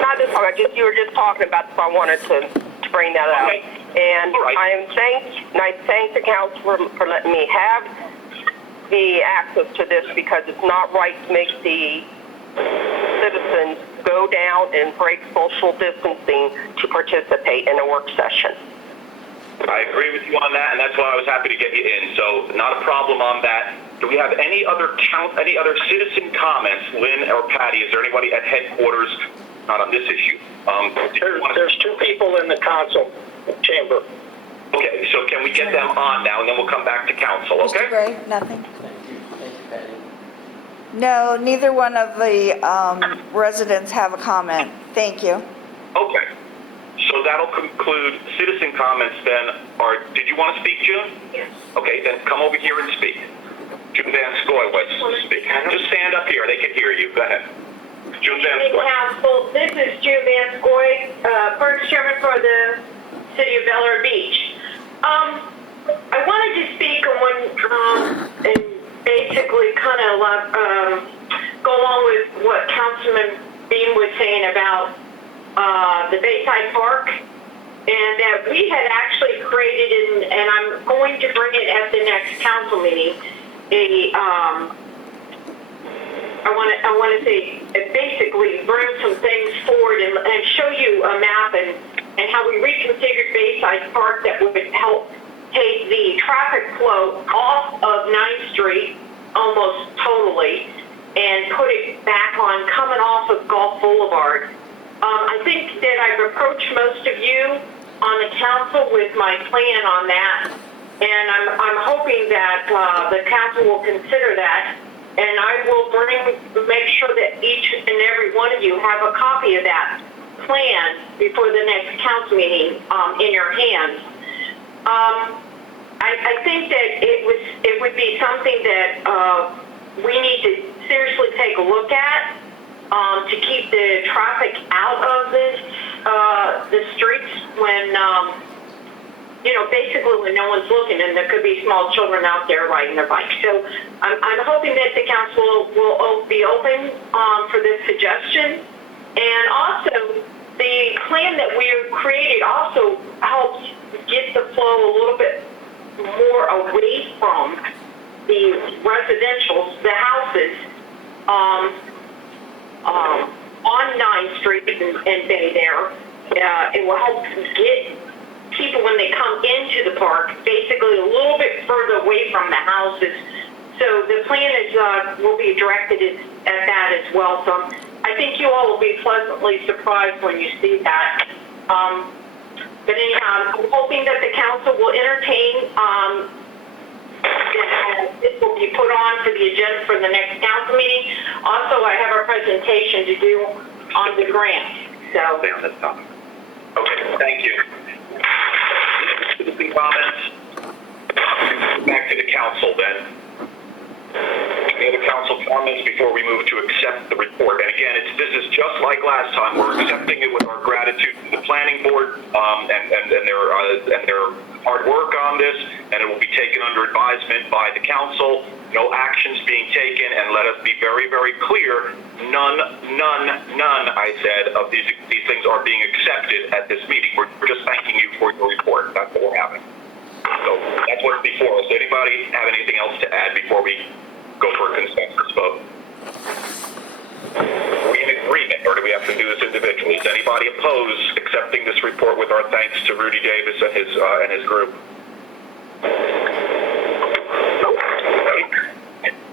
Not this one. You were just talking about, so I wanted to bring that up. Okay. And All right. I thank the council for letting me have the access to this, because it's not right to make the citizens go down and break social distancing to participate in a work session. I agree with you on that, and that's why I was happy to get you in. So not a problem on that. Do we have any other citizen comments, Lynn or Patty? Is there anybody at headquarters not on this issue? There's 2 people in the council chamber. Okay, so can we get them on now, and then we'll come back to council, okay? Mr. Gray, nothing? No, neither one of the residents have a comment. Thank you. Okay. So that'll conclude citizen comments then. Did you want to speak, June? Yes. Okay, then come over here and speak. June Van Scoy wants to speak. Just stand up here. They can hear you. Go ahead. June Van City Scoy. Council, this is June Van Scoy, first chairman for the City of Bel Air Beach. I wanted to speak on one, and basically kind of go along with what Councilman Bean was saying about the Bayside Park, and that we had actually created, and I'm going to bring it at the next council meeting, I want to say, basically bring some things forward and show you a map and how we reconfigured Bayside Park that would help take the traffic flow off of 9th Street almost totally and put it back on coming off of Gulf Boulevard. I think that I've approached most of you on the council with my plan on that, and I'm hoping that the council will consider that, and I will make sure that each and every one of you have a copy of that plan before the next council meeting in your hands. I think that it would be something that we need to seriously take a look at to keep the traffic out of the streets when, basically when no one's looking, and there could be small children out there riding their bikes. So I'm hoping that the council will be open for this suggestion. And also, the plan that we have created also helps get the flow a little bit more away from the residential, the houses on 9th Street and Bay there. It will help get people, when they come into the park, basically a little bit further away from the houses. So the plan is will be directed at that as well. So I think you all will be pleasantly surprised when you see that. But anyhow, I'm hoping that the council will entertain this will be put on for the agenda for the next council meeting. Also, I have a presentation to do on the grant. So. Stay on this topic. Okay, thank you. Citizen comments. Back to the council then. Any other council comments before we move to accept the report? And again, this is just like last time. We're accepting it with our gratitude to the planning board and their hard work on this, and it will be taken under advisement by the council. No actions being taken, and let us be very, very clear. None, I said, of these things are being accepted at this meeting. We're just thanking you for your report. That's what we're having. So that's what's before us. Anybody have anything else to add before we go for a consensus vote? Are we in agreement, or do we have to do this individually? Does anybody oppose accepting this report with our thanks to Rudy Davis and his group?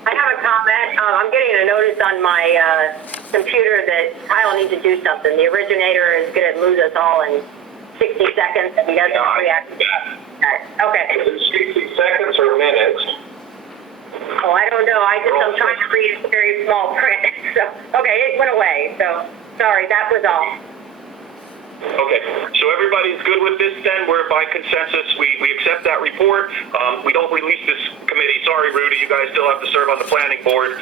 I have a comment. I'm getting a notice on my computer that Kyle needs to do something. The originator is going to lose us all in 60 seconds if he doesn't react. Okay. Is it 60 seconds or minutes? Oh, I don't know. I'm trying to read it very small print. So, okay, it went away. So, sorry, that was all. Okay, so everybody's good with this then? We're by consensus, we accept that report. We don't release this committee. Sorry, Rudy, you guys still have to serve on the planning board,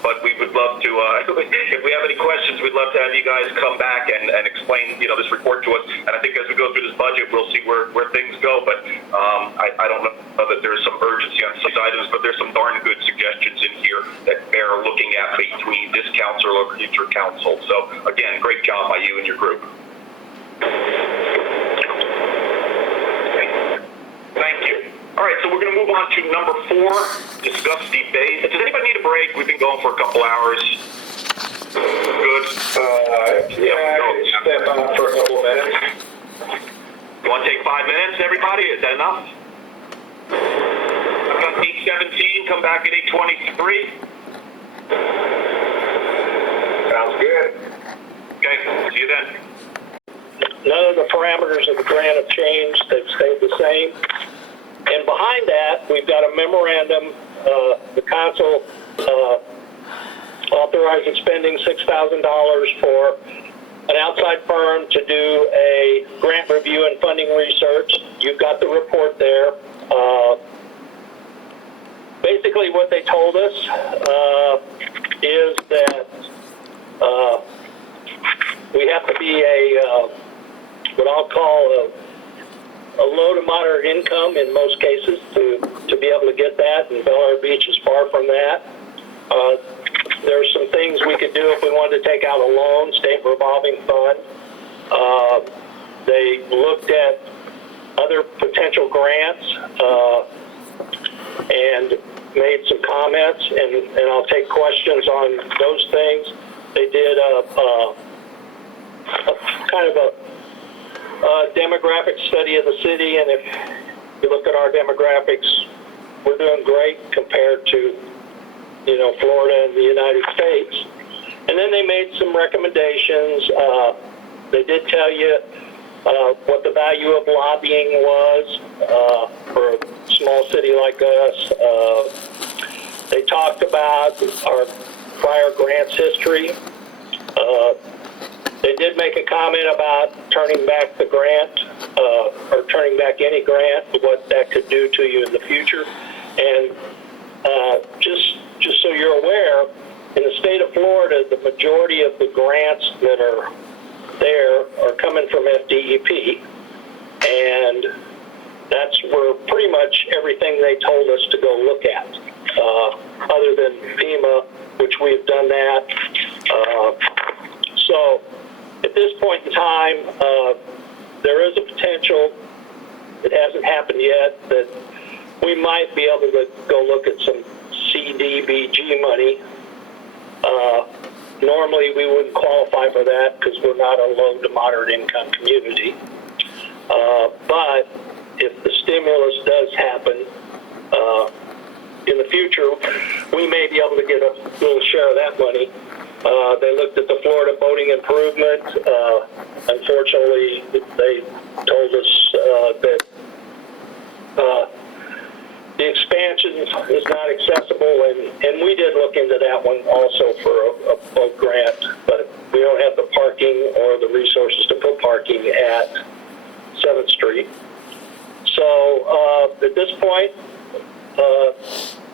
but we would love to, if we have any questions, we'd love to have you guys come back and explain, this report to us. And I think as we go through this budget, we'll see where things go, but I don't know that there's some urgency on some items, but there's some darn good suggestions in here that bear looking at between this council or future council. So again, great job by you and your group. Thank you. All right, so we're going to move on to number 4, discuss the base. Does anybody need a break? We've been going for a couple hours. Good. Step on for a couple minutes. You want to take 5 minutes, everybody? Is that enough? I've got 8:17. Come back at 8:23. Sounds good. Okay, see you then. None of the parameters of the grant have changed. They've stayed the same. And behind that, we've got a memorandum. The council authorizing spending $6,000 for an outside firm to do a grant review and funding research. You've got the report there. Basically, what they told us is that we have to be what I'll call a low to moderate income in most cases to be able to get that, and Bel Air Beach is far from that. There's some things we could do if we wanted to take out a loan, state revolving fund. They looked at other potential grants and made some comments, and I'll take questions on those things. They did a kind of a demographic study of the city, and if you look at our demographics, we're doing great compared to, Florida and the United States. And then they made some recommendations. They did tell you what the value of lobbying was for a small city like us. They talked about our prior grants history. They did make a comment about turning back the grant or turning back any grant, what that could do to you in the future. And just so you're aware, in the state of Florida, the majority of the grants that are there are coming from FDEP, and that's where pretty much everything they told us to go look at, other than FEMA, which we've done that. So at this point in time, there is a potential, it hasn't happened yet, that we might be able to go look at some CDBG money. Normally we wouldn't qualify for that because we're not a low to moderate income community. But if the stimulus does happen in the future, we may be able to get a little share of that money. They looked at the Florida boating improvement. Unfortunately, they told us that the expansion is not accessible, and we did look into that one also for a boat grant, but we don't have the parking or the resources to put parking at 7th Street. So at this point,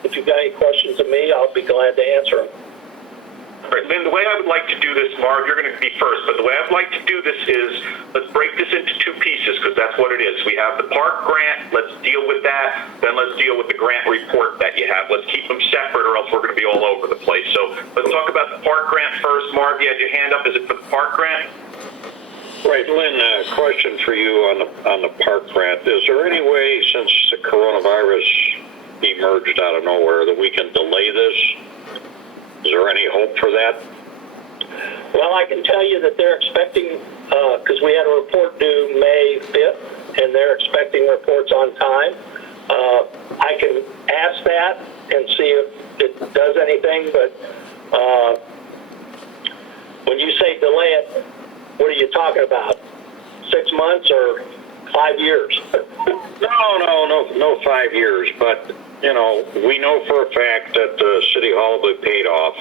if you've got any questions of me, I'll be glad to answer them. Right, Lynn, the way I would like to do this, Marv, you're going to be first, but the way I'd like to do this is, let's break this into two pieces, because that's what it is. We have the park grant, let's deal with that, then let's deal with the grant report that you have. Let's keep them separate, or else we're going to be all over the place. So let's talk about the park grant first. Marv, you had your hand up. Is it for the park grant? Right, Lynn, a question for you on the park grant. Is there any way, since the coronavirus emerged out of nowhere, that we can delay this? Is there any hope for that? Well, I can tell you that they're expecting, because we had a report due May 5th, and they're expecting reports on time. I can ask that and see if it does anything, but when you say delay it, what are you talking about? 6 months or 5 years? No 5 years, but we know for a fact that the City Hall will be paid off,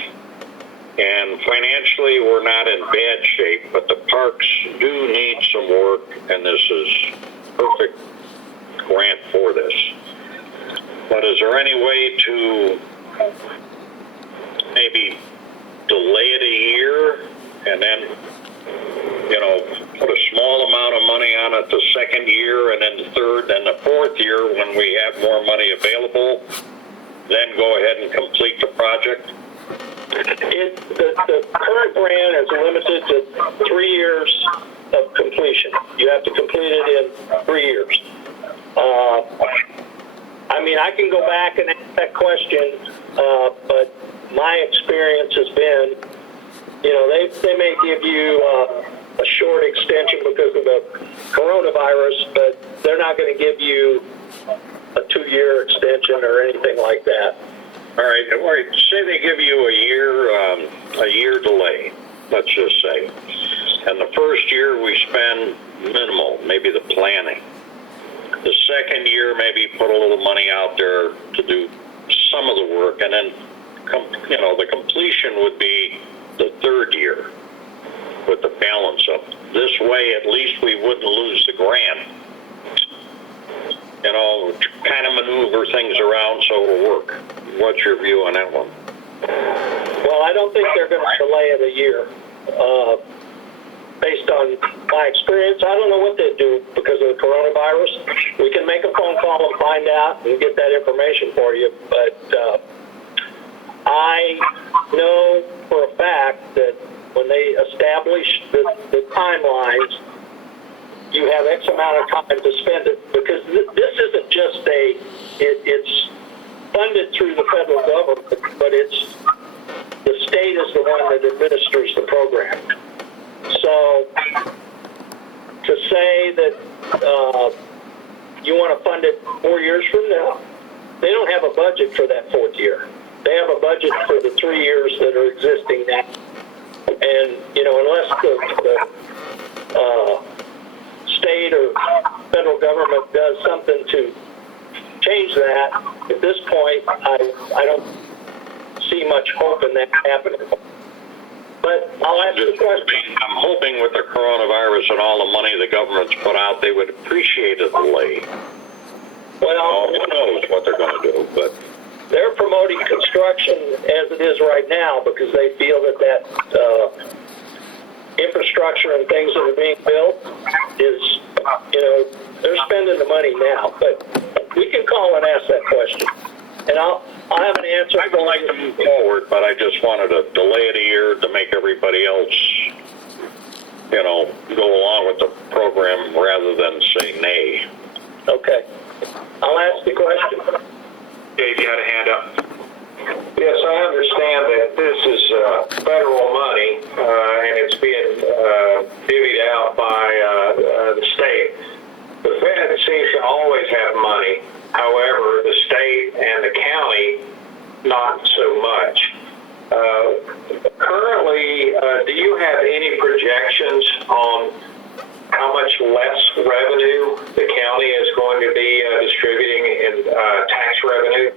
and financially we're not in bad shape, but the parks do need some work, and this is perfect grant for this. But is there any way to maybe delay it a year and then, put a small amount of money on it the second year, and then the third, and the fourth year when we have more money available, then go ahead and complete the project? The current grant is limited to 3 years of completion. You have to complete it in 3 years. I can go back and ask that question, but my experience has been, they may give you a short extension because of the coronavirus, but they're not going to give you a 2-year extension or anything like that. All right. Say they give you a year delay, let's just say. And the first year we spend minimal, maybe the planning. The second year, maybe put a little money out there to do some of the work, and then, the completion would be the third year with the balance of it. This way, at least we wouldn't lose the grant. Kind of maneuver things around so it'll work. What's your view on that one? Well, I don't think they're going to delay it a year. Based on my experience, I don't know what they do because of the coronavirus. We can make a phone call and find out and get that information for you, but I know for a fact that when they establish the timelines, you have X amount of time to spend it, because this isn't just it's funded through the federal government, but the state is the one that administers the program. So to say that you want to fund it 4 years from now, they don't have a budget for that fourth year. They have a budget for the 3 years that are existing now. And, unless the state or federal government does something to change that, at this point, I don't see much hope in that happening. But I'll ask the question. I'm hoping with the coronavirus and all the money the government's put out, they would appreciate a delay. Well, Who knows what they're going to do, but they're promoting construction as it is right now because they feel that infrastructure and things that are being built is, they're spending the money now. But we can call and ask that question, and I'll have an answer. I'd like to move forward, but I just wanted to delay it a year to make everybody else, go along with the program rather than say nay. Okay. I'll ask the question. Dave, you had a hand up. Yes, I understand that this is federal money, and it's being divvied out by the state. The Fed seems to always have money. However, the state and the county, not so much. Currently, do you have any projections on how much less revenue the county is going to be distributing in tax revenue?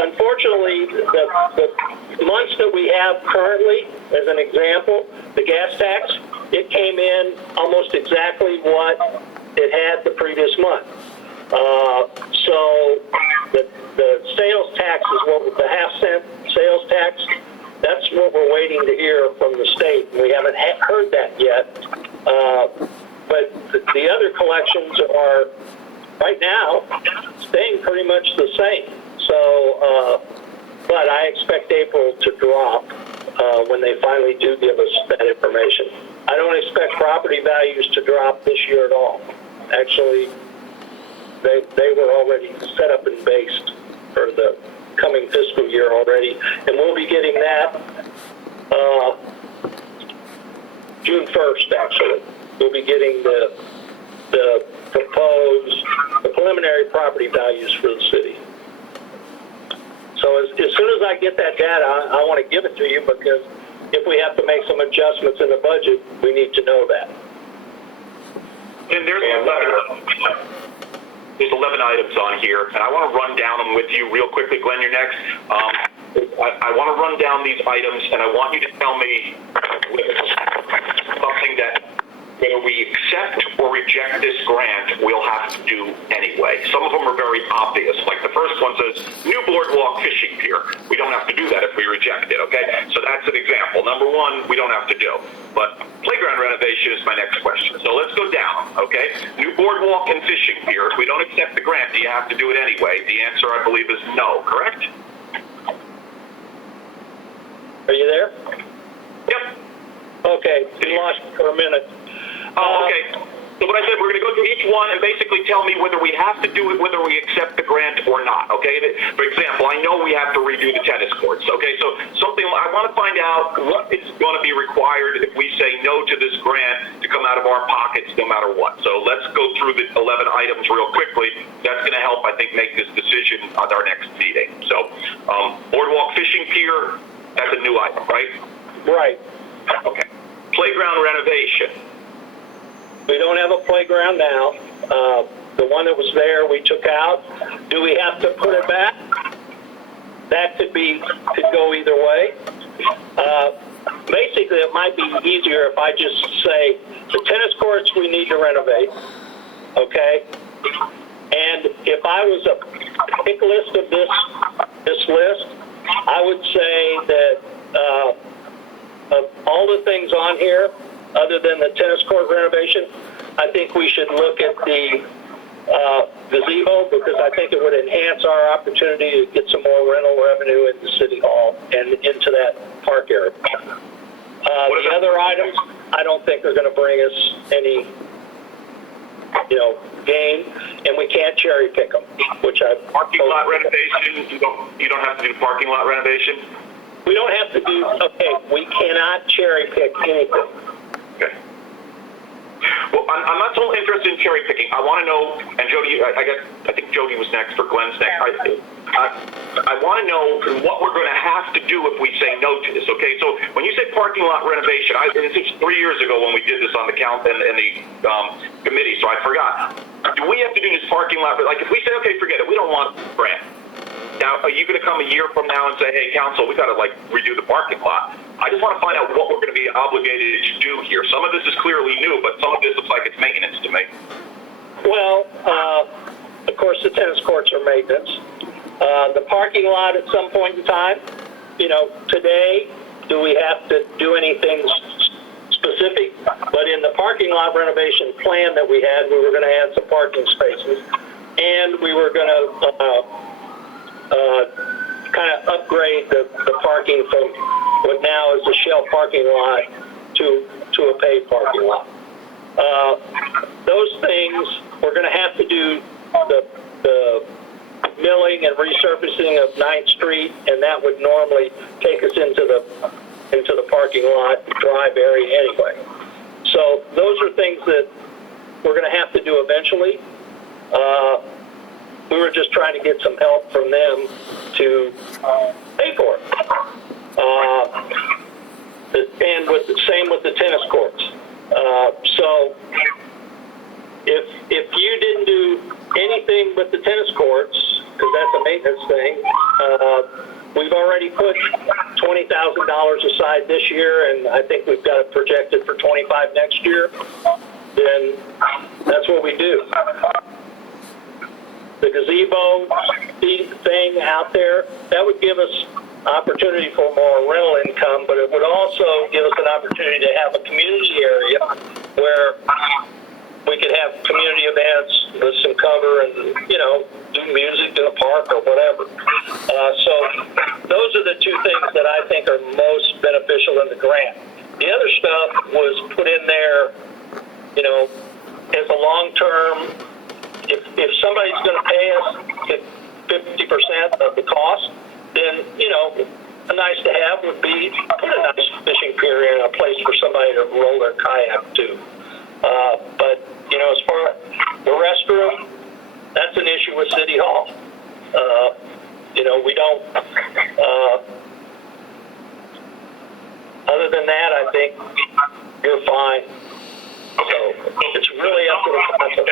Unfortunately, the months that we have currently, as an example, the gas tax, it came in almost exactly what it had the previous month. So the sales tax is the half-cent sales tax. That's what we're waiting to hear from the state. We haven't heard that yet. But the other collections are, right now, staying pretty much the same. So, but I expect April to drop when they finally do give us that information. I don't expect property values to drop this year at all. Actually, they were already set up and based for the coming fiscal year already, and we'll be getting that June 1st, actually. We'll be getting the preliminary property values for the city. So as soon as I get that data, I want to give it to you, because if we have to make some adjustments in the budget, we need to know that. And there's 11 items on here, and I want to run down them with you real quickly. Glenn, you're next. I want to run down these items, and I want you to tell me something that, whether we accept or reject this grant, we'll have to do anyway. Some of them are very obvious. Like the first one says, new boardwalk fishing pier. We don't have to do that if we reject it, okay? So that's an example. Number one, we don't have to do. But playground renovation is my next question. So let's go down, okay? New boardwalk and fishing pier. If we don't accept the grant, do you have to do it anyway? The answer, I believe, is no, correct? Are you there? Yep. Okay, you lost me for a minute. Oh, okay. So what I said, we're going to go through each one and basically tell me whether we have to do it, whether we accept the grant or not, okay? For example, I know we have to redo the tennis courts, okay? So something, I want to find out what is going to be required if we say no to this grant to come out of our pockets no matter what. So let's go through the 11 items real quickly. That's going to help, I think, make this decision at our next meeting. So boardwalk fishing pier, that's a new item, right? Right. Okay. Playground renovation. We don't have a playground now. The one that was there, we took out. Do we have to put it back? That could go either way. Basically, it might be easier if I just say the tennis courts we need to renovate. Okay. And if I was a pick list of this list, I would say that of all the things on here, other than the tennis court renovation, I think we should look at the gazebo, because I think it would enhance our opportunity to get some more rental revenue into City Hall and into that park area. The other items, I don't think are going to bring us any, gain, and we can't cherry pick them, which I... Parking lot renovation, you don't have to do parking lot renovation? We don't have to do, okay, we cannot cherry pick anything. Okay. Well, I'm not so interested in cherry picking. I want to know, and Jody, I think Jody was next, or Glenn's next. I want to know what we're going to have to do if we say no to this. Okay, so when you say parking lot renovation, this was 3 years ago when we did this on the the committee, so I forgot. Do we have to do this parking lot? Like, if we say, okay, forget it, we don't want grant. Now, are you going to come a year from now and say, hey, council, we got to like redo the parking lot? I just want to find out what we're going to be obligated to do here. Some of this is clearly new, but some of this looks like it's maintenance to me. Well, of course, the tennis courts are maintenance. The parking lot at some point in time, today, do we have to do anything specific? But in the parking lot renovation plan that we had, we were going to add some parking spaces, and we were going to kind of upgrade the parking from what now is a shell parking lot to a paved parking lot. Those things, we're going to have to do the milling and resurfacing of 9th Street, and that would normally take us into the parking lot drive area anyway. So those are things that we're going to have to do eventually. We were just trying to get some help from them to pay for it. And same with the tennis courts. So if you didn't do anything with the tennis courts, because that's a maintenance thing, we've already put $20,000 aside this year, and I think we've got it projected for $25,000 next year. Then that's what we do. The gazebo thing out there, that would give us opportunity for more rental income, but it would also give us an opportunity to have a community area where we could have community events with some cover and, do music in the park or whatever. So those are the two things that I think are most beneficial in the grant. The other stuff was put in there, as a long-term, if somebody's going to pay us 50% of the cost, then, a nice to have would be put a nice fishing pier in a place for somebody to roll their kayak to. But, as far as the restroom, that's an issue with City Hall. We don't, other than that, I think you're fine. So it's really up to the council.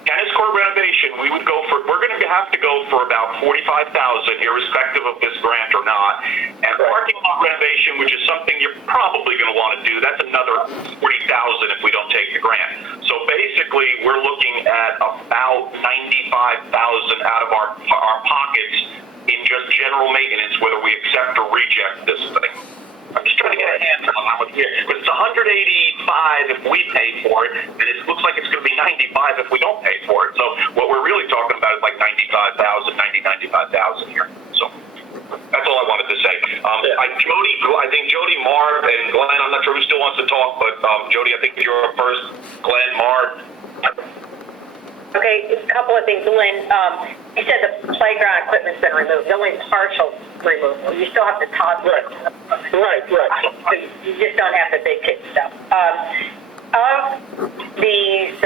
Tennis court renovation, we're going to have to go for about $45,000, irrespective of this grant or not. And parking lot renovation, which is something you're probably going to want to do, that's another $40,000 if we don't take the grant. So basically, we're looking at about $95,000 out of our pockets in just general maintenance, whether we accept or reject this thing. I'm just trying to get a handle on how much here. But it's $185 if we pay for it, and it looks like it's going to be $95 if we don't pay for it. So what we're really talking about is like $95,000 here. So that's all I wanted to say. I think Jody, Marv, and Glenn, I'm not sure who still wants to talk, but Jody, I think you're first. Glenn, Marv. Okay, a couple of things. Lynn, you said the playground equipment's been removed. Only partial removal. You still have the toddler. Right. You just don't have the big kid stuff. Of these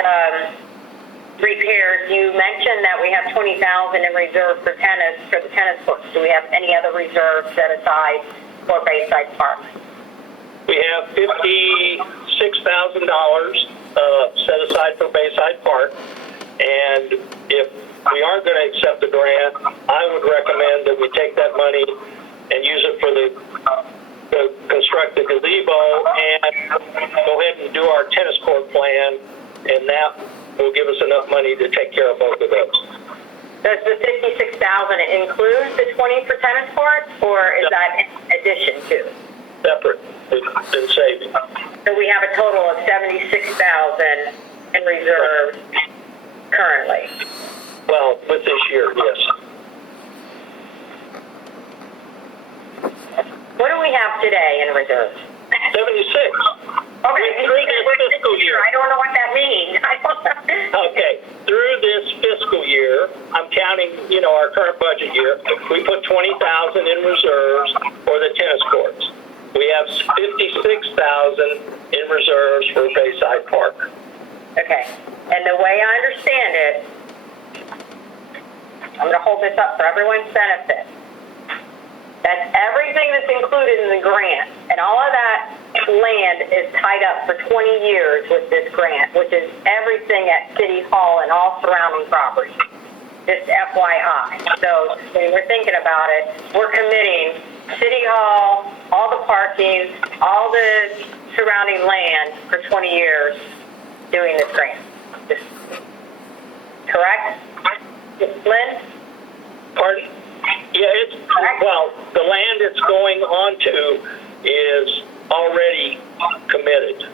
repairs, you mentioned that we have $20,000 in reserve for the tennis courts. Do we have any other reserves set aside for Bayside Park? We have $56,000 set aside for Bayside Park. And if we aren't going to accept the grant, I would recommend that we take that money and use it for to construct the gazebo and go ahead and do our tennis court plan, and that will give us enough money to take care of both of those. Does the $56,000 include the 20 for tennis courts, or is that in addition to? Separate in savings. So we have a total of $76,000 in reserve currently. Well, with this year, yes. What do we have today in reserve? 76. Okay, Through this fiscal year. I don't know what that means. Okay, through this fiscal year, I'm counting, our current budget year, we put $20,000 in reserves for the tennis courts. We have $56,000 in reserves for Bayside Park. Okay, and the way I understand it, I'm going to hold this up for everyone's benefit. That's everything that's included in the grant, and all of that land is tied up for 20 years with this grant, which is everything at City Hall and all surrounding properties. just FYI. So when we're thinking about it, we're committing City Hall, all the parking, all the surrounding land for 20 years doing this grant. Correct? Lynn? Pardon? Yeah, well, the land it's going on to is already committed.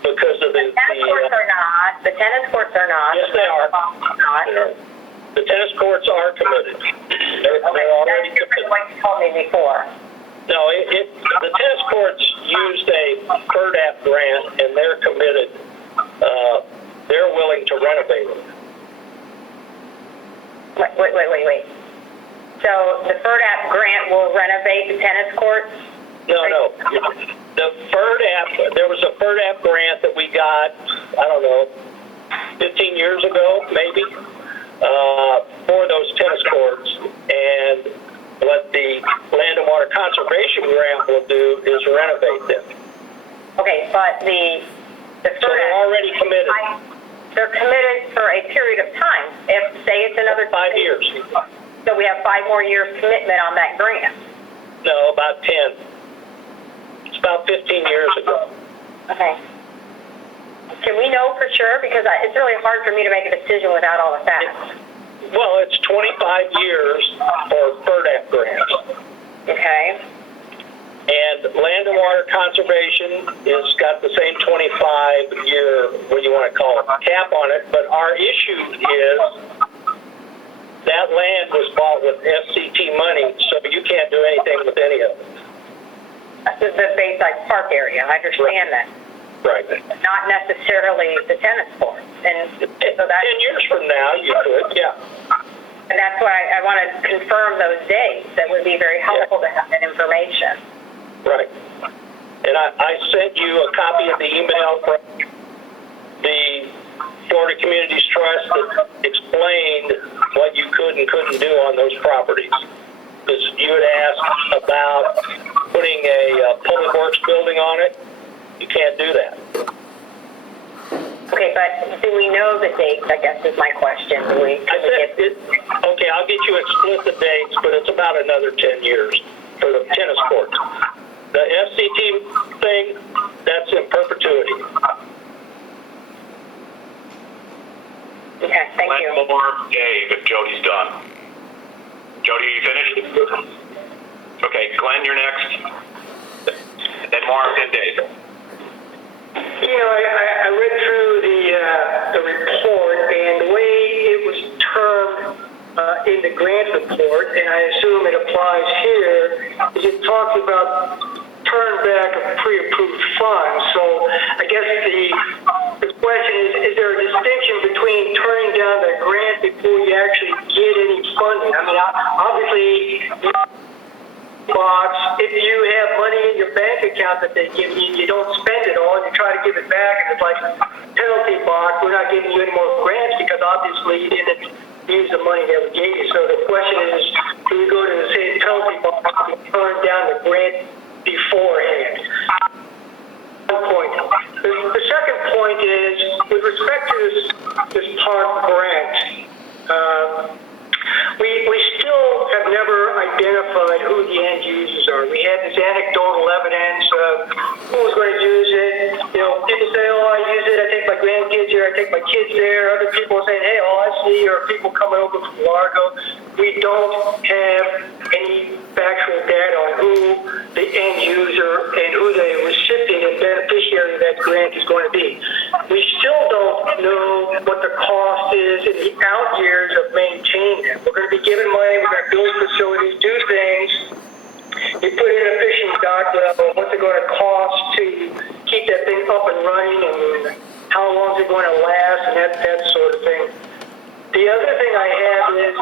Because of the tennis courts are not. The tennis courts are not. Yes, they are. Not. The tennis courts are committed. They're already That's different committed. than what you told me before. No, the tennis courts used a FERDAP grant, and they're committed. They're willing to renovate them. Wait. So the FERDAP grant will renovate the tennis courts? No. The FERDAP, there was a FERDAP grant that we got, I don't know, 15 years ago, maybe, for those tennis courts. And what the Land and Water Conservation Grant will do is renovate them. Okay, but the FERDAP... So they're already committed. They're committed for a period of time. If, say, it's another... 5 years. So we have 5 more years commitment on that grant. No, about 10. It's about 15 years ago. Okay. Can we know for sure? Because it's really hard for me to make a decision without all the facts. Well, it's 25 years for FERDAP grants. Okay. And Land and Water Conservation has got the same 25-year, what do you want to call it, cap on it. But our issue is that land was bought with FCT money, so you can't do anything with any of it. That's the Bayside Park area. I understand that. Right. Not necessarily the tennis courts. And so 10 years from now, you could, yeah. And that's why I want to confirm those dates. That would be very helpful to have that information. Right. And I sent you a copy of the email from the Florida Communities Trust that explained what you could and couldn't do on those properties. Because you had asked about putting a public works building on it. You can't do that. Okay, but do we know the dates, I guess is my question. Okay, I'll get you explicit dates, but it's about another 10 years for the tennis courts. The FCT thing, that's in perpetuity. Okay, thank you. One more, Dave, if Jody's done. Jody, are you finished? Okay, Glenn, you're next. Then Mark, then Dave. You know, I read through the report, and the way it was termed in the grant report, and I assume it applies here, is it talks about turn back of pre-approved funds. So I guess the question is there a distinction between turning down the grant before you actually get any funding? I mean, obviously, box, if you have money in your bank account that they give you, you don't spend it all, you try to give it back, and it's like penalty box, we're not giving you any more grants because obviously you didn't use the money that we gave you. So the question is, do we go to the same penalty box and turn down the grant beforehand? One point. The second point is, with respect to this park grant, we still have never identified who the end users are. We had this anecdotal evidence of who's going to use it. You know, people say, oh, I use it, I take my grandkids here, I take my kids there. Other people are saying, hey, all I see are people coming over from Largo. We don't have any factual data on who the end user and who the recipient and beneficiary of that grant is going to be. We still don't know what the cost is in the out years of maintaining it. We're going to be giving money, we're going to build facilities, do things. You put in a fishing dock level, what's it going to cost to keep that thing up and running, and how long is it going to last, and that sort of thing. The other thing I have is,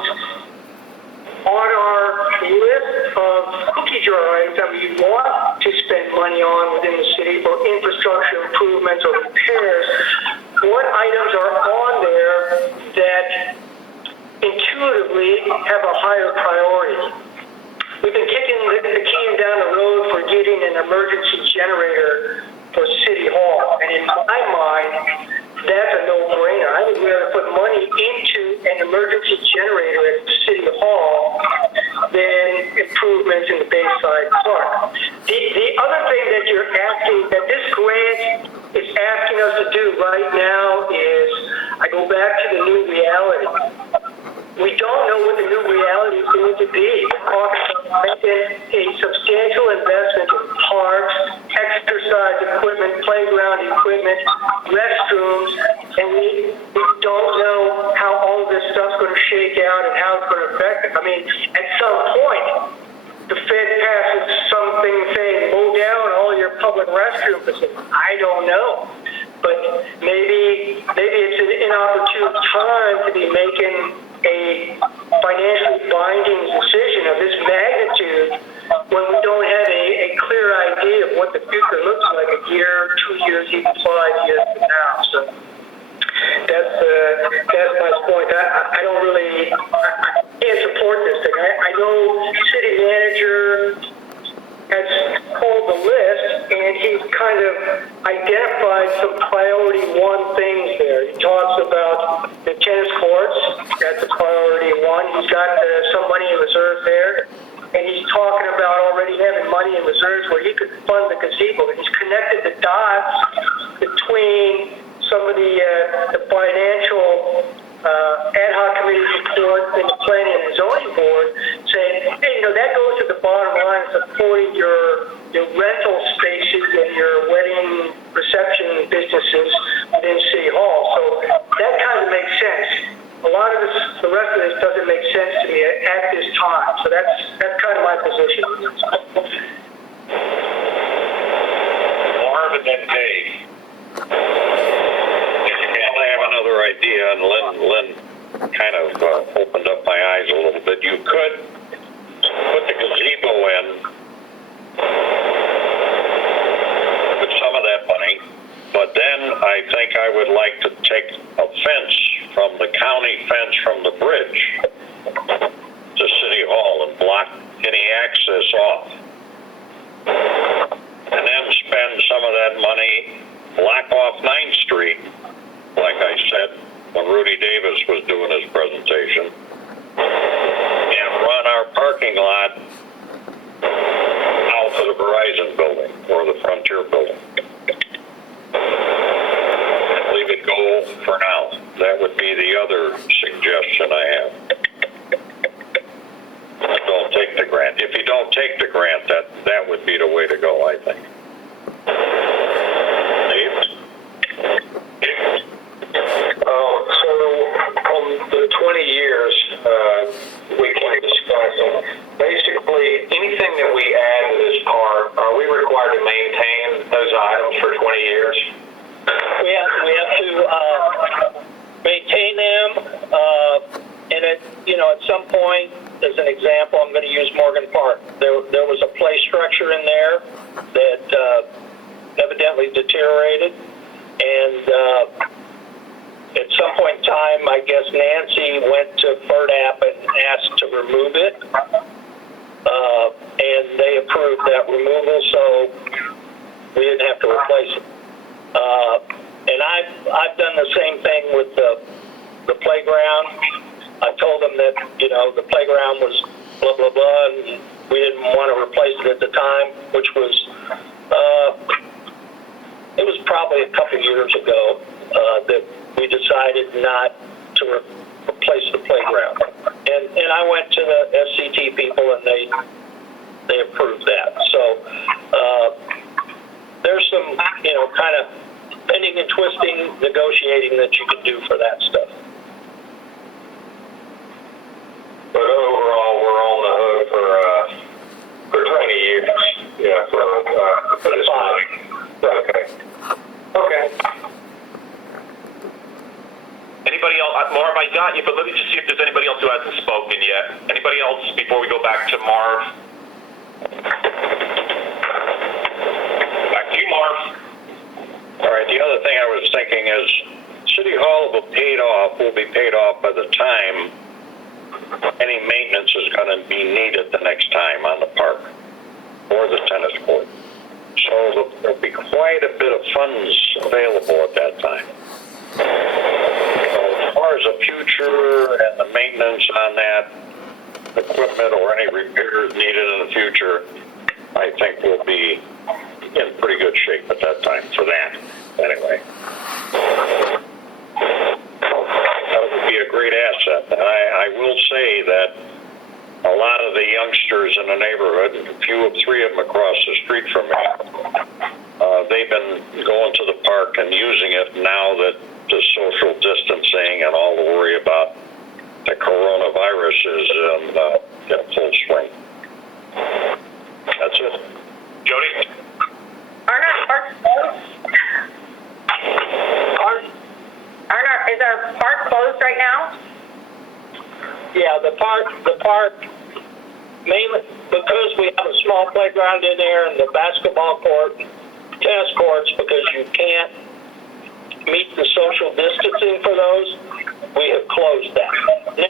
on our list of cookie jar items that we want to spend money on within the city for infrastructure improvements or repairs, what items are on there that intuitively have a higher priority? We've been kicking the can down the road for getting an emergency generator for City Hall, and in my mind, that's a no-brainer. I would rather put money into an emergency generator at City Hall than improvements in the Bayside Park. The other thing that you're asking, that this grant is asking us to do right now is, I go back to the new reality. We don't know what the new reality is going to be. We're talking about making a substantial investment in parks, exercise equipment, playground equipment, restrooms, and we don't know how all of this stuff's going to shake out and how it's going to affect it. I mean, at some point, the Fed passes something saying, mow down all your public restroom facilities. I don't know. But maybe it's an inopportune time to be making a financially binding decision of this magnitude when we don't have a clear idea of what the future looks like a year, 2 years, even 5 years from now. So that's my point. I don't really, I can't support this thing. I know city manager has called the list, and he's kind of identified some priority one things there. He talks about the tennis courts, that's a priority one. He's got some money in reserve there, and he's talking about already having money in reserves where he could fund the gazebo. And he's connected the dots between some of the financial ad hoc committee report and the planning and zoning board, saying, hey, that goes to the bottom line of supporting your rental spaces and your wedding reception businesses within City Hall. So that kind of makes sense. A lot of the rest of this doesn't make sense to me at this time. So that's kind of my position. Marv and then Dave. I have another idea, and Lynn kind of opened up my eyes a little bit. You could put the gazebo in with some of that money, but then I think I would like to take a fence from the county fence from the bridge to City Hall and block any access off. And then spend some of that money, block off 9th Street, like I said when Rudy Davis was doing his presentation, and run our parking lot out to the Verizon building or the Frontier building. And leave it go for now. That would be the other suggestion I have. Don't take the grant. If you don't take the grant, that would be the way to go, I think. So on the 20 years, we can discuss basically anything that we add to this park, are we required to maintain those items for 20 years? We have to maintain them, and at some point, as an example, I'm going to use Morgan Park. There was a play structure in there that evidently deteriorated, and at some point in time, I guess Nancy went to FERDAP and asked to remove it, and they approved that removal, so we didn't have to replace it. And I've done the same thing with the playground. I told them that the playground was blah blah blah, and we didn't want to replace it at the time, which was it was probably a couple years ago that we decided not to replace the playground. And I went to the SCT people, and they approved that. So there's some kind of bending and twisting, negotiating that you can do for that stuff. But overall, we're on the hook for 20 years. Yeah, for this money. Okay. Anybody else? Marv, I got you, but let me just see if there's anybody else who hasn't spoken yet. Anybody else before we go back to Marv? Back to you, Marv. All right, the other thing I was thinking is City Hall will be paid off by the time any maintenance is going to be needed the next time on the park or the tennis court. So there'll be quite a bit of funds available at that time. As far as the future and the maintenance on that equipment or any repairs needed in the future, I think we'll be in pretty good shape at that time for that, anyway. That would be a great asset. And I will say that a lot of the youngsters in the neighborhood, three of them across the street from me, they've been going to the park and using it now that the social distancing and all the worry about the coronavirus is in full swing. That's it. Jody? Aren't our parks closed? Is our park closed right now? Yeah, the park, mainly because we have a small playground in there and the basketball court, tennis courts, because you can't meet the social distancing for those, we have closed that.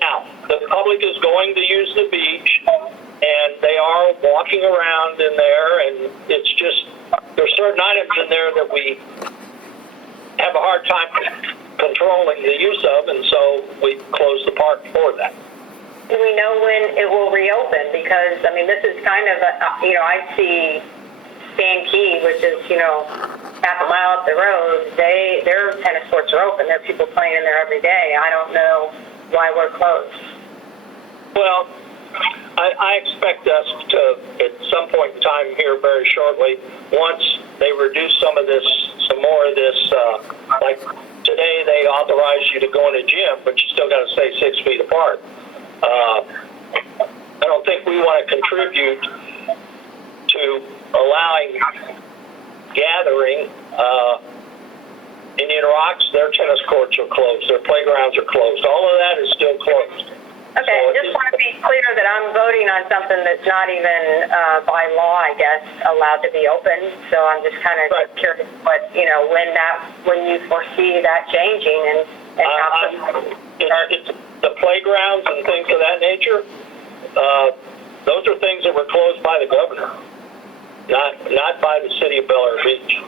Now, the public is going to use the beach, and they are walking around in there, and it's just, there's certain items in there that we have a hard time controlling the use of, and so we close the park for that. Do we know when it will reopen? Because, I mean, this is kind of, I see Stan Key, which is, half a mile up the road, their tennis courts are open. There are people playing in there every day. I don't know why we're closed. Well, I expect us to, at some point in time here very shortly, once they reduce some more of this, like today they authorize you to go in a gym, but you still got to stay 6 feet apart. I don't think we want to contribute to allowing gathering. Indian Rocks, their tennis courts are closed, their playgrounds are closed. All of that is still closed. Okay, I just want to be clear that I'm voting on something that's not even by law, I guess, allowed to be open. So I'm just kind of curious what, when you foresee that changing and how. It's the playgrounds and things of that nature. Those are things that were closed by the governor, not by the city of Bel Air Beach.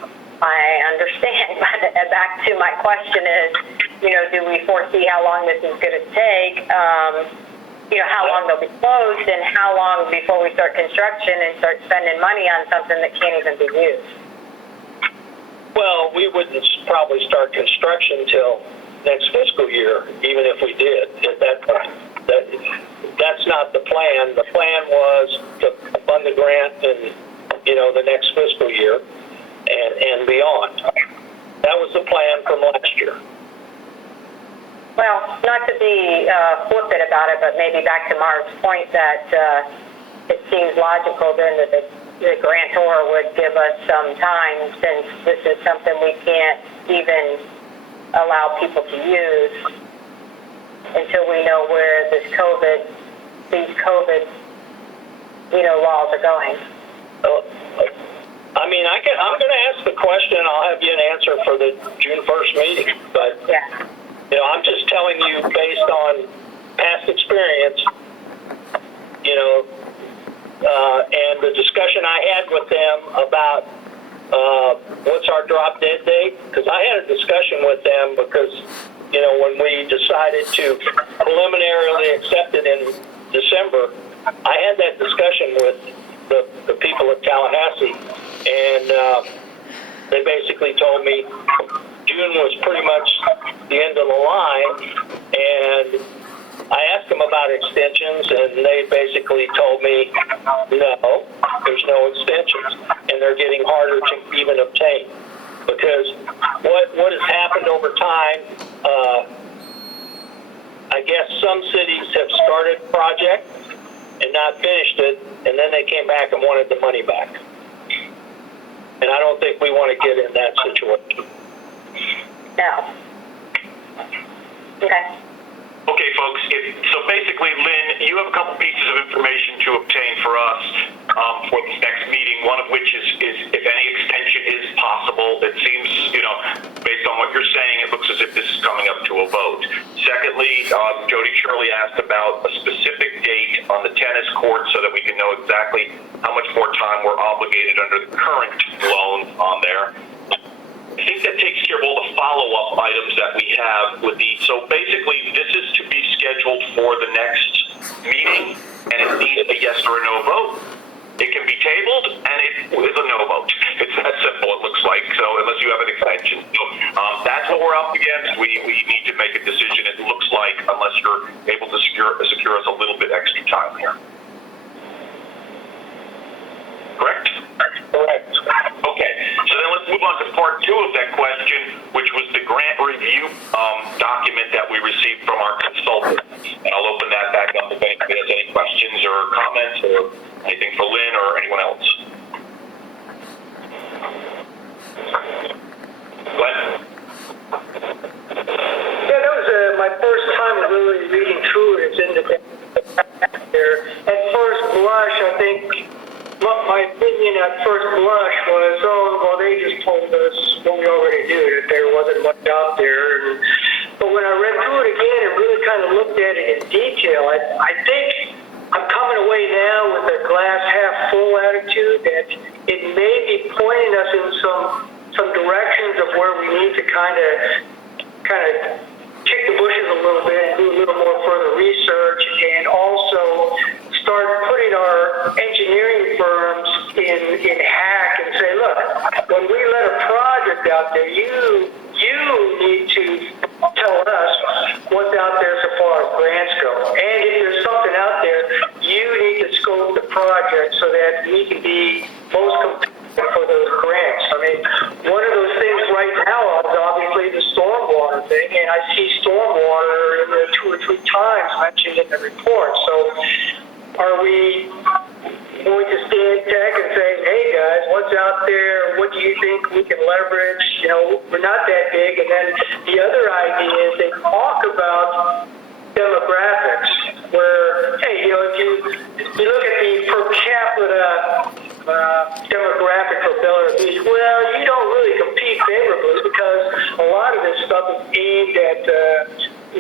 I understand, but back to my question is, do we foresee how long this is going to take? How long they'll be closed, and how long before we start construction and start spending money on something that can't even be used? Well, we wouldn't probably start construction till next fiscal year, even if we did at that point. That's not the plan. The plan was to fund the grant in, the next fiscal year and beyond. That was the plan from last year. Well, not to be flippant about it, but maybe back to Mark's point that it seems logical then that the grantor would give us some time, since this is something we can't even allow people to use until we know where these COVID laws are going. I mean, I'm going to ask the question. I'll have you an answer for the June 1st meeting. But yeah. I'm just telling you based on past experience. And the discussion I had with them about what's our drop dead date, because I had a discussion with them because when we decided to preliminarily accept it in December, I had that discussion with the people at Tallahassee, and they basically told me June was pretty much the end of the line, and I asked them about extensions, and they basically told me, no, there's no extensions, and they're getting harder to even obtain, because what has happened over time, I guess some cities have started a project and not finished it, and then they came back and wanted the money back. And I don't think we want to get in that situation. No. Okay. Okay, folks. So basically, Lynn, you have a couple pieces of information to obtain for us for this next meeting. One of which is if any extension is possible. It seems, based on what you're saying, it looks as if this is coming up to a vote. Secondly, Jody Shirley asked about a specific date on the tennis court so that we can know exactly how much more time we're obligated under the current loan on there. I think that takes care of all the follow-up items that we have with the, so basically this is to be scheduled for the next meeting, and it needs a yes or a no vote. It can be tabled, and it is a no vote. It's that simple, it looks like, so unless you have an extension. So that's what we're up against. We need to make a decision, it looks like, unless you're able to secure us a little bit extra time here. Correct? Correct. Okay, so then let's move on to part 2 of that question, which was the grant review document that we received from our consultant. And I'll open that back up if anybody has any questions or comments or anything for Lynn or anyone else. Glenn? Yeah, that was my first time really reading through it. It's in the there. At first blush, I think my opinion at first blush was, oh, well, they just told us what we already knew, that there wasn't much out there. But when I read through it again and really kind of looked at it in detail, I think I'm coming away now with a glass half full attitude that it may be pointing us in some directions of where we need to kind of kick the bushes a little bit and do a little more further research, and also start putting our engineering firms in hack and say, look, when we let a project out there, you need to tell us what's out there so far as grants go. And if there's something out there, you need to scope the project so that we can be most competitive for those grants. I mean, one of those things right now is obviously the stormwater thing, and I see stormwater in there 2 or 3 times mentioned in the report. So are we going to stand tech and say, hey guys, what's out there? What do you think we can leverage? You know, we're not that big. And then the other idea is they talk about demographics where, hey, you know, if you look at the per capita demographic for Bel Air Beach, well, you don't really compete favorably because a lot of this stuff is aimed at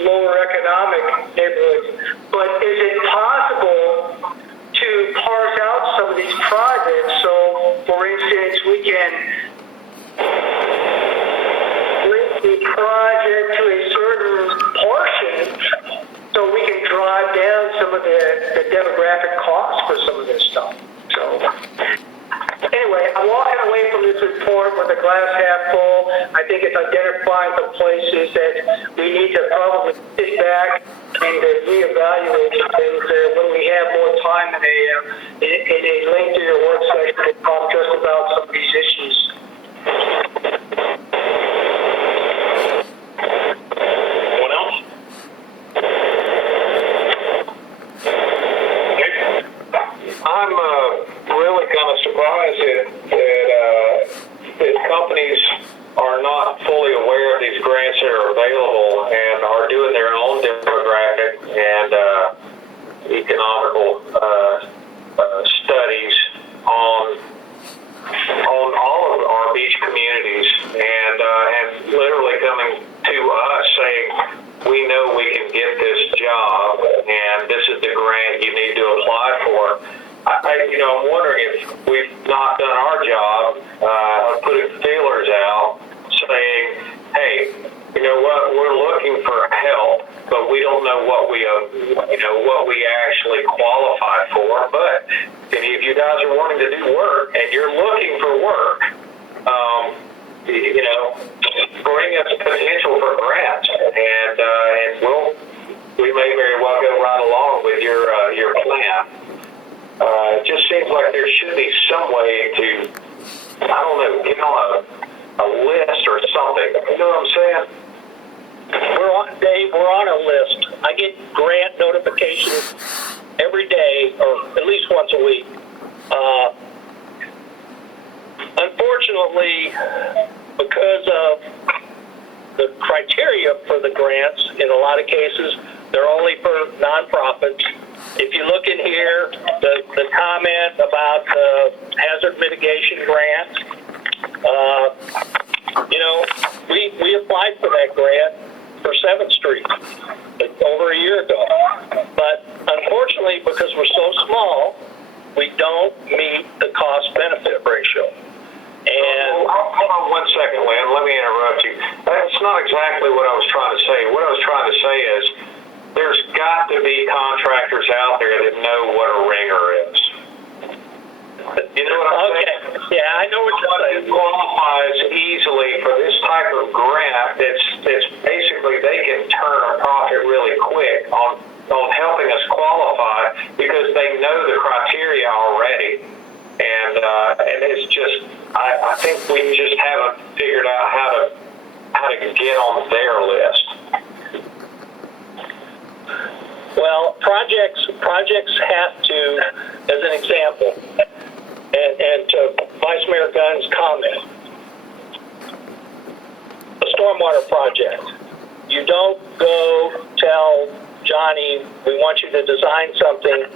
lower economic neighborhoods. But is it possible to parse out some of these projects? So, for instance, we can link the project to a certain portion so we can drive down some of the demographic costs for some of this stuff. So, anyway, I'm walking away from this report with a glass half full. I think it's identifying the places that we need to probably sit back and reevaluate things when we have more time in a lengthier work session to talk just about some of these issues. Anyone else? I'm really kind of surprised that companies are not fully aware of these grants that are available and are doing their own demographic and economical studies on all of our beach communities, and literally coming to us saying, we know we can get this job, and this is the grant you need to apply for. I'm wondering if we've not done our job of putting feelers out, saying, hey, you know what, we're looking for help, but we don't know what we actually qualify for. But if you guys are wanting to do work and you're looking for work, bring us potential for grants, and we may very well go right along with your plan. It just seems like there should be some way to, I don't know, get on a list or something. You know what I'm saying? Dave, we're on a list. I get grant notifications every day, or at least once a week. Unfortunately, because of the criteria for the grants, in a lot of cases, they're only for nonprofits. If you look in here, the comment about the hazard mitigation grant, we applied for that grant for 7th Street over a year ago. But unfortunately, because we're so small, we don't meet the cost-benefit ratio. And hold on 1 second, Lynn. Let me interrupt you. That's exactly what I was trying to say. What I was trying to say is there's got to be contractors out there that know what a ringer is. You know what I'm saying? Okay, yeah, I know what you're saying. Qualifies easily for this type of grant. It's basically they can turn a profit really quick on helping us qualify because they know the criteria already. And it's just, I think we just haven't figured out how to get on their list. Well, projects have to, as an example, and to Vice Mayor Gunn's comment, a stormwater project, you don't go tell Johnny, we want you to design something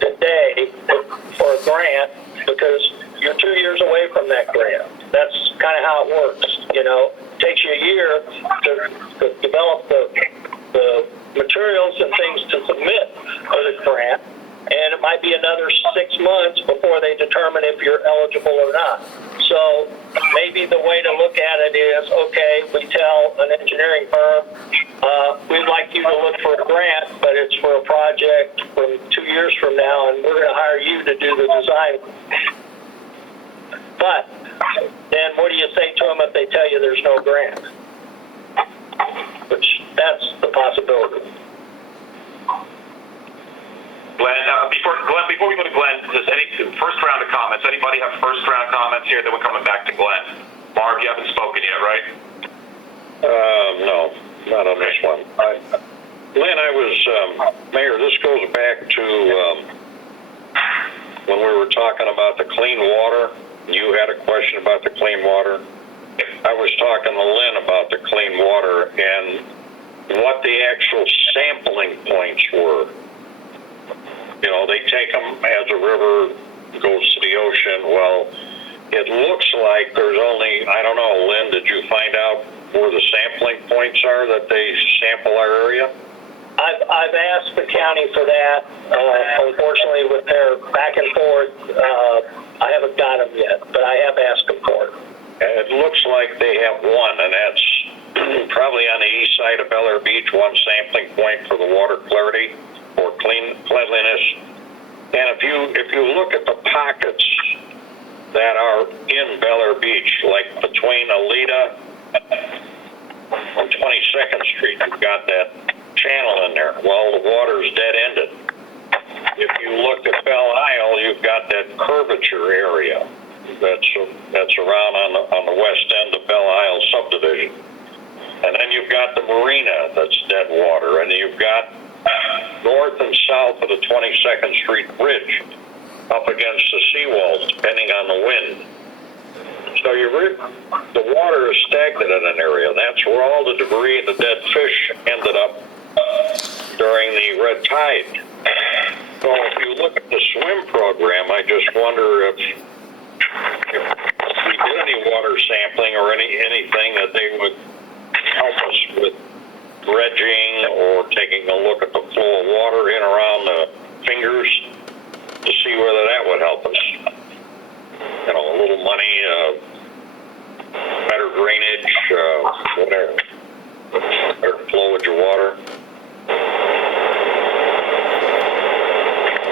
today for a grant because you're 2 years away from that grant. That's kind of how it works, you know. It takes you a year to develop the materials and things to submit for the grant, and it might be another 6 months before they determine if you're eligible or not. So maybe the way to look at it is, okay, we tell an engineering firm, we'd like you to look for a grant, but it's for a project from 2 years from now, and we're going to hire you to do the design. But then what do you say to them if they tell you there's no grant? Which, that's the possibility. Glenn, before we go to Glenn, does any first round of comments? Anybody have first round comments here? Then we're coming back to Glenn. Marv, you haven't spoken yet, right? No, not on this one. Lynn, Mayor, this goes back to when we were talking about the clean water. You had a question about the clean water. I was talking to Lynn about the clean water and what the actual sampling points were. You know, they take them as a river goes to the ocean. Well, it looks like there's only, I don't know, Lynn, did you find out where the sampling points are that they sample our area? I've asked the county for that. Unfortunately, with their back and forth, I haven't got them yet, but I have asked them for it. It looks like they have one, and that's probably on the east side of Bel Air Beach, one sampling point for the water clarity or cleanliness. And if you look at the pockets that are in Bel Air Beach, like between Alita and 22nd Street, you've got that channel in there. Well, the water's dead-ended. If you look at Belle Isle, you've got that curvature area that's around on the west end of Belle Isle subdivision. And then you've got the marina that's dead water, and you've got north and south of the 22nd Street Bridge up against the seawalls, depending on the wind. So the water is stagnant in an area. That's where all the debris and the dead fish ended up during the red tide. So if you look at the swim program, I just wonder if we did any water sampling or anything that they would help us with dredging or taking a look at the flow of water in around the fingers to see whether that would help us. You know, a little money, better drainage, whatever. Better flowage of water.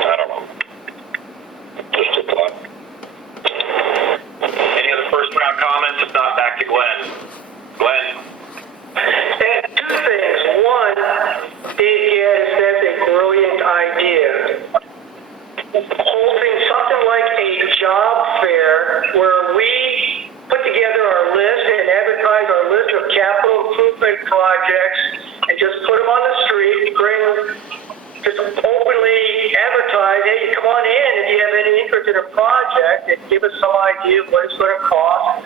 I don't know. Just a thought. Any other first round comments? If not, back to Glenn. Glenn? And two things. One, Dave Gaddis, that's a brilliant idea. Holding something like a job fair where we put together our list and advertise our list of capital improvement projects and just put them on the street, just openly advertise, hey, come on in if you have any interest in a project and give us some idea of what it's going to cost.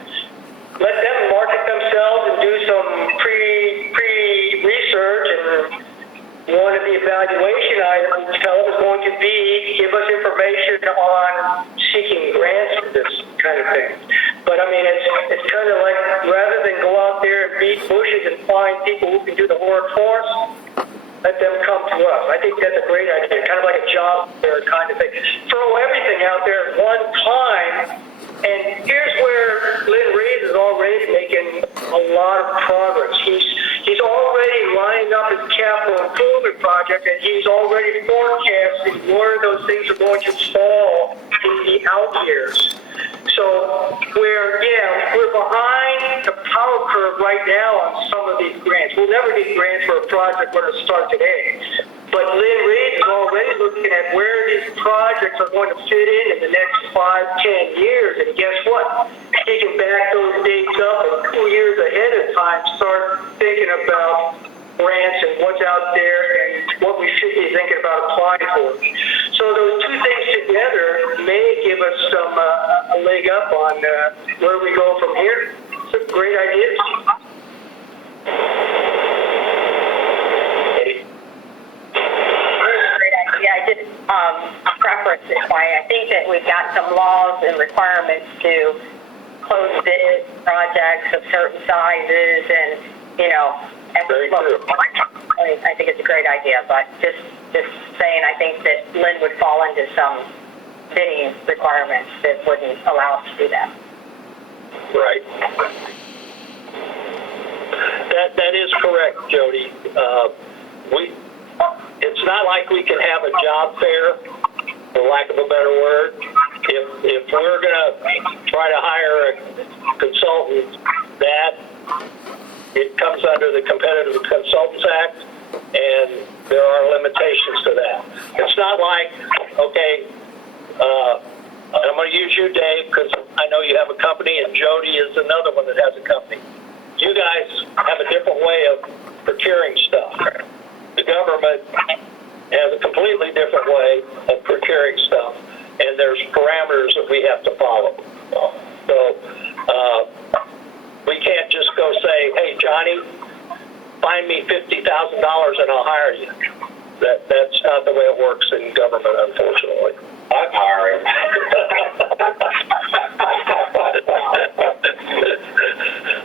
Let them market themselves and do some pre-research, and one of the evaluation items tell them is going to be give us information on seeking grants for this kind of thing. But I mean, it's kind of like rather than go out there and beat bushes and find people who can do the work for us, let them come to us. I think that's a great idea, kind of like a job fair kind of thing. Throw everything out there at one time. And here's where Lynn Reed is already making a lot of progress. He's opening up his capital improvement project, and he's already forecasting where those things are going to fall in the out years. So we're behind the power curve right now on some of these grants. We'll never get grants for a project we're going to start today. But Lynn Reed is already looking at where these projects are going to fit in the next 5-10 years. And guess what? He can back those dates up and 2 years ahead of time start thinking about grants and what's out there and what we should be thinking about applying for. So those two things together may give us some a leg up on where we go from here. It's a great idea. I just preference it by, I think that we've got some laws and requirements to close bid projects of certain sizes and, you know, Very true. I think it's a great idea, but just saying, I think that Lynn would fall into some bidding requirements that wouldn't allow us to do that. Right. That is correct, Jody. It's not like we can have a job fair, for lack of a better word. If we're going to try to hire a consultant, that it comes under the Competitive Consultants Act, and there are limitations to that. It's not like, okay, I'm going to use you, Dave, because I know you have a company, and Jody is another one that has a company. You guys have a different way of procuring stuff. The government has a completely different way of procuring stuff, and there's parameters that we have to follow. So we can't just go say, hey, Johnny, find me $50,000 and I'll hire you. That's not the way it works in government, unfortunately. I'm hiring.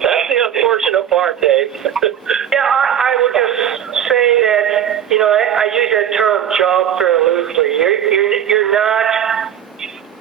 That's the unfortunate part, Dave. Yeah, I would just say that, you know, I use that term job fair loosely. You're not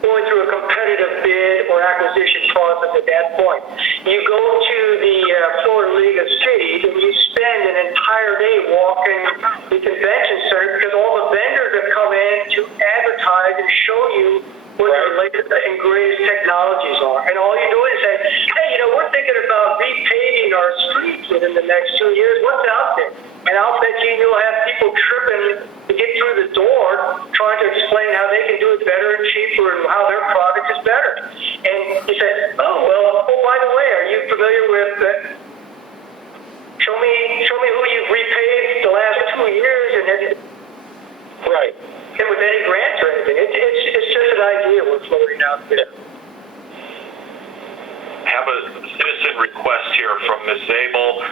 going through a competitive bid or acquisition process at that point. You go to the Florida League of Cities and you spend an entire day walking the convention center because all the vendors have come in to advertise and show you what their latest and greatest technologies are. And all you do is say, hey, you know, we're thinking about repaving our streets within the next 2 years. What's out there? And I'll bet you'll have people tripping to get through the door trying to explain how they can do it better and cheaper and how their product is better. And you say, oh, by the way, are you familiar with show me who you've repaved the last 2 years and then Right. and with any grants or anything. It's just an idea we're floating out there. Have a citizen request here from Ms. Zabel,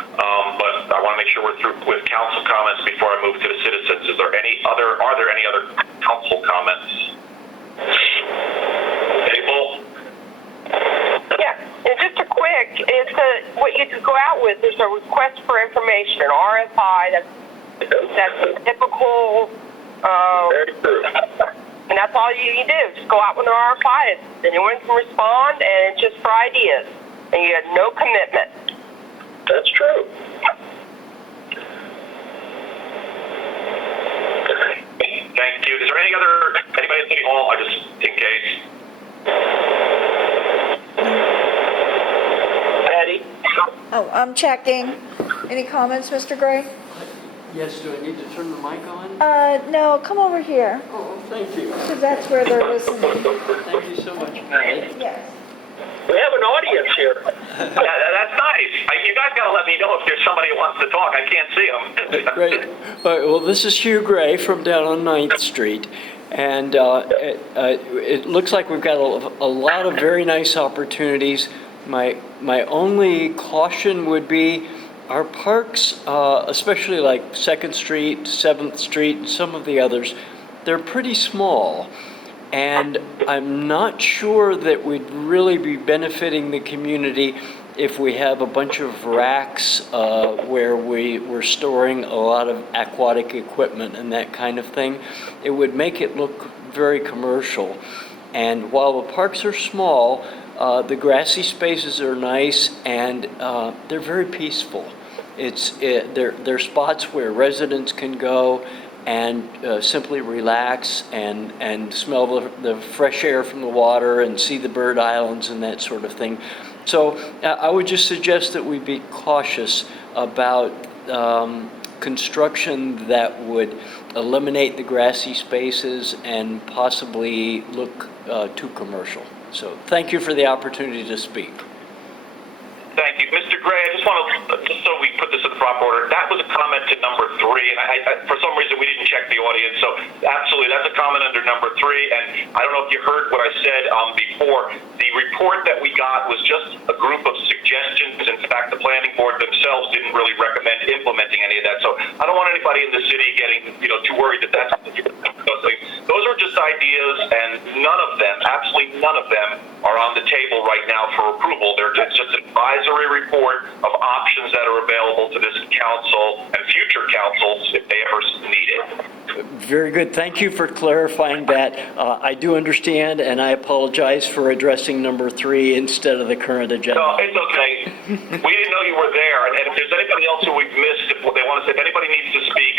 but I want to make sure we're through with council comments before I move to the citizens. Are there any other council comments? Zabel? Yeah, and just a quick, what you could go out with is a request for information, an RFI. That's a typical. Very true. And that's all you do. Just go out with an RFI. Anyone can respond, and it's just for ideas. And you have no commitment. That's true. Thank you. Is there anybody at City Hall, just in case? Patty? Oh, I'm checking. Any comments, Mr. Gray? Yes, do I need to turn the mic on? No, come over here, Oh, thank you. because that's where they're listening. Thank you so much, Patty. Yes. We have an audience here. That's nice. You guys got to let me know if there's somebody who wants to talk. I can't see them. Great. All right, well, this is Hugh Gray from down on 9th Street. And it looks like we've got a lot of very nice opportunities. My only caution would be our parks, especially like 2nd Street, 7th Street, and some of the others, they're pretty small. And I'm not sure that we'd really be benefiting the community if we have a bunch of racks where we're storing a lot of aquatic equipment and that kind of thing. It would make it look very commercial. And while the parks are small, the grassy spaces are nice and they're very peaceful. They're spots where residents can go and simply relax and smell the fresh air from the water and see the bird islands and that sort of thing. So I would just suggest that we be cautious about construction that would eliminate the grassy spaces and possibly look too commercial. So thank you for the opportunity to speak. Thank you. Mr. Gray, I just want to, just so we put this in the proper order, that was a comment to number 3, and I for some reason we didn't check the audience, so absolutely, that's a comment under number 3, and I don't know if you heard what I said before. The report that we got was just a group of suggestions. In fact, the planning board themselves didn't really recommend implementing any of that, so I don't want anybody in the city getting, too worried that that's those things. Those are just ideas, and none of them, absolutely none of them, are on the table right now for approval. It's just an advisory report of options that are available to this council and future councils if they ever need it. Very good. Thank you for clarifying that. I do understand, and I apologize for addressing number 3 instead of the current agenda. No, it's okay. We didn't know you were there, and if there's anybody else who we've missed, if they want to say, if anybody needs to speak,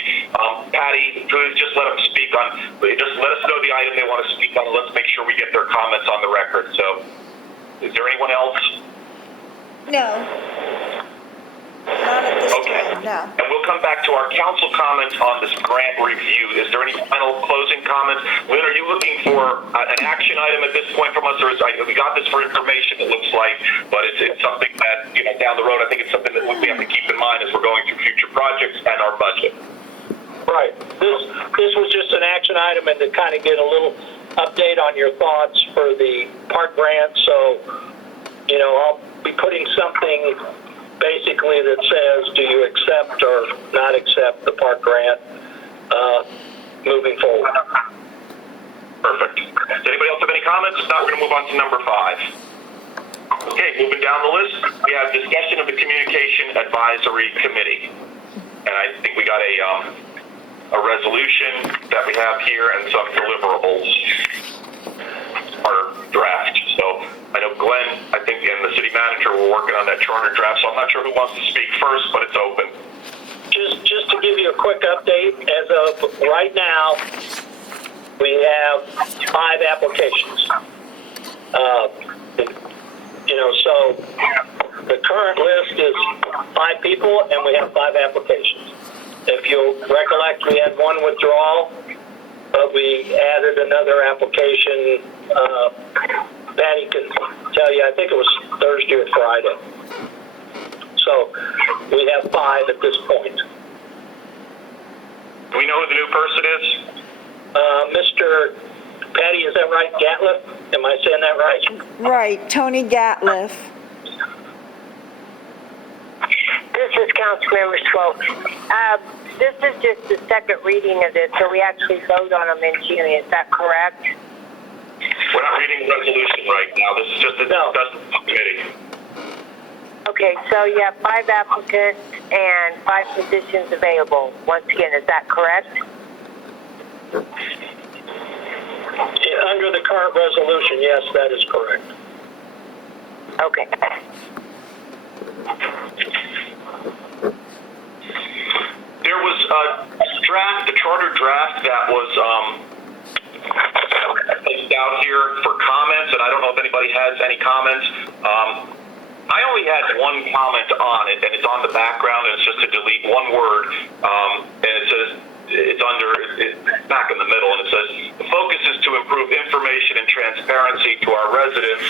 Patty, please just let them speak on, just let us know the item they want to speak on, and let's make sure we get their comments on the record. So, is there anyone else? No. Not at this Okay. time, no. And we'll come back to our council comments on this grant review. Is there any final closing comments? Lynn, are you looking for an action item at this point from us, or we got this for information, it looks like, but it's something that, down the road, I think it's something that we have to keep in mind as we're going through future projects and our budget. Right. This was just an action item and to kind of get a little update on your thoughts for the park grant. So, I'll be putting something basically that says, do you accept or not accept the park grant moving forward? Perfect. Does anybody else have any comments? If not, we're going to move on to number 5. Okay, moving down the list, we have discussion of the Communication Advisory Committee. And I think we got a resolution that we have here and some deliverables. Our draft. So I know Glenn, I think, and the city manager were working on that charter draft, so I'm not sure who wants to speak first, but it's open. Just to give you a quick update, as of right now, we have 5 applications. So the current list is 5 people, and we have 5 applications. If you'll recollect, we had 1 withdrawal, but we added another application. Patty can tell you, I think it was Thursday or Friday. So we have 5 at this point. Do we know who the new person is? Mr. Patty, is that right? Gatliff? Am I saying that right? Right, Tony Gatliff. This is Councilmember Swope. This is just the second reading of this, so we actually vote on them in June. Is that correct? We're not reading the resolution right now. This is just a discussion committee. Okay, so you have 5 applicants and 5 positions available. Once again, is that correct? Under the current resolution, yes, that is correct. Okay. There was a charter draft that was placed out here for comments, and I don't know if anybody has any comments. I only had 1 comment on it, and it's on the background, and it's just to delete 1 word, and it says, it's back in the middle, and it says, the focus is to improve information and transparency to our residents,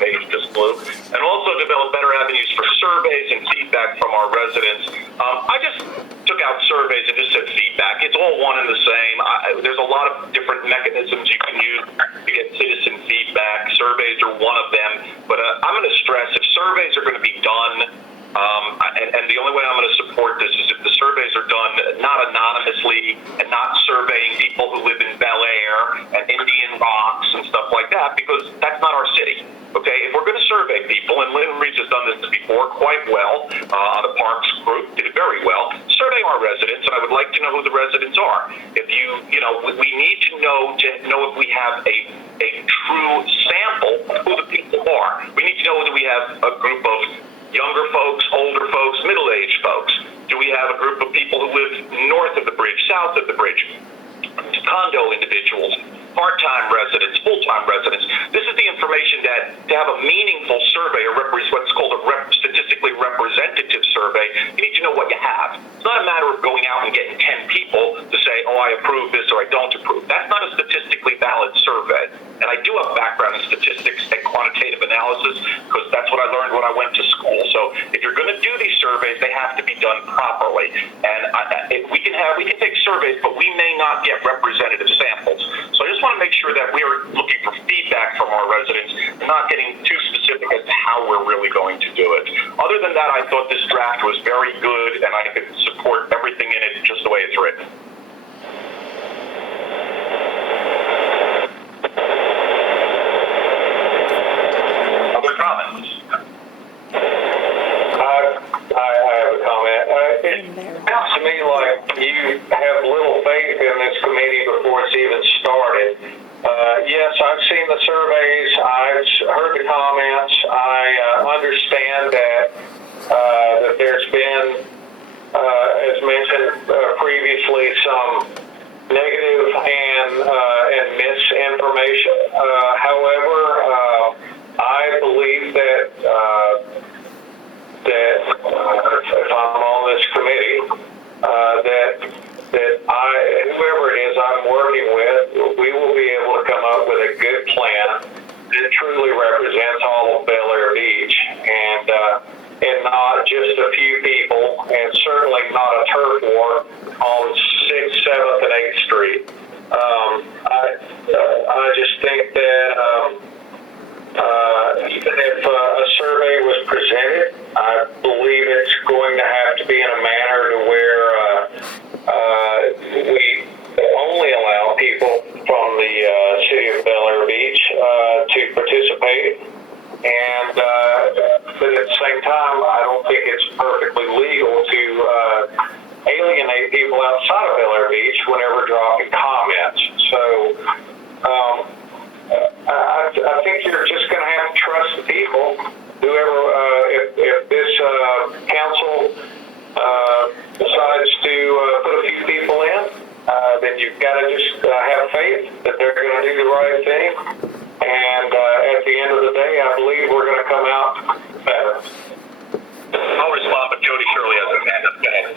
page just blue, and also develop better avenues for surveys and feedback from our residents. I just took out surveys and just said feedback. It's all one and the same. There's a lot of different mechanisms you can use to get citizen feedback. Surveys are one of them, but I'm going to stress, if surveys are going to be done, and the only way I'm going to support this is if the surveys are done not anonymously and not surveying people who live in Bel Air and Indian Rocks and stuff like that, because that's not our city. Okay, if we're going to survey people, and Lynn Reeves has done this before quite well on the Parks group, did it very well, survey our residents, and I would like to know who the residents are. If we need to know if we have a true sample of who the people are. We need to know whether we have a group of younger folks, older folks, middle-aged folks? Do we have a group of people who live north of the bridge, south of the bridge? Condo individuals, part-time residents, full-time residents. This is the information that to have a meaningful survey, or what's called a statistically representative survey, you need to know what you have. It's not a matter of going out and getting 10 people to say, oh, I approve this or I don't approve. That's not a statistically valid survey. And I do have background in statistics and quantitative analysis because that's what I learned when I went to school. So if you're going to do these surveys, they have to be done properly. And we can take surveys, but we may not get representative samples. So I just want to make sure that we are looking for feedback from our residents and not getting too specific as to how we're really going to do it. Other than that, I thought this draft was very good, and I could support everything in it just the way it's written. Other comments? I have a comment. It sounds to me like you have little faith in this committee before it's even started. Yes, I've seen the surveys. I've heard the comments. I understand that there's been, as mentioned previously, some negative and misinformation. However, I believe that if I'm on this committee, that whoever it is I'm working with, we will be able to come up with a good plan that truly represents all of Bel Air Beach, and not just a few people, and certainly not a turf war on 6th, 7th, and 8th Street. I just think that even if a survey was presented, I believe it's going to have to be in a manner to where we only allow people from the city of Bel Air Beach to participate. And but at the same time, I don't think it's perfectly legal to alienate people outside of Bel Air Beach whenever dropping comments. So I think you're just going to have to trust the people. Whoever, if this council decides to put a few people in, then you've got to just have faith that they're going to do the right thing. And at the end of the day, I believe we're going to come out better. I'll respond, but Jody Shirley has her hand up. Go ahead.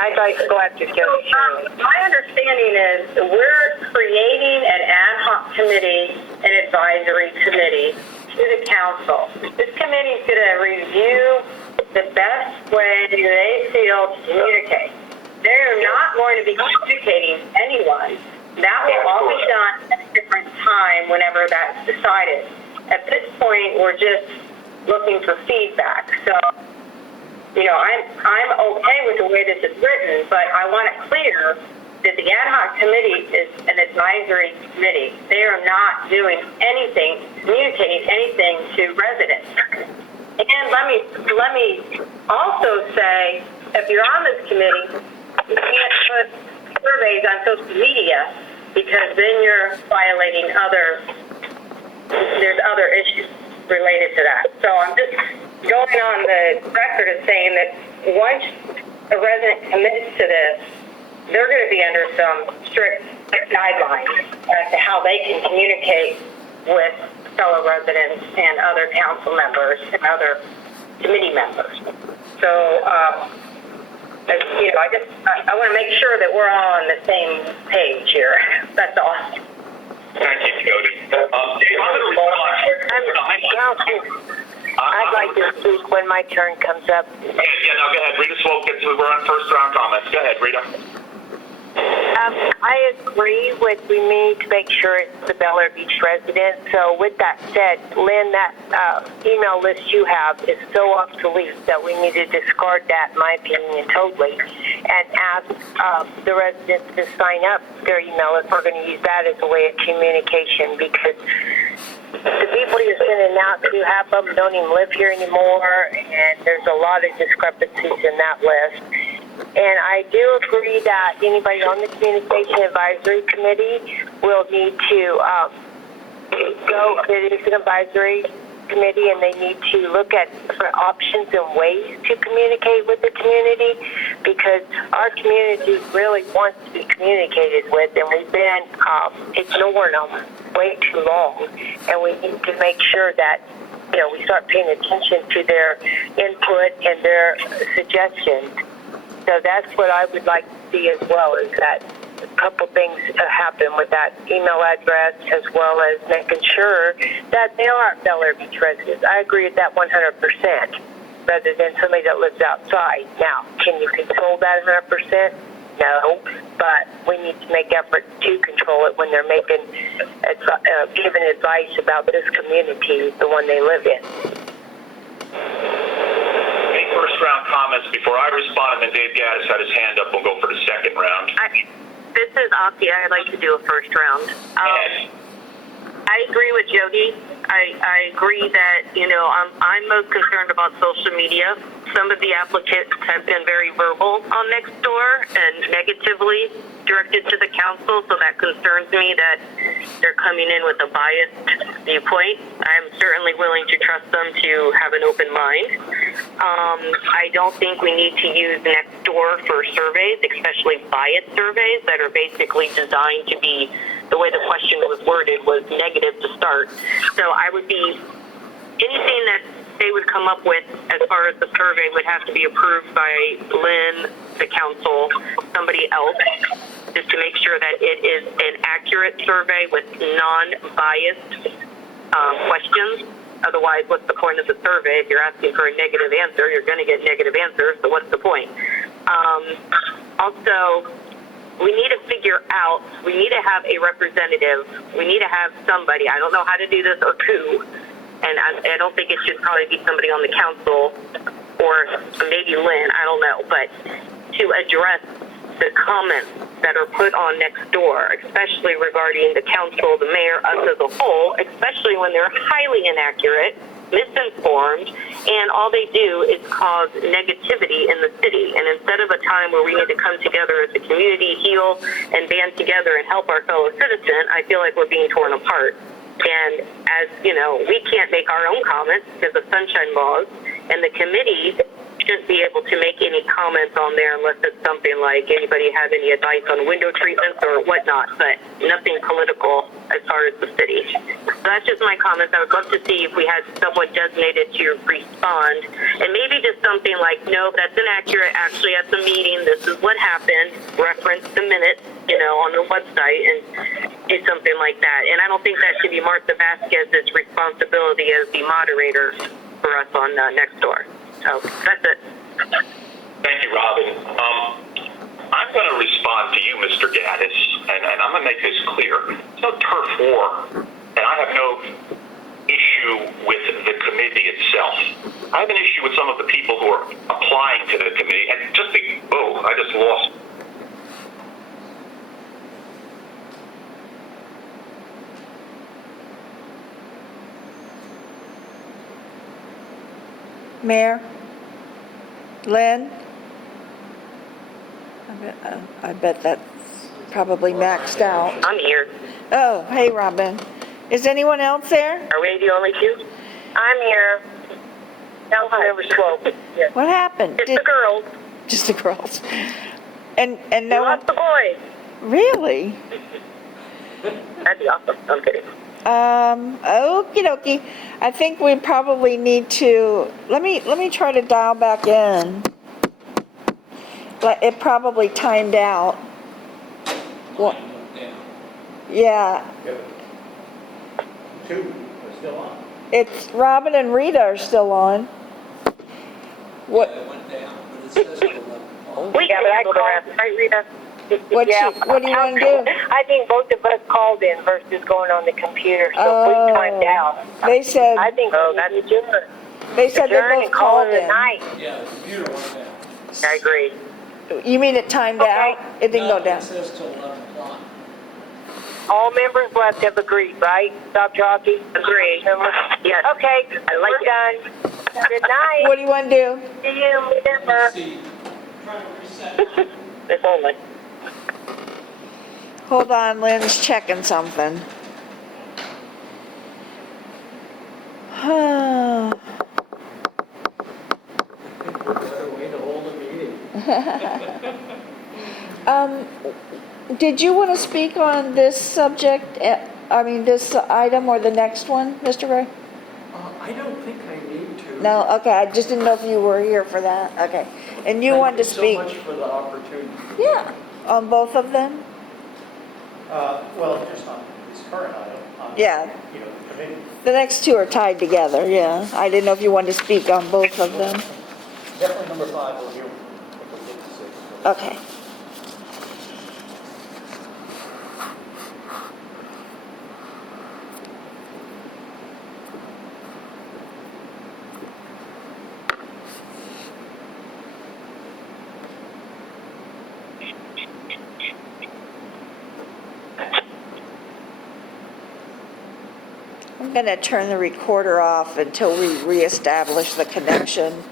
I'd like to go after Jody Shirley. My understanding is we're creating an ad hoc committee, an advisory committee to the council. This committee is going to review the best way they feel to communicate. They're not going to be communicating anyone. That will all be done at a different time whenever that's decided. At this point, we're just looking for feedback. So, I'm okay with the way this is written, but I want it clear that the ad hoc committee is an advisory committee. They are not doing anything, communicating anything to residents. And let me also say, if you're on this committee, you can't put surveys on social media because then you're violating there's other issues related to that. So I'm just going on the record as saying that once a resident commits to this, they're going to be under some strict guidelines as to how they can communicate with fellow residents and other council members and other committee members. So, I want to make sure that we're all on the same page here. That's all. Thank you, Jody. I'd like to speak when my turn comes up. Yeah, no, go ahead. Rita Swope, we're on first round comments. Go ahead, Rita. I agree with we need to make sure it's the Bel Air Beach residents. So with that said, Lynn, that email list you have is so obsolete that we need to discard that, in my opinion, totally, and ask the residents to sign up their email if we're going to use that as a way of communication, because the people you're sending out, to half of them don't even live here anymore, and there's a lot of discrepancies in that list. And I do agree that anybody on the Communication Advisory Committee will need to go, it is an advisory committee, and they need to look at different options and ways to communicate with the community, because our community really wants to be communicated with, and we've been ignoring them way too long, and we need to make sure that we start paying attention to their input and their suggestions. So that's what I would like to see as well, is that a couple things happen with that email address, as well as making sure that they are Bel-Air Beach residents. I agree with that 100%, rather than somebody that lives outside. Now, can you control that 100%? No, but we need to make efforts to control it when they're making, giving advice about this community, the one they live in. Any first round comments before I respond, and then Dave Gaddis had his hand up. We'll go for the second round. This is Aki. I'd like to do a first round. I agree with Jody. I agree that, I'm most concerned about social media. Some of the applicants have been very verbal on Nextdoor and negatively directed to the council, so that concerns me that they're coming in with a biased viewpoint. I'm certainly willing to trust them to have an open mind. I don't think we need to use Nextdoor for surveys, especially biased surveys that are basically designed to be, the way the question was worded was negative to start. So I would be, anything that they would come up with as far as the survey would have to be approved by Lynn, the council, somebody else, just to make sure that it is an accurate survey with non-biased questions. Otherwise, what's the point of the survey? If you're asking for a negative answer, you're going to get negative answers, so what's the point? Also, we need to figure out, we need to have a representative. We need to have somebody, I don't know how to do this or who, and I don't think it should probably be somebody on the council or maybe Lynn, I don't know, but to address the comments that are put on Nextdoor, especially regarding the council, the mayor, us as a whole, especially when they're highly inaccurate, misinformed, and all they do is cause negativity in the city. And instead of a time where we need to come together as a community, heal, and band together and help our fellow citizen, I feel like we're being torn apart. And as you know, we can't make our own comments because of sunshine laws, and the committee shouldn't be able to make any comments on there unless it's something like anybody has any advice on window treatments or whatnot, but nothing political as far as the city. So that's just my comments. I would love to see if we had someone designated to respond, and maybe just something like, no, that's inaccurate. Actually, at the meeting, this is what happened. Reference the minutes, on the website, and do something like that. And I don't think that should be Martha Vasquez's responsibility as the moderator for us on Nextdoor. So that's it. Thank you, Robin. I'm going to respond to you, Mr. Gaddis, and I'm going to make this clear. It's no turf war, and I have no issue with the committee itself. I have an issue with some of the people who are applying to the committee, and I just lost. Mayor? Lynn? I bet that's probably maxed out. I'm here. Oh, hey, Robin. Is anyone else there? Are we the only two? I'm here. Councilmember Swope. Yes. What happened? Just the girls. Just the girls. And no one? Not the boys. Really? That'd be awesome. I'm kidding. Okie dokie. I think we probably need to, let me try to dial back in. It probably timed out. What? Yeah. Two are still on. It's Robin and Rita are still on. What? It went down, but it says still on. We can handle the rest. Right, Rita? What do you want to do? I think both of us called in versus going on the computer, so we timed out. They said, I think that's adjourn. they said they Adjourn both and call called it a in. night. Yeah, the computer went down. I agree. You mean it timed out? It didn't go No, down. it says till 11 o'clock. All members left have agreed, right? Stop talking. Agree. Yes. Okay, like we're done. Good night. What do you want to do? See you later. See, try to reset. If only. Hold on, Lynn's checking something. Better way to hold a meeting. Did you want to speak on this subject, this item or the next one, Mr. Ray? I don't think I need to. No, okay, I just didn't know if you were here for that, okay. And you wanted to speak? Thank you so much for the opportunity. Yeah, on both of them? Well, just on this current item, on, Yeah. the committee. The next two are tied together, yeah. I didn't know if you wanted to speak on both of them. Definitely number 5 will hear if we get to 6. Okay. I'm going to turn the recorder off until we reestablish the connection.